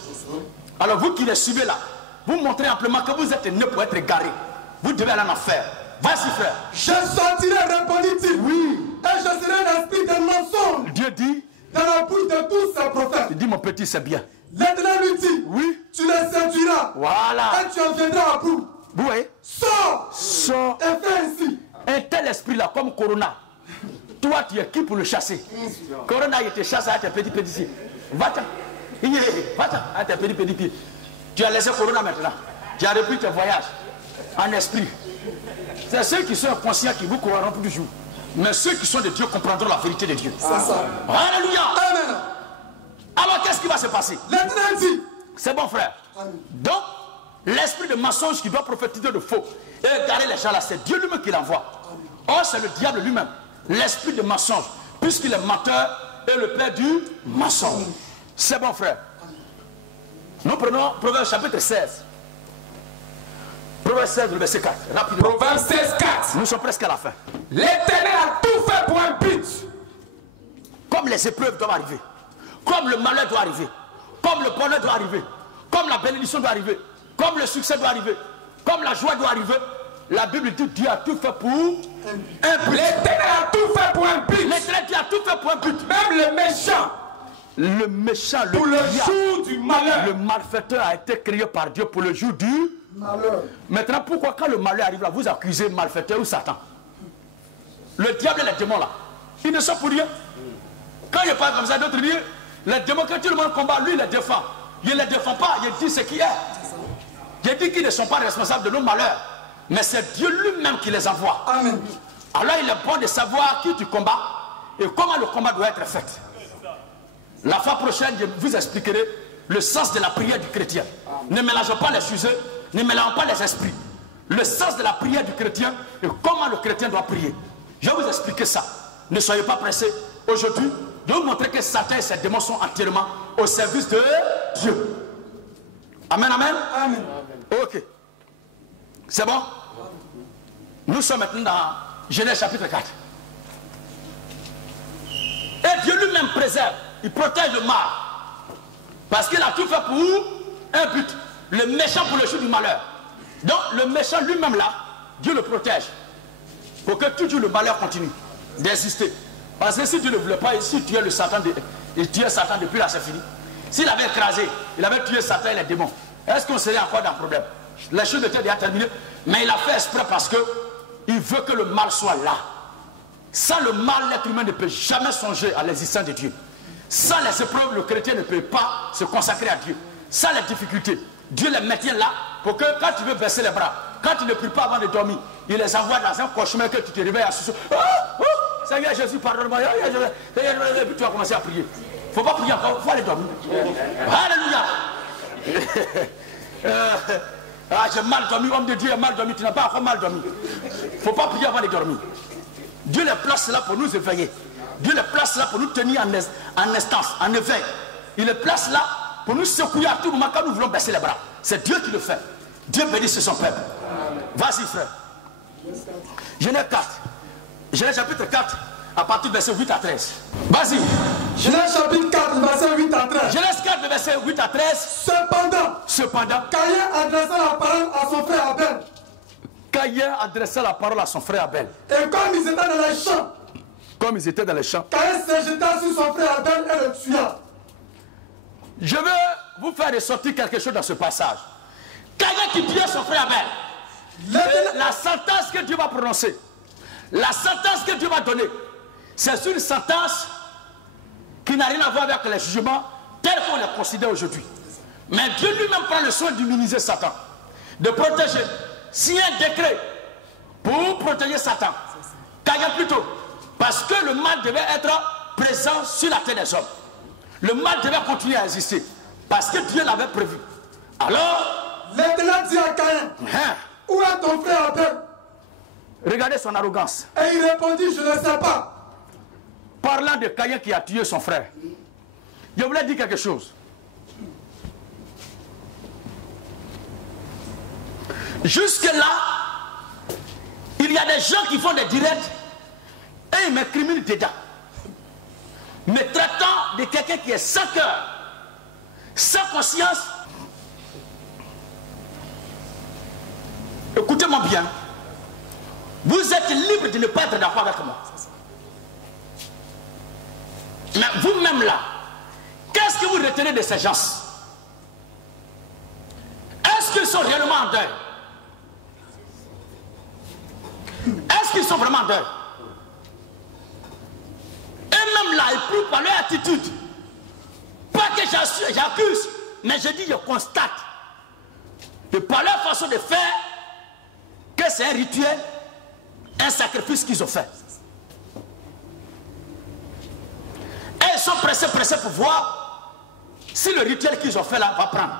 Alors vous qui les suivez là, vous montrez amplement que vous êtes nés pour être égarés. Vous devez aller en enfer. Vas-y frère. Je sortirai, répondit-il. Oui. Et je serai un esprit de mensonge. Dieu dit. Dans la bouche de tous ces prophètes. Il dit mon petit c'est bien. L'Éternel lui dit. Oui. Tu les séduiras. Voilà. Et tu en viendras à bout. Vous voyez. Sors. Sors. Et fais ainsi. Un tel esprit là comme Corona. Toi tu es qui pour le chasser? Corona il te chasse à tes petits pieds. Va-t'en. Va-t'en à tes petits pieds. Tu as laissé Corona maintenant. Tu as repris tes voyages en esprit. C'est ceux qui sont conscients qui vous croiront plus du jour. Mais ceux qui sont de Dieu comprendront la vérité de Dieu. C'est ça. Alléluia. Amen. Alors qu'est-ce qui va se passer? L'Éternel dit. C'est bon frère. Amen. Donc l'esprit de mensonge qui doit prophétiser de faux et égarer les gens là, c'est Dieu lui-même qui l'envoie. Or c'est le diable lui-même. L'esprit de mensonge. Puisqu'il est menteur et le père du mensonge. C'est bon frère. Nous prenons Proverbe chapitre 16. Proverbe 16, le verset 4. Rapidement. Proverbe 16, 4. Nous sommes presque à la fin. L'Éternel a tout fait pour un but. Comme les épreuves doivent arriver. Comme le malheur doit arriver. Comme le bonheur doit arriver. Comme la bénédiction doit arriver. Comme le succès doit arriver. Comme la joie doit arriver. La Bible dit Dieu a tout fait pour un but. L'Éternel a tout fait pour un but. L'Éternel a tout fait pour un but. Même le méchant. Le méchant, pour le jour du malheur. Le malfaiteur a été créé par Dieu pour le jour du malheur. Maintenant, pourquoi quand le malheur arrive là, vous accusez malfaiteur ou Satan? Le diable et les démons là, ils ne sont pour rien. Quand il parle comme ça, d'autres disent, les démons, quand tout le monde combat, lui il les défend. Il ne les défend pas, il dit ce qui est. Il dit qu'ils ne sont pas responsables de nos malheurs. Mais c'est Dieu lui-même qui les envoie. Amen. Alors il est bon de savoir qui tu combats et comment le combat doit être fait. La fois prochaine, je vous expliquerai le sens de la prière du chrétien. Ne mélangeons pas les sujets, ne mélangeons pas les esprits. Le sens de la prière du chrétien et comment le chrétien doit prier. Je vais vous expliquer ça. Ne soyez pas pressés. Aujourd'hui, de vous montrer que Satan et ses démons sont entièrement au service de Dieu. Amen, amen. Amen. Ok. C'est bon? Nous sommes maintenant dans Genèse chapitre 4. Et Dieu lui-même préserve, il protège le mal. Parce qu'il a tout fait pour un but. Le méchant pour le jour du malheur. Donc le méchant lui-même là, Dieu le protège. Pour que toujours le malheur continue d'exister. Parce que si Dieu ne voulait pas, si tu es le Satan, il tuait Satan depuis là, c'est fini. S'il avait écrasé, il avait tué Satan et les démons, est-ce qu'on serait encore dans le problème? Les choses étaient déjà terminées. Mais il a fait exprès parce que il veut que le mal soit là. Sans le mal, l'être humain ne peut jamais songer à l'existence de Dieu. Sans les épreuves, le chrétien ne peut pas se consacrer à Dieu. Sans les difficultés, Dieu les maintient là pour que quand tu veux baisser les bras, quand tu ne pries pas avant de dormir, il les envoie dans un cauchemar que tu te réveilles à ce Seigneur Jésus, pardonne-moi. Et puis tu vas commencer à prier. Il ne faut pas prier encore, il faut aller dormir. Alléluia. J'ai mal dormi, homme de Dieu, j'ai mal dormi, tu n'as pas encore mal dormi. Il ne faut pas prier avant de dormir. Dieu les place là pour nous éveiller. Dieu les place là pour nous tenir en instance, en éveil. Il les place là pour nous secouer à tout moment quand nous voulons baisser les bras. C'est Dieu qui le fait. Dieu bénisse son peuple. Vas-y frère. Genèse 4. Genèse chapitre 4, à partir du verset 8 à 13. Vas-y. Genèse chapitre 4, verset 8 à 13. Genèse 4, verset 8 à 13. Cependant, Caïn adressa la parole à son frère Abel. Caïn adressa la parole à son frère Abel. Et comme ils étaient dans les champs, Caïn se jeta sur son frère Abel et le tua. Je veux vous faire ressortir quelque chose dans ce passage. Caïn qui tue son frère Abel. La sentence que Dieu va prononcer, la sentence que Dieu va donner, c'est une sentence qui n'a rien à voir avec les jugements tels qu'on les considère aujourd'hui. Mais Dieu lui-même prend le soin d'immuniser Satan, de protéger. S'il y a un décret pour protéger Satan, Caïn plutôt, parce que le mal devait être présent sur la terre des hommes. Le mal devait continuer à exister, parce que Dieu l'avait prévu. Alors, l'Éternel dit à Caïn, où est ton frère Abel? Regardez son arrogance. Et il répondit, je ne sais pas. Parlant de Caïn qui a tué son frère, je voulais dire quelque chose. Jusque-là, il y a des gens qui font des directs et ils m'incriminent dedans. Mais traitant de quelqu'un qui est sans cœur, sans conscience. Écoutez-moi bien. Vous êtes libre de ne pas être d'accord avec moi. Mais vous-même là, qu'est-ce que vous retenez de ces gens? Est-ce qu'ils sont réellement en deuil? Est-ce qu'ils sont vraiment en deuil? Et même là, ils prouvent par leur attitude. Pas que j'accuse, mais je dis, je constate. Et par leur façon de faire, que c'est un rituel, un sacrifice qu'ils ont fait. Et ils sont pressés pour voir si le rituel qu'ils ont fait là va prendre.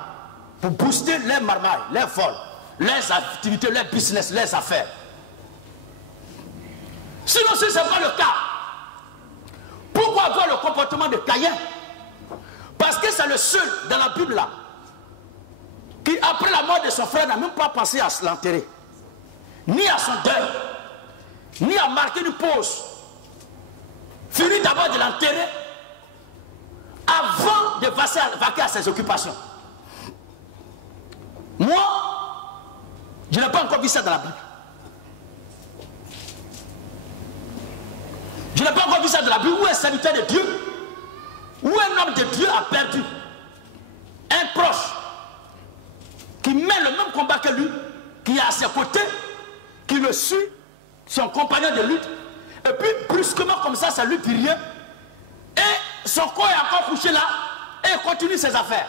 Pour booster leurs marmailles, leurs vols, leurs activités, leurs business, leurs affaires. Sinon, si ce n'est pas le cas, pourquoi avoir le comportement de Caïn? Parce que c'est le seul dans la Bible là qui, après la mort de son frère, n'a même pas pensé à l'enterrer, ni à son deuil, ni à marquer une pause. Finit d'abord de l'enterrer avant de vaquer à ses occupations. Moi, je n'ai pas encore vu ça dans la Bible. Je n'ai pas encore vu ça dans la Bible où un serviteur de Dieu, où un homme de Dieu a perdu un proche qui mène le même combat que lui, qui est à ses côtés, qui le suit, son compagnon de lutte, et puis brusquement comme ça lui dit rien, et son corps est encore couché là, et il continue ses affaires.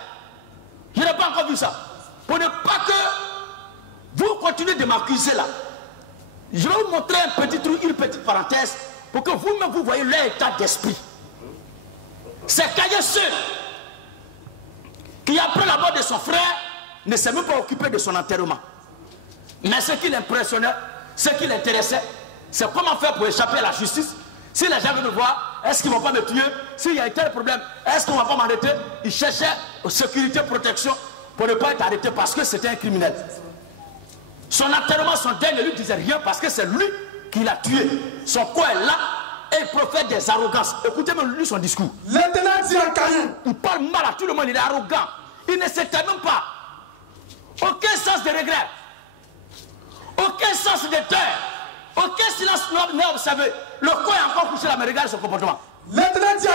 Je n'ai pas encore vu ça. Pour ne pas que vous continuez de m'accuser là, je vais vous montrer un petit truc, une petite parenthèse, pour que vous-même vous voyez leur état d'esprit. C'est Caïn seul qui, après la mort de son frère, ne s'est même pas occupé de son enterrement. Mais ce qui l'impressionnait, ce qui l'intéressait, c'est comment faire pour échapper à la justice. Si les gens veulent me voir, est-ce qu'ils ne vont pas me tuer? S'il y a un tel problème, est-ce qu'on ne va pas m'arrêter? Il cherchait sécurité, protection pour ne pas être arrêté parce que c'était un criminel. Son enterrement, son deuil ne lui disait rien parce que c'est lui qui l'a tué. Son corps est là et il profère des arrogances. Écoutez même lui son discours. L'Éternel dit à Caïn, il parle mal à tout le monde, il est arrogant. Il ne s'éteint même pas. Aucun sens de regret. Aucun sens de deuil. Aucun silence n'est observé. Le corps est encore couché là, mais regarde son comportement. L'Éternel dit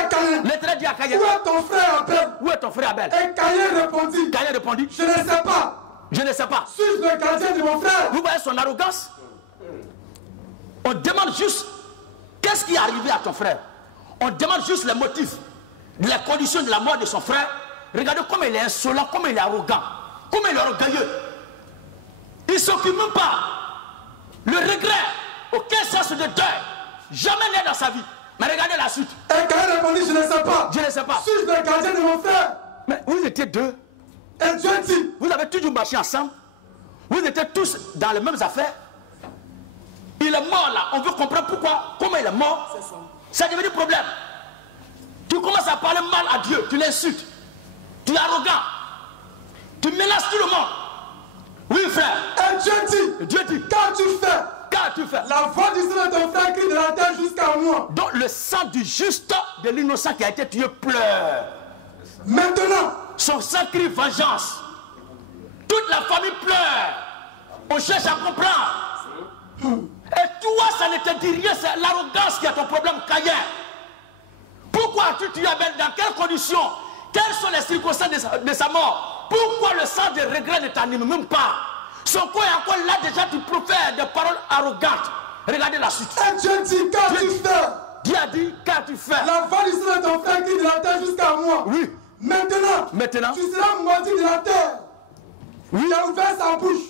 à Caïn, où est ton frère Abel? Où est ton frère Abel? Et Caïn répondit, je ne sais pas. Je ne sais pas. Suis-je le gardien de mon frère? Vous voyez son arrogance? On demande juste qu'est-ce qui est arrivé à ton frère. On demande juste les motifs, les conditions de la mort de son frère. Regardez comment il est insolent, comment il est arrogant, comment il est orgueilleux. Il ne s'occupe même pas. Le regret, aucun sens de deuil, jamais né dans sa vie. Mais regardez la suite. Et Caïn répondit, je ne sais pas. Je ne sais pas. Suis-je le gardien de mon frère? Mais vous étiez deux. Et Dieu dit, vous avez toujours marché ensemble. Vous étiez tous dans les mêmes affaires. Il est mort là. On veut comprendre pourquoi. Comment il est mort. Ça est devenu problème. Tu commences à parler mal à Dieu. Tu l'insultes. Tu es arrogant. Tu menaces tout le monde. Oui, frère. Et Dieu dit, quand tu fais, la voix du sang de ton frère crie de la terre jusqu'à moi. Donc le sang du juste, de l'innocent qui a été tué, pleure. Maintenant, son sang crie vengeance. Toute la famille pleure. On cherche à comprendre. Et toi, ça ne te dit rien, c'est l'arrogance qui est ton problème, Caïn. Pourquoi as-tu tué Abel? Dans quelles conditions? Quelles sont les circonstances de sa mort? Pourquoi le sang de regret ne t'anime même pas? Son corps est encore là, déjà tu profères des paroles arrogantes. Regardez la suite. Et Dieu dit, quand tu fais. Dieu a dit, quand tu fais. La voix du sang de ton frère crie de la terre jusqu'à moi. Oui. Maintenant, tu seras maudit de la terre. Oui. Il a ouvert sa bouche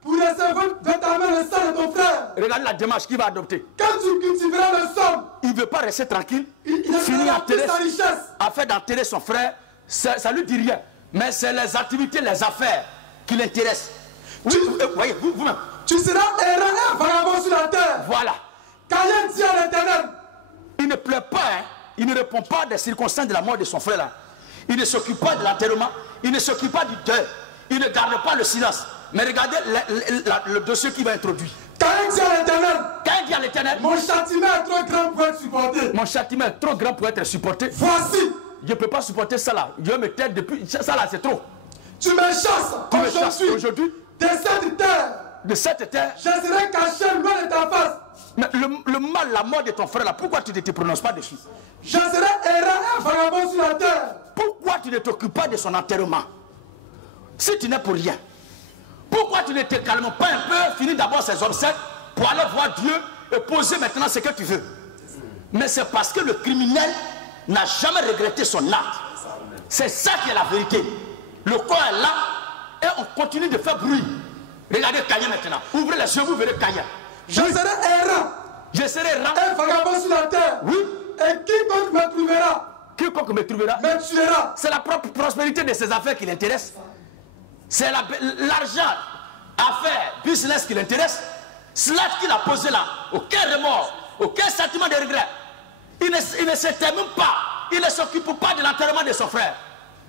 pour recevoir de ta main le sang de ton frère. Regarde la démarche qu'il va adopter. Quand tu cultiveras le sol, il ne veut pas rester tranquille. Il finit sa richesse. Afin d'enterrer son frère, ça ne lui dit rien. Mais c'est les activités, les affaires qui l'intéressent. Voyez, vous-même. Tu seras errant et vagabond sur la terre. Voilà. Caïn dit à l'Éternel. Il ne pleure pas, hein. Il ne répond pas des circonstances de la mort de son frère là. Il ne s'occupe pas de l'enterrement. Il ne s'occupe pas du deuil. Il ne garde pas le silence. Mais regardez le dossier qu'il va introduire. Caïn dit à l'Éternel. Caïn dit à l'Éternel. Mon châtiment est trop grand pour être supporté. Mon châtiment est trop grand pour être supporté. Voici. Je ne peux pas supporter ça là. Je vais me taire depuis. Ça là, c'est trop. Tu me chasses aujourd'hui. De cette terre. Je serai caché loin de ta face. Mais le mal, la mort de ton frère là, pourquoi tu ne te prononces pas dessus? Je serai errant et vagabond sur la terre. Pourquoi tu ne t'occupes pas de son enterrement? Si tu n'es pour rien, pourquoi tu ne te calmes pas un peu, finis d'abord ses obsèques pour aller voir Dieu et poser maintenant ce que tu veux? Mais c'est parce que le criminel n'a jamais regretté son acte. C'est ça qui est la vérité. Le corps est là et on continue de faire bruit. Regardez Caïn maintenant. Ouvrez les yeux, vous verrez Caïn. Je serai errant. Je serai errant. Et vagabond sur la terre. Oui. Et quiconque me trouvera. Quiconque me trouvera. Me tuera. C'est la propre prospérité de ses affaires qui l'intéresse. C'est l'argent, affaires, business qui l'intéresse. Cela qu'il a posé là. Aucun remords, aucun sentiment de regret. Il ne s'éteint même pas. Il ne s'occupe pas de l'enterrement de son frère.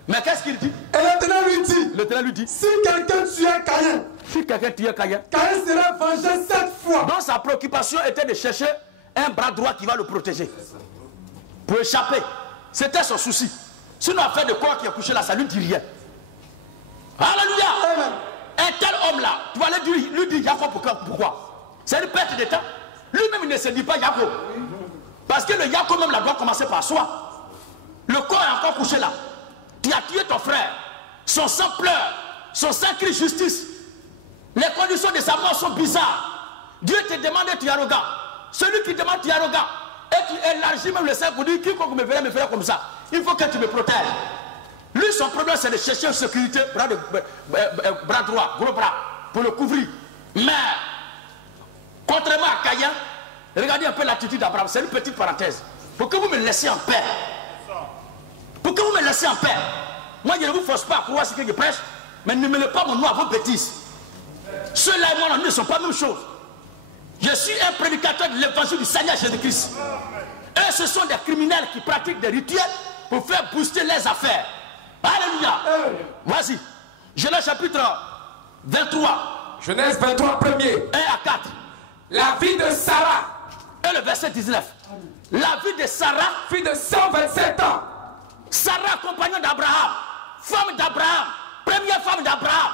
Mais qu'est-ce qu'il dit? Et l'Éternel lui dit, si quelqu'un tuait Caïn, Caïn sera vengé 7 fois. Donc sa préoccupation était de chercher un bras droit qui va le protéger. Pour échapper. C'était son souci. Sinon, affaire de corps qui est couché là, ça lui dit rien. Alléluia. Amen. Un tel homme là, tu vas lui dire Jacob pourquoi? C'est une perte de temps. Lui-même il ne se dit pas Jacob. Parce que le Jacob même là doit commencer par soi. Le corps est encore couché là. Tu as tué ton frère. Son sang pleure. Son sang crie justice. Les conditions de sa mort sont bizarres. Dieu te demande et tu es arrogant. Celui qui demande, tu es arrogant. Et tu élargis même le cercle pour dire quiconque me verra comme ça. Il faut que tu me protèges. Lui, son problème, c'est de chercher une sécurité, bras droit, gros bras, pour le couvrir. Mais, contrairement à Caïn, regardez un peu l'attitude d'Abraham. C'est une petite parenthèse. Pour que vous me laissiez en paix. Pour que vous me laissiez en paix. Moi, je ne vous force pas à croire ce que je prêche, mais ne mêlez pas mon nom à vos bêtises. Ceux-là et moi ne sont pas la même chose. Je suis un prédicateur de l'évangile du Seigneur Jésus-Christ. Eux, ce sont des criminels qui pratiquent des rituels pour faire booster les affaires. Alléluia. Vas-y. Genèse chapitre 23. Genèse 23, 1er. 1 à 4. La vie de Sarah. Et le verset 19. La vie de Sarah, fille de 127 ans. Sarah, compagnon d'Abraham, femme d'Abraham, première femme d'Abraham.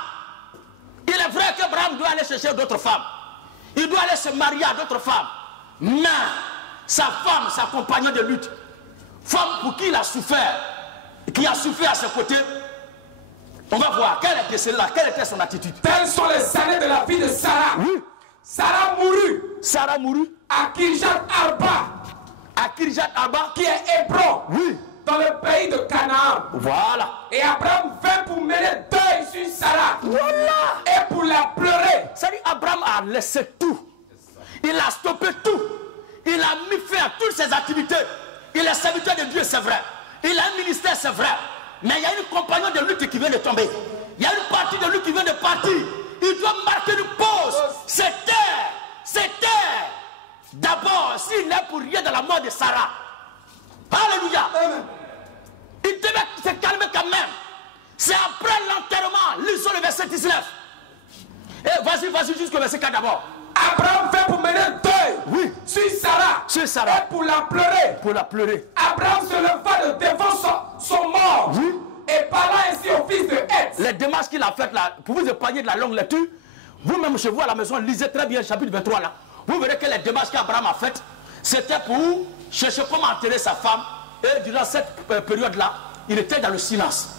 Il est vrai qu'Abraham doit aller chercher d'autres femmes. Il doit aller se marier à d'autres femmes. Mais sa femme, sa compagne de lutte, femme pour qui il a souffert, qui a souffert à ses côtés, on va voir quelle était son attitude. Telles sont les années de la vie de Sarah. Oui. Sarah mourut. Sarah mourut à Kirjat Arba. À Kirjat Arba, qui est Hébron. Oui. Dans le pays de Canaan. Voilà. Et Abraham vint pour mener deuil sur Sarah. Voilà. Et pour la pleurer. C'est-à-dire Abraham a laissé tout. Il a stoppé tout. Il a mis fin à toutes ses activités. Il est serviteur de Dieu, c'est vrai. Il a un ministère, c'est vrai. Mais il y a une compagnon de lutte qui vient de tomber. Il y a une partie de lui qui vient de partir. Il doit marquer une pause. C'était d'abord, s'il n'est pour rien dans la mort de Sarah. Alléluia. Amen. Il devait se calmer quand même. C'est après l'enterrement. Lisons le verset 19. Et vas-y jusqu'au verset 4 d'abord. Abraham fait pour mener deuil. Oui. Sur Sarah. Sur Sarah. Et pour la pleurer. Pour la pleurer. Abraham se leva de devant son mort. Oui. Et parla ainsi au fils de Heth. Les démarches qu'il a faites là, pour vous épargner de la longue lecture, vous-même chez vous à la maison, lisez très bien le chapitre 23 là. Vous verrez que les démarches qu'Abraham a faites, c'était pour chercher comment enterrer sa femme. Et durant cette période-là, il était dans le silence.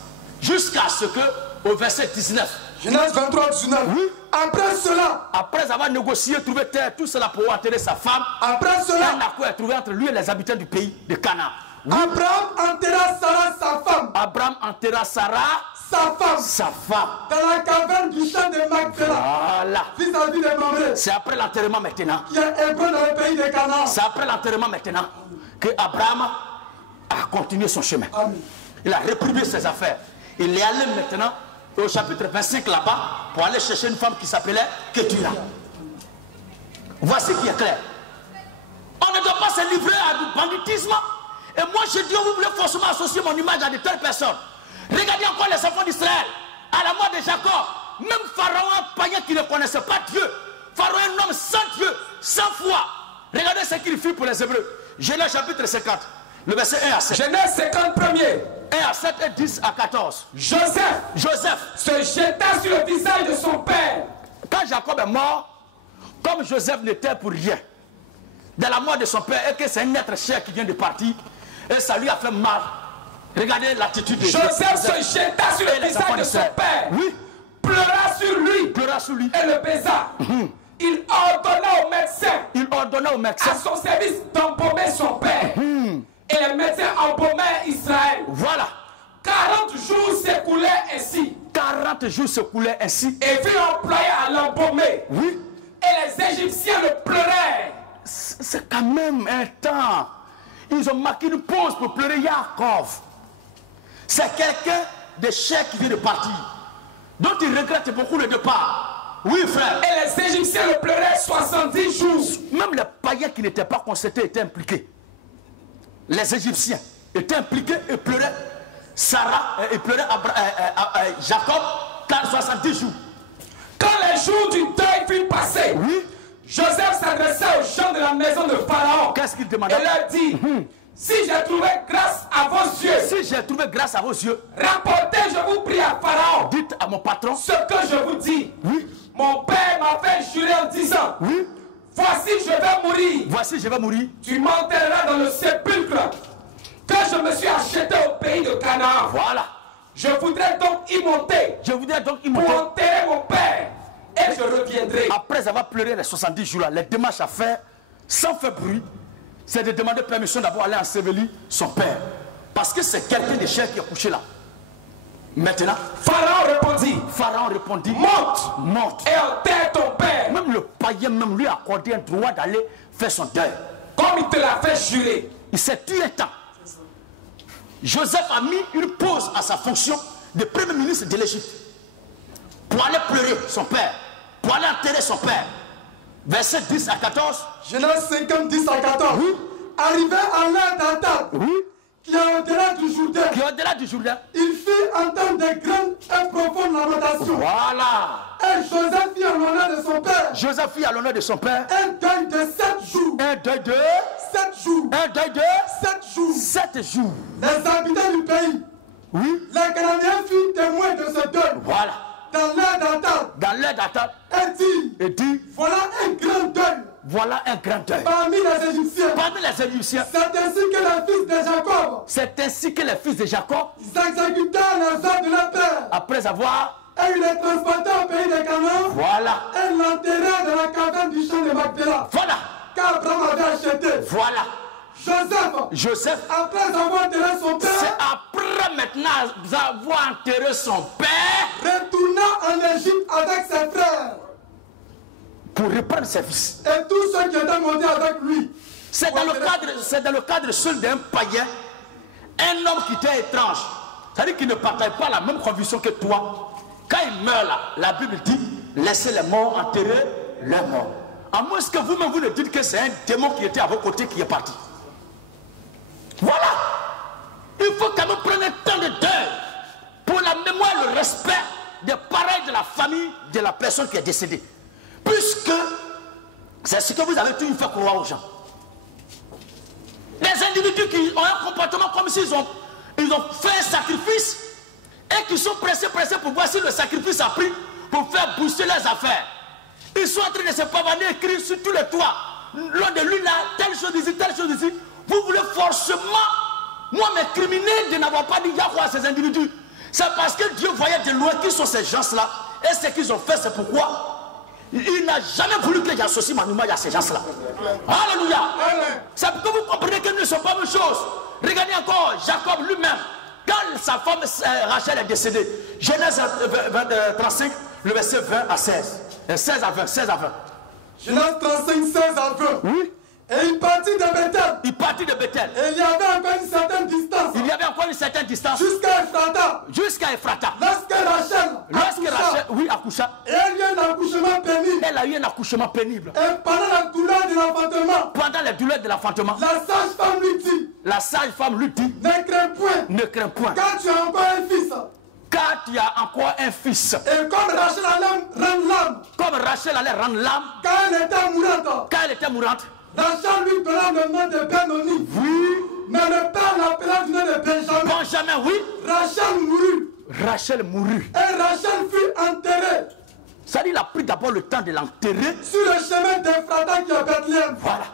Jusqu'à ce que, au verset 19. Genèse 23, 19. Oui. Après cela. Après avoir négocié, trouvé terre, tout cela pour enterrer sa femme. Après cela. Un accord est trouvé entre lui et les habitants du pays de Canaan. Oui. Abraham enterra Sarah, sa femme. Abraham enterra Sarah, sa femme. Sa femme. Dans la caverne du champ de Macpéla. Voilà. Vis-à-vis des Mamré. C'est après l'enterrement maintenant. Il y a Hébron dans le pays de Canaan. C'est après l'enterrement maintenant que Abraham a continué son chemin. Amen. Il a réprimé ses affaires. Il est allé maintenant au chapitre 25 là-bas pour aller chercher une femme qui s'appelait Ketura. Voici qui est clair. On ne doit pas se livrer à du banditisme. Et moi je dis, vous voulez forcément associer mon image à de telles personnes. Regardez encore les enfants d'Israël. À la mort de Jacob, même Pharaon, un païen qui ne connaissait pas Dieu. Pharaon, un homme sans Dieu, sans foi. Regardez ce qu'il fit pour les Hébreux. Genèse chapitre 50, le verset 1 à 7. Genèse 50 premier. 1 à 7 et 10 à 14. Joseph se jeta sur le visage de son père. Quand Jacob est mort, comme Joseph n'était pour rien, dans la mort de son père, et que c'est un être cher qui vient de partir, et ça lui a fait mal. Regardez l'attitude de Joseph se jeta sur le visage de son père. Oui. Pleura sur lui. Et le baisa. Il ordonna au médecin. À son service d'embaumer son père. Et les médecins embaumaient Israël. Voilà. 40 jours s'écoulaient ainsi. 40 jours s'écoulaient ainsi. Et fut employé à l'embaumer. Oui. Et les Égyptiens le pleuraient. C'est quand même un temps. Ils ont marqué une pause pour pleurer Yaakov. C'est quelqu'un de cher qui vient de partir, dont il regrette beaucoup le départ. Oui, frère. Et les Égyptiens le pleuraient 70 jours. Même les païens qui n'étaient pas concertés étaient impliqués. Les Égyptiens étaient impliqués et pleuraient Sarah et pleuraient Jacob 70 jours. Quand les jours du deuil furent passés, oui, Joseph s'adressa aux gens de la maison de Pharaon. Qu'est-ce qu'il demandait? Et leur dit, si j'ai trouvé grâce à vos yeux, si j'ai trouvé grâce à vos yeux, rapportez, je vous prie, à Pharaon, dites à mon patron ce que je vous dis. Oui. Mon père m'a fait jurer en disant, oui, voici je vais mourir. Voici je vais mourir. Tu m'enterreras dans le sépulcre que je me suis acheté au pays de Canaan. Voilà. Je voudrais donc y monter. Pour enterrer mon père. Et je reviendrai. Après avoir pleuré les 70 jours là, les démarches à faire sans faire bruit, c'est de demander permission d'avoir aller ensevelir son père. Parce que c'est quelqu'un de cher qui est couché là. Maintenant, Pharaon répondit, monte et enterre ton père. Même le païen, même lui, a accordé un droit d'aller faire son deuil. Comme il te l'a fait jurer. Il s'est tué un temps. Joseph a mis une pause à sa fonction de premier ministre de l'Égypte pour aller pleurer son père, pour aller enterrer son père. Verset 10 à 14. Genèse 50, 10 à 14. Oui. Arrivé à l'heure d'attente, oui, qui est au-delà du Jourdain. Qui est au-delà du Jourdain. Il fit entendre de grandes et profondes lamentations. Voilà. Et Joseph fit à l'honneur de son père. Joseph fit à l'honneur de son père. Un deuil de 7 jours. Un deuil de 7 jours. Un deuil de 7 jours. 7 jours. Les habitants du pays. Oui. Les Cananéens furent témoins de ce deuil. Voilà. Dans l'air d'attente. Dans l'air d'attente. Et dit. Voilà un grand deuil. Voilà un grand deuil. Parmi les Égyptiens. Parmi les Égyptiens. C'est ainsi que les fils de Jacob. C'est ainsi que les fils de Jacob. Ils exécutèrent les ordres de leur père. Après avoir. Et ils les transportèrent au pays de Canaan. Voilà. Et l'enterrèrent dans la caverne du champ de Macpéla. Voilà. Qu'Abraham avait acheté. Voilà. Joseph, après avoir enterré son père, c'est après maintenant avoir enterré son père, retourna en Égypte avec ses frères pour reprendre ses fils. Et tous ceux qui étaient montés avec lui. C'est dans le cadre seul d'un païen, un homme qui était étrange, c'est-à-dire qu'il ne partage pas la même conviction que toi. Quand il meurt là, la Bible dit, laissez les morts enterrer leurs morts. À moins que vous-même vous ne dites que c'est un démon qui était à vos côtés qui est parti. Voilà. Il faut quand même prendre un temps de deuil pour la mémoire et le respect des parents de la famille de la personne qui est décédée. Puisque c'est ce que vous avez toujours fait croire aux gens. Des individus qui ont un comportement comme s'ils ont fait un sacrifice et qui sont pressés pour voir si le sacrifice a pris pour faire booster leurs affaires. Ils sont en train de se pavaner, écrire sur tous les toits. L'un de lui là, telle chose ici, telle chose ici. Vous voulez forcément, moi, m'écriminer de n'avoir pas dit Yahweh à ces individus. C'est parce que Dieu voyait de loin qui sont ces gens-là. Et ce qu'ils ont fait, c'est pourquoi il n'a jamais voulu que j'associe mon image à ces gens-là. Alléluia. C'est pour que vous comprenez qu'ils ne sont pas la même chose. Regardez encore Jacob lui-même. Quand sa femme Rachel est décédée, Genèse 35, le verset 20 à 16. 16 à 20, 16 à 20. Genèse 35, 16 à 20. Oui. Et il partit de Bethel. Il partit de Bethel. Et il y avait encore une certaine distance. Il y avait encore une certaine distance. Jusqu'à Ephrata. Jusqu'à Ephrata. Lorsque Rachel accoucha. Et elle eut un accouchement pénible. Elle a eu un accouchement pénible. Et pendant la douleur de l'enfantement. Pendant la douleur de l'enfantement. La sage-femme lui dit. La sage-femme lui dit. Ne crains point. Ne crains point. Car tu as encore un fils. Car tu as encore un fils. Et comme Rachel allait rendre l'âme. Comme Rachel allait rendre l'âme. Quand elle était mourante. Quand elle était mourante. Rachel lui donna le nom de Benoni. Oui. Mais le père l'appela du nom de Benjamin. Benjamin, oui. Rachel mourut. Rachel mourut. Et Rachel fut enterrée. Ça dit, il a pris d'abord le temps de l'enterrer. Sur le chemin d'Ephrata qui est Bethléem. Voilà.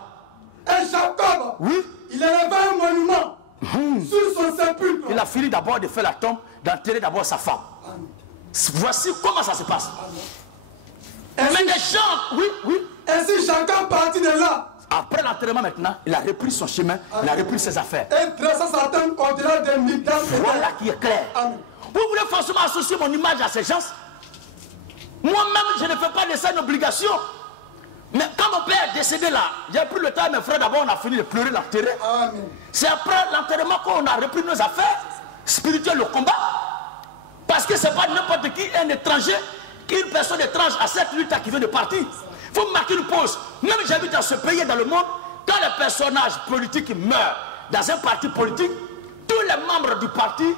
Et Jacob. Oui. Il éleva un monument. Sur son sépulcre. Il a fini d'abord de faire la tombe, d'enterrer d'abord sa femme. Voici comment ça se passe. Mais les gens, oui, oui. Ainsi Jacob partit de là. Après l'enterrement maintenant, il a repris son chemin, il a repris ses affaires. Et dressa sa tente au-delà des Migdal. Voilà qui est clair. Amen. Vous voulez forcément associer mon image à ces gens? Moi-même, je ne fais pas de ça une obligation. Mais quand mon père est décédé là, j'ai pris le temps, mes frères, d'abord on a fini de pleurer, l'enterrer. C'est après l'enterrement qu'on a repris nos affaires spirituelles, le combat. Parce que ce n'est pas n'importe qui, un étranger, une personne étrange à cette lutte qui vient de partir. Il faut marquer une pause. Même j'habite dans ce pays et dans le monde, quand les personnages politiques meurent dans un parti politique, tous les membres du parti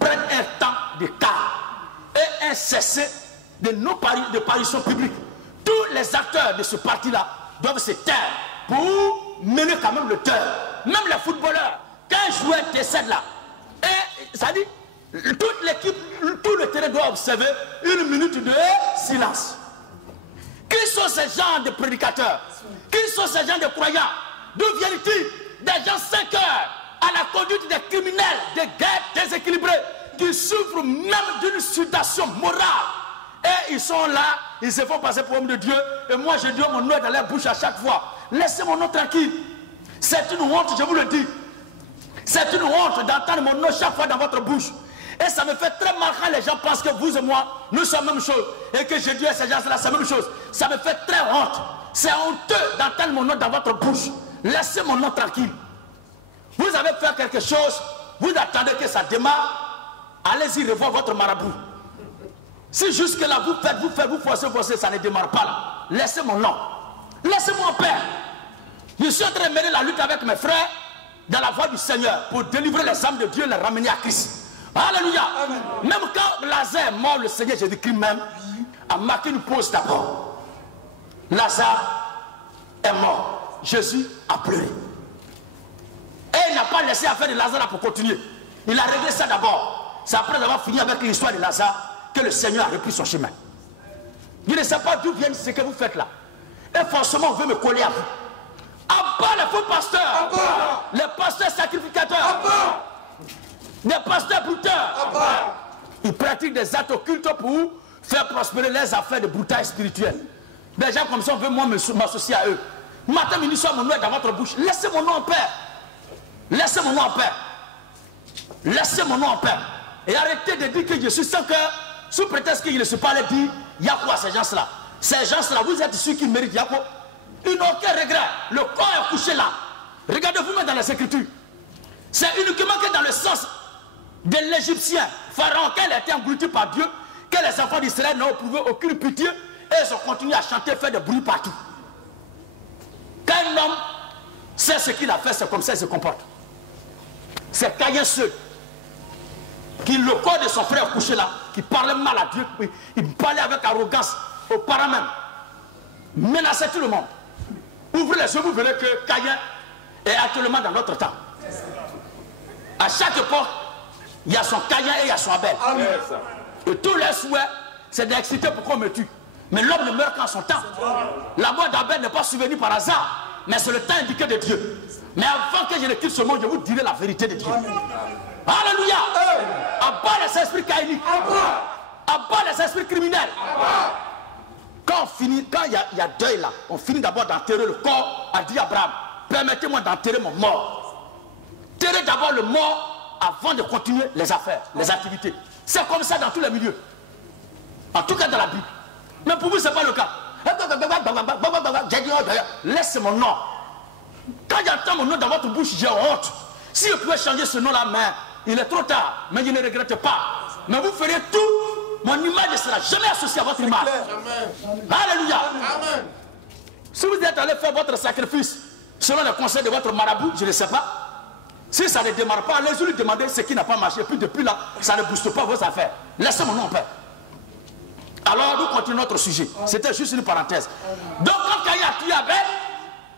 prennent un temps de quart et un cessez de nos parutions publiques. Tous les acteurs de ce parti-là doivent se taire pour mener quand même le cœur. Même les footballeurs, quand un joueur décède là, et ça dit, toute l'équipe, tout le terrain doit observer une minute de silence. Qui sont ces gens de prédicateurs? Qui sont ces gens de croyants? D'où viennent-ils? Des gens 5 heures à la conduite des criminels, des guerres déséquilibrés, qui souffrent même d'une sudation morale. Et ils sont là, ils se font passer pour homme de Dieu. Et moi je dis mon nom dans leur bouche à chaque fois. Laissez mon nom tranquille. C'est une honte, je vous le dis. C'est une honte d'entendre mon nom chaque fois dans votre bouche. Et ça me fait très mal quand les gens pensent que vous et moi, nous sommes la même chose. Et que je dis à ces gens-là, c'est la même chose. Ça me fait très honte. C'est honteux d'entendre mon nom dans votre bouche. Laissez mon nom tranquille. Vous avez fait quelque chose, vous attendez que ça démarre. Allez-y revoir votre marabout. Si jusque-là vous forcez, ça ne démarre pas là. Laissez mon nom. Laissez-moi en paix. Je suis en train de mener la lutte avec mes frères. dans la voie du Seigneur pour délivrer les âmes de Dieu et les ramener à Christ. Alléluia. Amen. Même quand Lazare est mort, le Seigneur Jésus-Christ même a marqué une pause d'abord. Lazare est mort. Jésus a pleuré. Et il n'a pas laissé affaire de Lazare pour continuer. Il a réglé ça d'abord. C'est après avoir fini avec l'histoire de Lazare que le Seigneur a repris son chemin. Je ne sais pas d'où vient ce que vous faites là. Et forcément, on veut me coller à vous. Abat les faux pasteurs. Abat. Les pasteurs sacrificateurs. Abat. Les pasteurs brouteurs. Ils pratiquent des actes occultes pour faire prospérer les affaires de broutage spirituel. Des gens comme ça, on veut moi m'associer à eux. Matin, midi, soir, mon nom est dans votre bouche. Laissez mon nom en paix. Laissez mon nom en paix. Laissez mon nom en paix. Et arrêtez de dire que je suis sans cœur, sous prétexte que je ne suis pas allé dire, il y a quoi ces gens-là? Ces gens-là, vous êtes ceux qui méritent, il y a quoi? Ils n'ont aucun regret. Le corps est couché là. Regardez-vous même dans les Écritures. C'est uniquement que dans le sens de l'Égyptien, Pharaon, qu'elle a été englouti par Dieu, que les enfants d'Israël n'ont éprouvé aucune pitié et ils ont continué à chanter, faire des bruits partout. Quand un homme sait ce qu'il a fait, c'est comme ça qu'il se comporte. C'est Caïn seul qui, le corps de son frère couché là, qui parlait mal à Dieu, il parlait avec arrogance aux parents même, menaçait tout le monde. Ouvrez les yeux, vous verrez que Caïn est actuellement dans notre temps. À chaque époque, il y a son Caïn et il y a son Abel. Amen. Et tous les souhaits, c'est d'exciter pour qu'on me tue. Mais l'homme ne meurt qu'en son temps. La mort d'Abel n'est pas survenue par hasard, mais c'est le temps indiqué de Dieu. Mais avant que je ne quitte ce monde, je vous dirai la vérité de Dieu. Amen. Alléluia. Abat les esprits caïniques. Abat les esprits criminels. Quand il y a deuil là, on finit d'abord d'enterrer le corps, a dit Abraham, permettez-moi d'enterrer mon mort. Terrez d'abord le mort avant de continuer les affaires, les activités. C'est comme ça dans tous les milieux. En tout cas dans la Bible. Mais pour vous, ce n'est pas le cas. J'ai dit, laisse mon nom. Quand j'entends mon nom dans votre bouche, j'ai honte. Si vous pouvez changer ce nom-là, mais il est trop tard. Mais je ne regrette pas. Mais vous ferez tout. Mon image ne sera jamais associée à votre image. Alléluia. Amen. Si vous êtes allé faire votre sacrifice selon les conseils de votre marabout, je ne sais pas. Si ça ne démarre pas, allez-y lui demander ce qui n'a pas marché. Puis depuis là, ça ne booste pas vos affaires. Laissez mon nom en paix. Alors nous continuons notre sujet. C'était juste une parenthèse. Donc quand Caïn a tué Abel,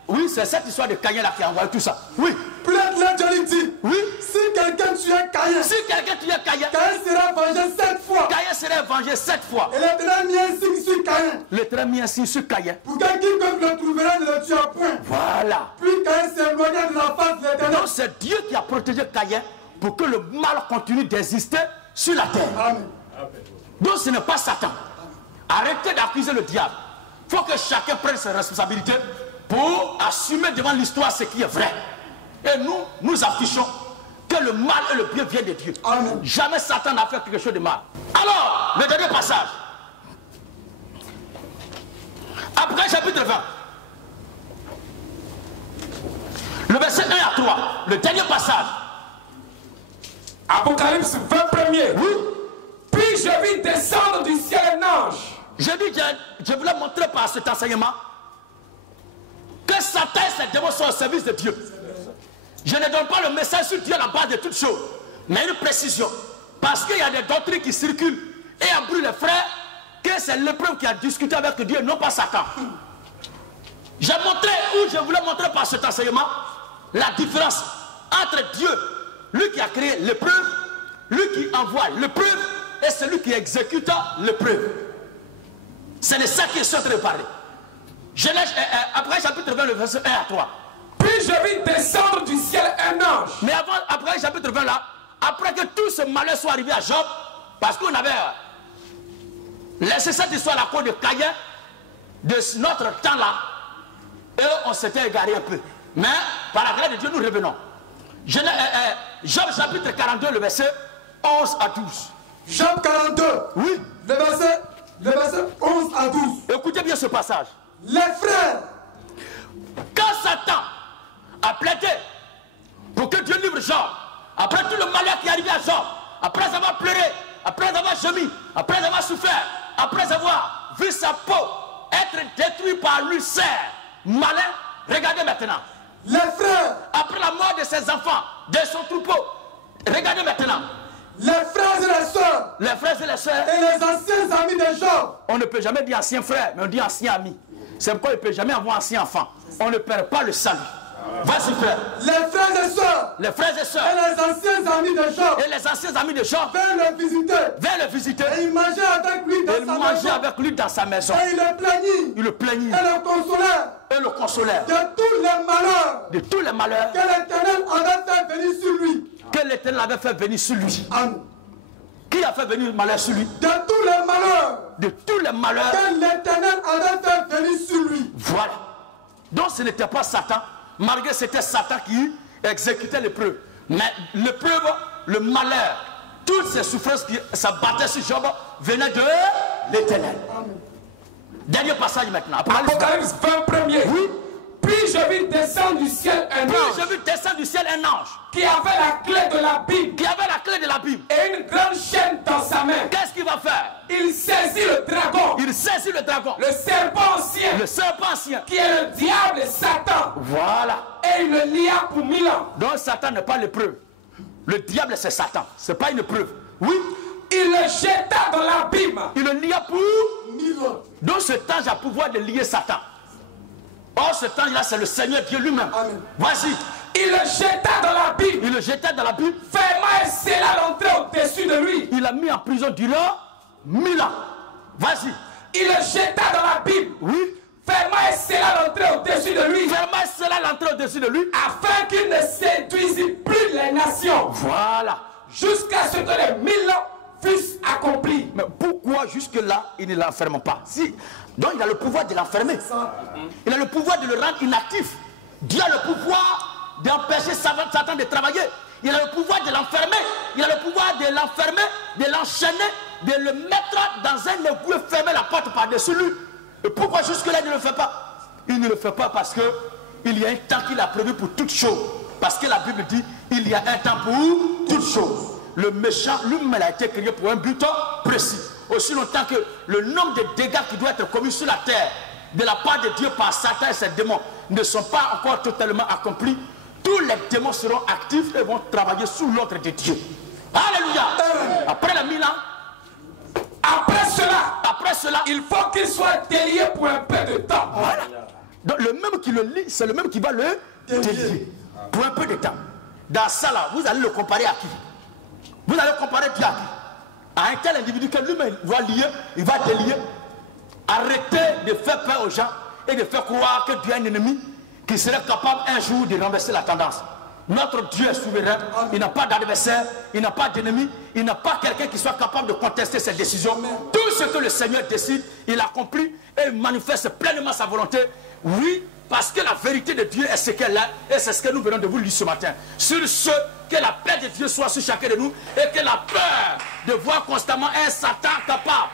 oui, c'est cette histoire de Caïn là qui a envoyé tout ça. Oui. Peut-être dit. Oui. Si quelqu'un tuait Caïn. Si quelqu'un tuait Caïn. Caïn sera vengé 7 fois. Caïn sera vengé 7 fois. Et l'Éternel mit un signe sur Caïn. L'Éternel mit un signe sur Caïn. Pour que quiconque le trouvera ne le tuera point. Voilà. Puis Caïn s'éloigna de la face de l'Éternel. Donc c'est Dieu qui a protégé Caïn pour que le mal continue d'exister sur la terre. Amen. Donc ce n'est pas Satan. Arrêtez d'accuser le diable. Il faut que chacun prenne ses responsabilités pour assumer devant l'histoire ce qui est vrai. Et nous affichons que le mal et le bien viennent de Dieu. Amen. Jamais Satan n'a fait quelque chose de mal. Alors, le dernier passage. Après chapitre 20. Le verset 1 à 3. Le dernier passage. Apocalypse 20 premiers. Oui. Puis je vis descendre du ciel un ange. Je voulais montrer par cet enseignement que Satan et ses démons sont au service de Dieu. Je ne donne pas le message sur Dieu à la base de toutes choses, mais une précision. Parce qu'il y a des doctrines qui circulent et embrouillent les frères que c'est l'épreuve qui a discuté avec Dieu, non pas Satan. J'ai montré, ou je voulais montrer par cet enseignement, la différence entre Dieu, lui qui a créé l'épreuve, lui qui envoie l'épreuve et celui qui exécute l'épreuve. C'est de ça qui est en train de parler. Genèse, après chapitre 20, le verset 1 à 3. Puis je vis descendre du ciel un ange. Mais après chapitre 20 là, après que tout ce malheur soit arrivé à Job, parce qu'on avait laissé cette histoire à la cause de Caïn, de notre temps là, et on s'était égaré un peu. Mais par la grâce de Dieu, nous revenons. Job chapitre 42, le verset 11 à 12. Job 42. Oui. Le verset 11 à 12. Écoutez bien ce passage. Les frères. Quand Satan a plaidé pour que Dieu livre Job, après tout le malheur qui est arrivé à Job, après avoir pleuré, après avoir gémi, après avoir souffert, après avoir vu sa peau être détruite par l'ulcère malin, regardez maintenant. Les frères. Après la mort de ses enfants, de son troupeau. Regardez maintenant. Les frères et les sœurs. Les frères et les sœurs. Et les anciens amis de Job. On ne peut jamais dire ancien frère, mais on dit ancien ami. C'est pourquoi il ne peut jamais avoir ancien enfant. On ne perd pas le salut. Vas-y frère. Les frères et sœurs. Les frères et sœurs. Et les anciens amis de Job. Et les anciens amis de Job. Vinrent le visiter. Vinrent le visiter. Et ils mangeaient avec lui dans sa maison. Ils mangeaient avec lui dans sa maison. Et il le plaignit. Il le plaignit. Et le consolèrent. Et le consolèrent. De tous les malheurs. De tous les malheurs. Que l'Éternel avait fait venir sur lui. Que l'Éternel avait fait venir sur lui. Amen. Qui a fait venir le malheur sur lui? De tous les malheurs. De tous les malheurs. Que l'Éternel avait fait venir sur lui. Voilà. Donc ce n'était pas Satan. Malgré c'était Satan qui exécutait l'épreuve. Mais l'épreuve, le malheur, toutes ces souffrances qui s'abattaient sur Job venaient de l'Éternel. Dernier passage maintenant. Apocalypse 20, oui. Puis je vis descendre du ciel un ange. Puis je vis descendre du ciel un ange. Qui avait la clé de la Bible. Qui avait la clé de la Bible. Et une grande chaîne dans sa main. Qu'est-ce qu'il va faire? Il saisit le dragon. Il saisit le dragon. Le serpent ancien. Le serpent ancien. Qui est le diable et Satan. Voilà. Et il le lia pour 1000 ans. Donc Satan n'est pas l'épreuve. Le diable c'est Satan. Ce n'est pas une épreuve. Oui. Il le jeta dans l'abîme. Il le lia pour 1000 ans. Donc cet ange a pouvoir de lier Satan. Or cet ange-là, c'est le Seigneur Dieu lui-même. Vas-y. Il le jeta dans la Bible. Il le jeta dans la Bible. Ferma et scella l'entrée au-dessus de lui. Il l'a mis en prison durant 1000 ans. Vas-y. Il le jeta dans la Bible. Oui. Ferma et scella l'entrée au-dessus de lui. Ferma et scella l'entrée au-dessus de lui. Afin qu'il ne séduisît plus les nations. Voilà. Jusqu'à ce que les 1000 ans fussent accomplis. Mais pourquoi jusque-là, il ne l'enferme pas? Si. Donc il a le pouvoir de l'enfermer. Il a le pouvoir de le rendre inactif. Dieu a le pouvoir d'empêcher Satan de travailler. Il a le pouvoir de l'enfermer. Il a le pouvoir de l'enfermer, de l'enchaîner, de le mettre dans un égout et fermer la porte par-dessus lui. Et pourquoi jusque-là il ne le fait pas? Il ne le fait pas parce qu'il y a un temps qu'il a prévu pour toutes choses. Parce que la Bible dit il y a un temps pour toutes choses. Le méchant lui-même a été créé pour un but précis. Aussi longtemps que le nombre de dégâts qui doivent être commis sur la terre de la part de Dieu par Satan et ses démons ne sont pas encore totalement accomplis, tous les démons seront actifs et vont travailler sous l'ordre de Dieu. Alléluia. Après les 1000 ans, après cela, il faut qu'il soit délié pour un peu de temps. Voilà. Donc le même qui le lie, c'est le même qui va le délier pour un peu de temps. Dans ça là, vous allez le comparer à qui? Vous allez comparer Dieu à qui? À un tel individu que lui-même va lier, il va délier. Arrêtez de faire peur aux gens et de faire croire que Dieu est un ennemi qui serait capable un jour de renverser la tendance. Notre Dieu est souverain, il n'a pas d'adversaire, il n'a pas d'ennemi, il n'a pas quelqu'un qui soit capable de contester ses décisions. Tout ce que le Seigneur décide, il accomplit et il manifeste pleinement sa volonté. Oui, parce que la vérité de Dieu est ce qu'elle est et c'est ce que nous venons de vous lire ce matin. Sur ce, que la paix de Dieu soit sur chacun de nous et que la peur de voir constamment un Satan capable